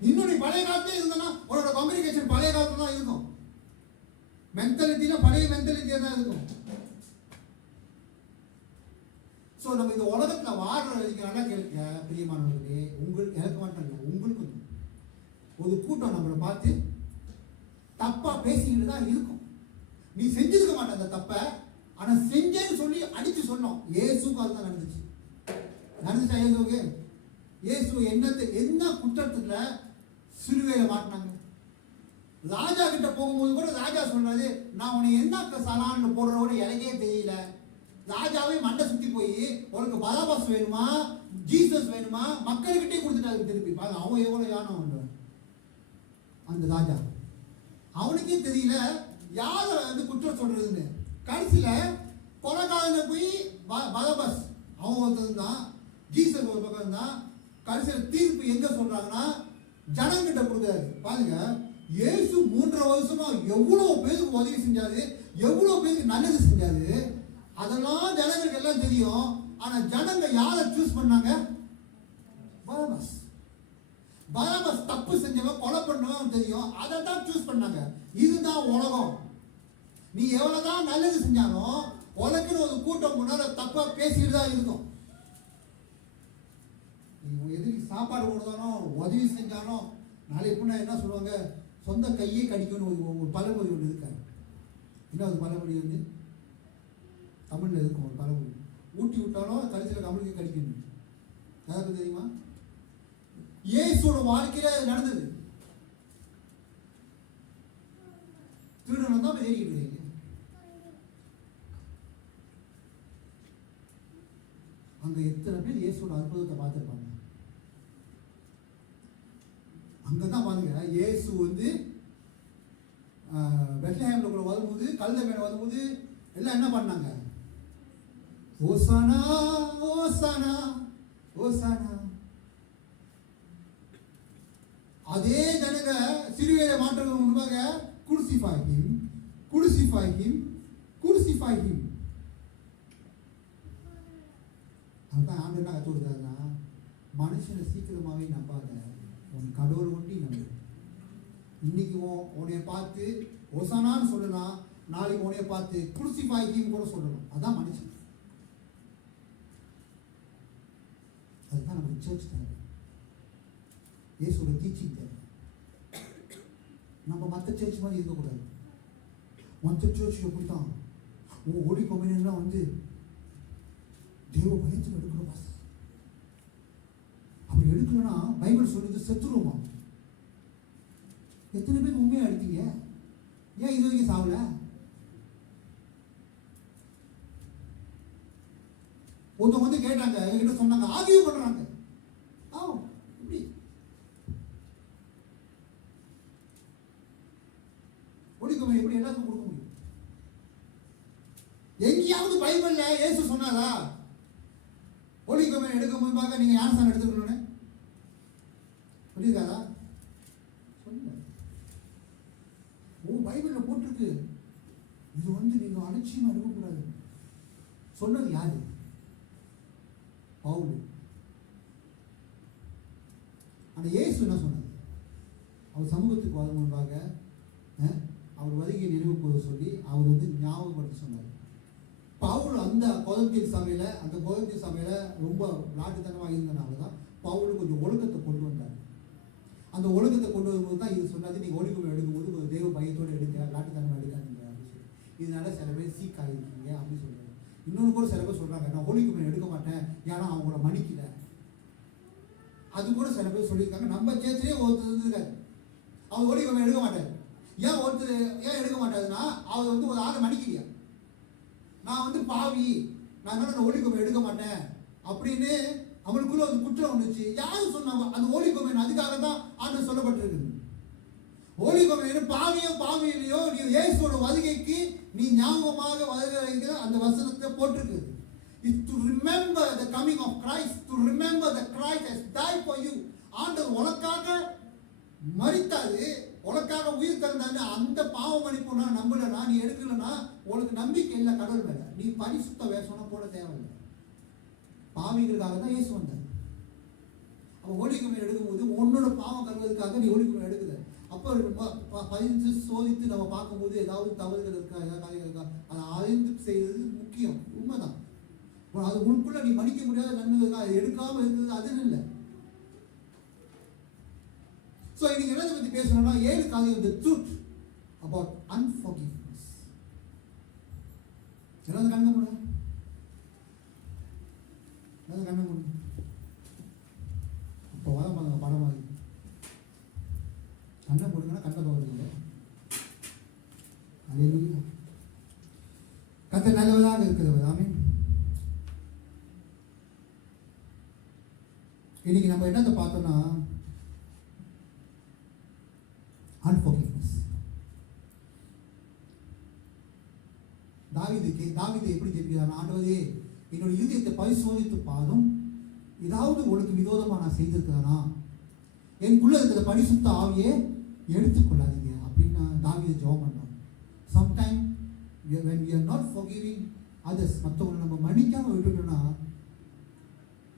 இன்னும் நீ பழைய காலத்துல இருந்தனா உன்னோட கம்யூனிகேஷன் பழைய காலத்துல தான் இருக்கும். மென்டாலிட்டினா பழைய மென்டாலிட்டியா தான் இருக்கும். ஸோ நம்ம இந்த உலகத்தில் வாழ்ற வரைக்கும் நல்லா கேட்க பிரியமானவர்களே, உங்களுக்கு எனக்கு மட்டும் இல்லை, உங்களுக்கு ஒரு கூட்டம் நம்மளை பார்த்து தப்பா பேசிக்கிட்டு தான் இருக்கும். நீ செஞ்சிருக்க மாட்ட அந்த தப்பை, ஆனால் செஞ்சேன்னு சொல்லி அடிச்சு சொன்னோம். இயேசுக்கு அதுதான் நடந்துச்சா? இயேசுக்கு இயேசு என்ன குற்றத்துல சிலுவையில மாட்டினாங்க? ராஜா கிட்ட போகும்போது கூட ராஜா சொல்றாரு, நான் உன்னை என்ன சலான்னு போடுறவோட எனக்கே தெரியல. ராஜாவே மண்டை சுத்தி போய் உனக்கு பராபாஸ் வேணுமா ஜீசஸ் வேணுமா மக்கள்கிட்டே கொடுத்துட்டாரு திருப்பி. அவன் எவ்வளவு யானம் பண்றான் அந்த ராஜா, அவனுக்கே தெரியல யாரை வந்து குற்றம் சொல்றதுன்னு. கடைசியில கொலைகாரனை போய் பராபாஸ் அவன் ஒருத்தர் தான், ஜீசஸ் ஒரு பக்கம் தான். கடைசியில் தீர்ப்பு எங்க சொல்றாங்கன்னா ஜனங்கிட்ட கொடுக்குறாரு. பாருங்க, இயேசு 3.5 வருஷமா எவ்வளவு பேருக்கு உதவி செஞ்சாரு, எவ்வளவு பேருக்கு நல்லது செஞ்சாரு. அதெல்லாம் ஜனங்களுக்கு எல்லாம் தெரியும். ஆனா ஜனங்க யாரை சூஸ் பண்ணாங்க? பராபாஸ். பராபாஸ் தப்பு செஞ்சவன், கொலை பண்ணவன் தெரியும், அதை தான் சூஸ் பண்ணாங்க. இதுதான் உலகம். நீ எவ்வளவுதான் நல்லது செஞ்சாலும் உனக்குன்னு ஒரு கூட்டம் முன்னால தப்பா பேசிட்டு தான் இருக்கும். நீ எதுக்கு சாப்பாடு கொடுத்தானோ உதவி செஞ்சானோ நாளை எப்படின்னா என்ன சொல்லுவாங்க, சொந்த கையே கடிக்கணும். ஒரு பழமொழி ஒன்று இருக்காரு. என்ன ஒரு பழமொழி வந்து தமிழில் இருக்கும். ஒரு பழமொழி, ஊட்டி விட்டாலும் கடைசியில் கமலுக்கு கடிக்கணும். யாருக்கு தெரியுமா? இயேசுவோட வாழ்க்கையில நடந்தது. திருடனம் தான் ஏறிக்கிட்டு இருக்கீங்க. அங்க எத்தனை பேர் இயேசுவோட அற்புதத்தை பார்த்துருப்பாங்க? அங்கதான் பாருங்க, இயேசு வந்து பெத்லஹேம்ல கூட வரும்போது, கழுதை மேல வரும்போது எல்லாம் என்ன பண்ணாங்க? ஓசானா ஓசானா ஓசானா. அதே ஜனங்க சிலுவையில மாற்றுவதற்கு முன்பாக crucify him, crucify him, crucify him. அதுதான் ஆண்டு என்ன கற்று கொடுத்தாருன்னா, மனுஷனை சீக்கிரமாகவே நம்பாத, உன் கடவுள் ஒட்டி நம்பு. இன்னைக்கு உன்னைய பார்த்து ஒசானான்னு சொல்லலாம், நாளைக்கு உன்னைய பார்த்து crucify him கூட சொல்லணும். அதான் மனுஷன். அதுதான் நமக்கு சர்ச் தேவை, இயேசுவோட டீச்சிங் தேவை. நம்ம மற்ற சர்ச் மாதிரி இருக்கக்கூடாது. மற்ற சர்ச் எப்படித்தான் ஓடி கொம்பினா வந்து தேவ பயத்தில் எடுக்கணும். அப்படி எடுக்கலன்னா பைபிள் சொல்லுது செத்துருவோமா. எத்தனை பேர் உண்மையா எடுத்தீங்க? ஏன் இது வரைக்கும் சாவல? ஒருத்தவங்க வந்து கேட்டாங்க, என்கிட்ட சொன்னாங்க, ஆகிய பண்றாங்க. இப்படி ஒடிக்கொம்பை எப்படி எல்லாருக்கும் கொடுக்க முடியும்? எங்கேயாவது பைபிள்ல இயேசு சொன்னாரா ஒடிக்கொம்பை எடுக்க முன்பாக நீங்க ஞானஸ்நானம் எடுத்துக்கணும்னு? புரியுதாரா? சொல்லுங்க. பைபிள்ல போட்டிருக்கு, இது வந்து நீங்க அலட்சியமா எடுக்கக்கூடாது. சொன்னது யாரு? பவுல். அந்த இயேசு என்ன சொன்னார்? அவர் சமூகத்துக்கு வரும் முன்பாக அவர் வருகை நினைவு கூற சொல்லி அவர் வந்து ஞாபகப்படுத்தி சொன்னார். பவுல் அந்த கொரிந்தியர் சபையில ரொம்ப விளாட்டுத்தனமாக இருந்தனால தான் பவுல் கொஞ்சம் ஒழுக்கத்தை கொண்டு வந்தார். அந்த ஒழுக்கத்தை கொண்டு வரும்போது தான் இது சொன்னது. நீங்கள் ஒழுக்கம் எடுக்கும்போது ஒரு தெய்வ பயத்தோடு எடுங்க, காட்டுத்தனமாக எடுக்காதீங்க அப்படின்னு சொல்லி. இதனால சில பேர் சீக் ஆகிருக்கீங்க அப்படின்னு சொல்லுவாங்க. இன்னொன்று கூட சில பேர் சொல்கிறாங்க, நான் ஒழுக்கம் எடுக்க மாட்டேன் ஏன்னா அவங்கள மன்னிக்கல. அது கூட சில பேர் சொல்லியிருக்காங்க. நம்ம சேர்த்துலேயே ஒருத்தர் இருக்காரு, அவர் ஒழுக்கம் எடுக்க மாட்டார். ஏன் எடுக்க மாட்டாருன்னா அவர் வந்து ஒரு ஆளை மன்னிக்கலையா, நான் வந்து பாவி, நான் ஒழுக்கம் எடுக்க மாட்டேன் அப்படின்னு அவனுக்குள்ள ஒரு குற்றம் வந்துச்சு. யாரும் சொன்னாங்க அந்த ஓலிகோமேன்? அதுக்காக தான் ஆண்டு சொல்லப்பட்டிருக்கு. ஓலிகோமேன் பாவியிலையோ நீ இயேசுவோட வருகைக்கு நீ ஞாபகமாக வருகிற அந்த வசனத்தை போட்டிருக்கு. Is to remember the coming of Christ, to remember that Christ has died for you. ஆண்டவர் உனக்காக மரித்தாரு, உனக்காக உயிர் தந்தாரு. அந்த பாவ மன்னிப்பு நான் நம்பலனா, நீ எடுக்கலனா உனக்கு நம்பிக்கை இல்லை கடவுள் மேல. நீ பரிசுத்த வேஷம் போட தேவையில்லை. பாவிகளுக்காக தான் இயேசு வந்தார். அப்போ ஒளிக்குமே எடுக்கும்போது உன்னோட பாவம் கழுவதுக்காக நீ ஒளிக்குமே எடுக்குத. அப்போ பதிந்து சோதித்து நம்ம பார்க்கும்போது ஏதாவது தவறுகள் இருக்கா, ஏதாவது காரியங்கள் இருக்கா, அதை அறிந்து செய்வது முக்கியம். உண்மைதான். அது உனக்குள்ள நீ மன்னிக்க முடியாத நன்மை இருக்கா, அதை எடுக்காம இருக்கிறது அது இல்லை. ஸோ இன்னைக்கு என்னதை பற்றி பேசணும்னா 7 காரியம், the truth about unforgiveness. எல்லாரும் கண்ண முடியும், கண்ண முடியும். இப்போ வர பாருங்க படம் மாதிரி கண்ணை போடுங்கன்னா கண்ணை போடுறீங்க. அல்லேலூயா. கர்த்தர் நல்லவராக இருக்கிறவர். ஆமென். இன்னைக்கு நம்ம என்னத்தை பார்த்தோம்னா unforgiveness. தாவீது எப்படி ஜெபிக்கிறார்? ஆண்டவரே, என்னோட இதயத்தை பரிசோதித்து பாரும், ஏதாவது உனக்கு விரோதமா நான் செய்திருக்கிறேனா, எனக்குள்ள இருக்கிற பரிசுத்த ஆவியை எடுத்துக்கொள்ளாதீங்க அப்படின்னு தாவீது ஜெபம் பண்றான். Sometime when we are not forgiving others, மற்றவங்களை நம்ம மன்னிக்காம விட்டுட்டோம்னா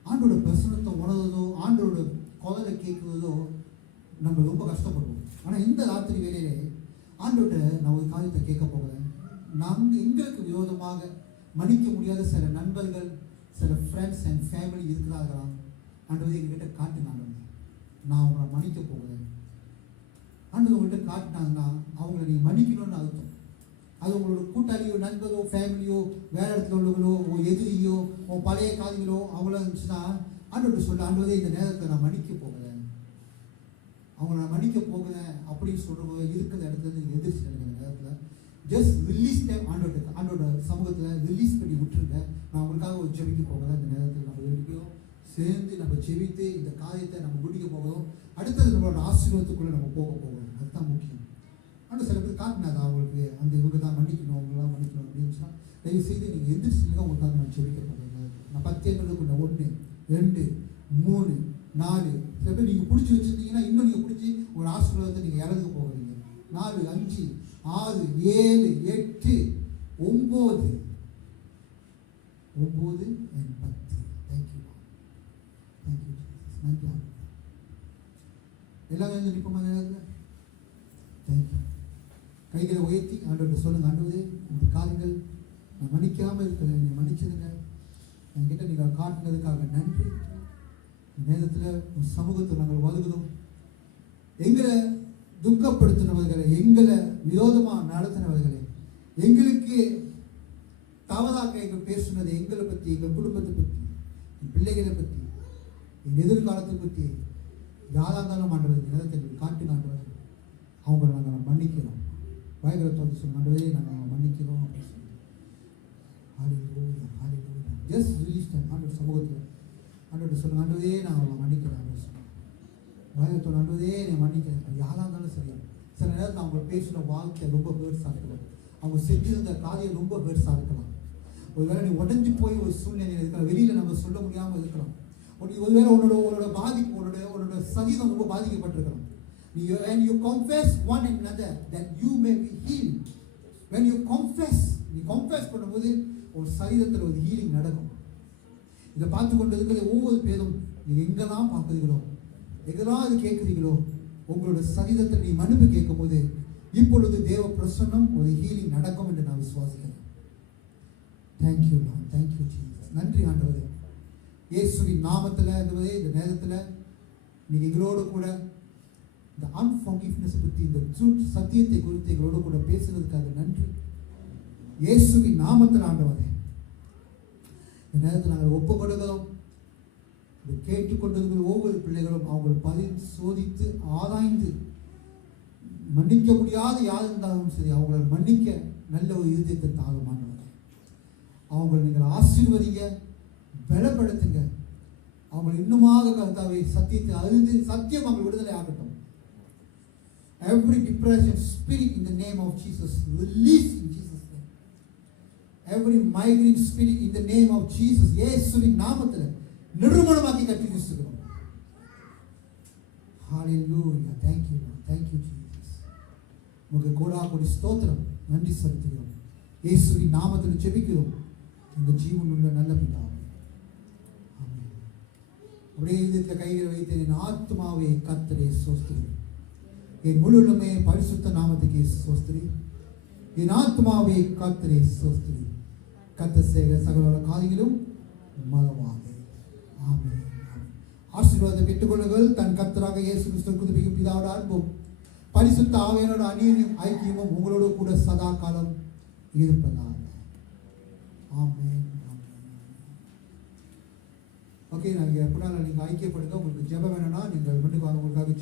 ஆண்டோட பிரசனத்தை உணர்றதோ ஆண்டோட குரலை கேட்கிறதோ நம்ம ரொம்ப கஷ்டப்படுவோம். ஆனால் இந்த ராத்திரி வேலையிலே ஆண்டோட நான் ஒரு காரியத்தை கேட்க போகிறேன். எங்களுக்கு விரோதமாக மன்னிக்க முடியாத சில நண்பர்கள், சில ஃப்ரெண்ட்ஸ் அண்ட் ஃபேமிலி இருக்கிறார்களா? ஆண்டவரே எங்ககிட்ட காட்டுனாங்க, நான் அவங்கள மன்னிக்க போகிறேன். ஆண்டவர் உங்கள்கிட்ட காட்டினாங்கன்னா அவங்கள நீங்கள் மன்னிக்கணும்னு அர்த்தம். அது உங்களோட கூட்டாளியோ, நண்பரோ, ஃபேமிலியோ, வேறு இடத்துல உள்ளவங்களோ, உன் எதிரியோ, உன் பழைய காரியங்களோ அவங்கள இருந்துச்சுன்னா ஆண்டவர்கிட்ட சொல்ல, ஆண்டவரே இந்த நேரத்தில் நான் மன்னிக்க போகிறேன், அவங்கள நான் மன்னிக்க போகிறேன் அப்படின்னு சொல்கிறவங்க இருக்கிற இடத்துல நீங்கள் எதிர்த்து நினைக்கிற நேரத்தில் ஜஸ்ட் ரிலீஸ் டைம் ஆண்டோட சமூகத்தில் ரிலீஸ் பண்ணி விட்டுருங்க. நான் உங்களுக்காக ஒரு ஜெபிக்க போகிறேன். இந்த நேரத்தில் நம்ம வெடிக்கிறோம், சேர்ந்து நம்ம ஜெபித்து இந்த காரியத்தை நம்ம முடிக்க போகிறோம். அடுத்தது நம்மளோட ஆசீர்வாதத்துக்குள்ளே நம்ம போக போகிறோம். அதுதான் முக்கியம். ஆனால் சில பேர் காட்டினாதா அவங்களுக்கு அந்த இவங்க தான் மன்னிக்கணும், அவங்களாம் மன்னிக்கணும் அப்படின்னு சொன்னால் தயவு செய்து நீங்கள் எந்திரிச்சிங்க உங்களுக்காக நான் ஜெபிக்க போகிறேன். நான் 10 எண்களுக்குள்ள 1 2 3 4 சில பேர் நீங்கள் பிடிச்சி வச்சுருந்தீங்கன்னா இன்னும் நீங்கள் பிடிச்சி உங்களோட ஆசீர்வாதத்தை நீங்கள் இழந்து போகிறீங்க. 4 5 6 7 8 9 and 10. தேங்க்யூ தேங்க்யூ நன்றி. எல்லாம் வந்து நிற்போமா நேரத்தில்? தேங்க்யூ. கைகளை உயர்த்தி ஆண்டவர்கிட்ட சொல்லுங்க, ஆண்டவரே இந்த காரியங்கள் நான் மன்னிக்காமல் இருக்கிறேன், நீங்கள் மன்னிச்சிருங்க. என்கிட்ட நீங்கள் காட்டினதுக்காக நன்றி. நேரத்தில் சமூகத்தில் நாங்கள் வருகிறோம். எங்களை துக்கப்படுத்தினவர்களை, எங்களை விரோதமாக நடத்தினவர்களை, எங்களுக்கு தவறாக எங்கள் பேசுனது, எங்களை பற்றி, எங்கள் குடும்பத்தை பற்றி, என் பிள்ளைகளை பற்றி, என் எதிர்காலத்தை பற்றி யாராக இருந்தாலும் ஆண்டவர் நேரத்தை எங்களுக்கு காட்டு ஆண்டவர் அவங்கள நாங்கள் மன்னிக்கிறோம். பயங்கரத்தோடு சொல்லுங்க, ஆண்டவரே நாங்கள் மன்னிக்கிறோம் அப்படின்னு சொல்லி ஜஸ்ட் ரிலீஸ் டைம் ஆண்டவர் சமூகத்தில் ஆண்டவர் சொல்லுங்க, ஆண்டவரே நான் அவங்களை மன்னிக்கிறேன் அப்படின்னு சொல்லுங்க. பயங்கரத்தோடு ஆண்டவரே நீ மன்னிக்கிறேன். அது யாராக இருந்தாலும் சரி. சில நேரத்தில் அவங்க பேசின வாழ்க்கை ரொம்ப பேர்ஸாக இருக்கலாம், அவங்க செஞ்சிருந்த காரியம் ரொம்ப பேர்ஸாக இருக்கலாம். ஒருவேளை நீ உடஞ்சி போய் ஒரு சூழ்நிலை இருக்கலாம், வெளியில் நம்ம சொல்ல முடியாமல் இருக்கலாம். ஒருவேளை உன்னோட பாதிப்பு, உன்னோட சரீரம் ரொம்ப பாதிக்கப்பட்டிருக்கலாம். When you confess one another that you may be healed. When you confess, நீ confess பண்ணும்போது ஒரு சரீரத்தில் ஒரு ஹீலிங் நடக்கும். இதை பார்த்து கொண்டு இருக்கிற ஒவ்வொரு பேரும் நீங்கள் எங்கெல்லாம் பார்க்குறீங்களோ, எங்கெல்லாம் அது கேட்குறீங்களோ, உங்களோட சரீரத்தில் நீ மன்னிப்பு கேட்கும் போது இப்பொழுது தேவ பிரசன்னம் ஒரு ஹீலிங் நடக்கும் என்று நான் விசுவாசிக்கிறேன். Thank you Lord, thank you Jesus. நன்றி ஆண்டவரே, இயேசுவின் நாமத்தில் இந்த நேரத்தில் நீங்கள் எங்களோடு கூட இந்த அன்ஃபர்கிவ்னஸ் பற்றி, இந்த சத்தியத்தை குறித்து எங்களோட கூட பேசுறதுக்காக நன்றி. இயேசுவின் நாமத்தில் ஆண்டவரே, இந்த நேரத்தில் நாங்கள் ஒப்பு கொடுக்கிறோம். கேட்டுக்கொண்டிருக்கிற ஒவ்வொரு பிள்ளைகளும் அவங்களை சோதித்து ஆராய்ந்து மன்னிக்க முடியாத யார் இருந்தாலும் சரி, அவங்களை மன்னிக்க நல்ல ஒரு இருதயத்தை தாகமானவங்க. அவங்களை நீங்கள் ஆசீர்வதிங்க, பலப்படுத்துங்க. அவங்களை இன்னுமாக கர்த்தாவே சத்தியத்தை அறிந்து சத்தியம் அவங்களை விடுதலை ஆகட்டும். Every depression spirit in the name of Jesus release in Jesus name. Every migraine spirit in the name of Jesus, இயேசுவின் நாமத்தில் நிர்மூலமாக்கி கட்டி வீசுகிறோம். Hallelujah. Thank you Lord. Thank you Jesus. உங்களுக்கு கோடாகோடி ஸ்தோத்திரம், நன்றி செலுத்துகிறோம். இயேசுவின் நாமத்தில் ஜெபிக்கிறோம் இந்த ஜீவனுள்ள நல்ல பிதாவே. ஆமென். அப்படியே இதயத்தில் கைகளை வைத்து என் ஆத்மாவே கர்த்தரை ஸ்தோத்திரி, என் முழுமே பரிசுத்த நாமத்துக்கு ஸ்தோத்திரி. என் ஆத்மாவே கர்த்தரை ஸ்தோத்திரி. கர்த்தர் செய்கிற சகல காரியங்களும் மறவாதே. ஆமென். ஆசீர்வாதத்தை பெற்றுக்கொள்ளுங்கள். தன் கர்த்தராக இயேசு கிறிஸ்துவின் பிதாவோட அன்பும் பரிசுத்த ஆவியானோட அந்நியனும் ஐக்கியமும் உங்களோடு கூட சதா காலம் இருப்பதாக. ஆமென். ஓகே, நாங்கள் எப்படினா நீங்கள் ஐக்கியப்படுங்க. உங்களுக்கு ஜெபம் வேணும்னா நீங்கள் முன்னுக்கு வாங்க, உங்களுக்காக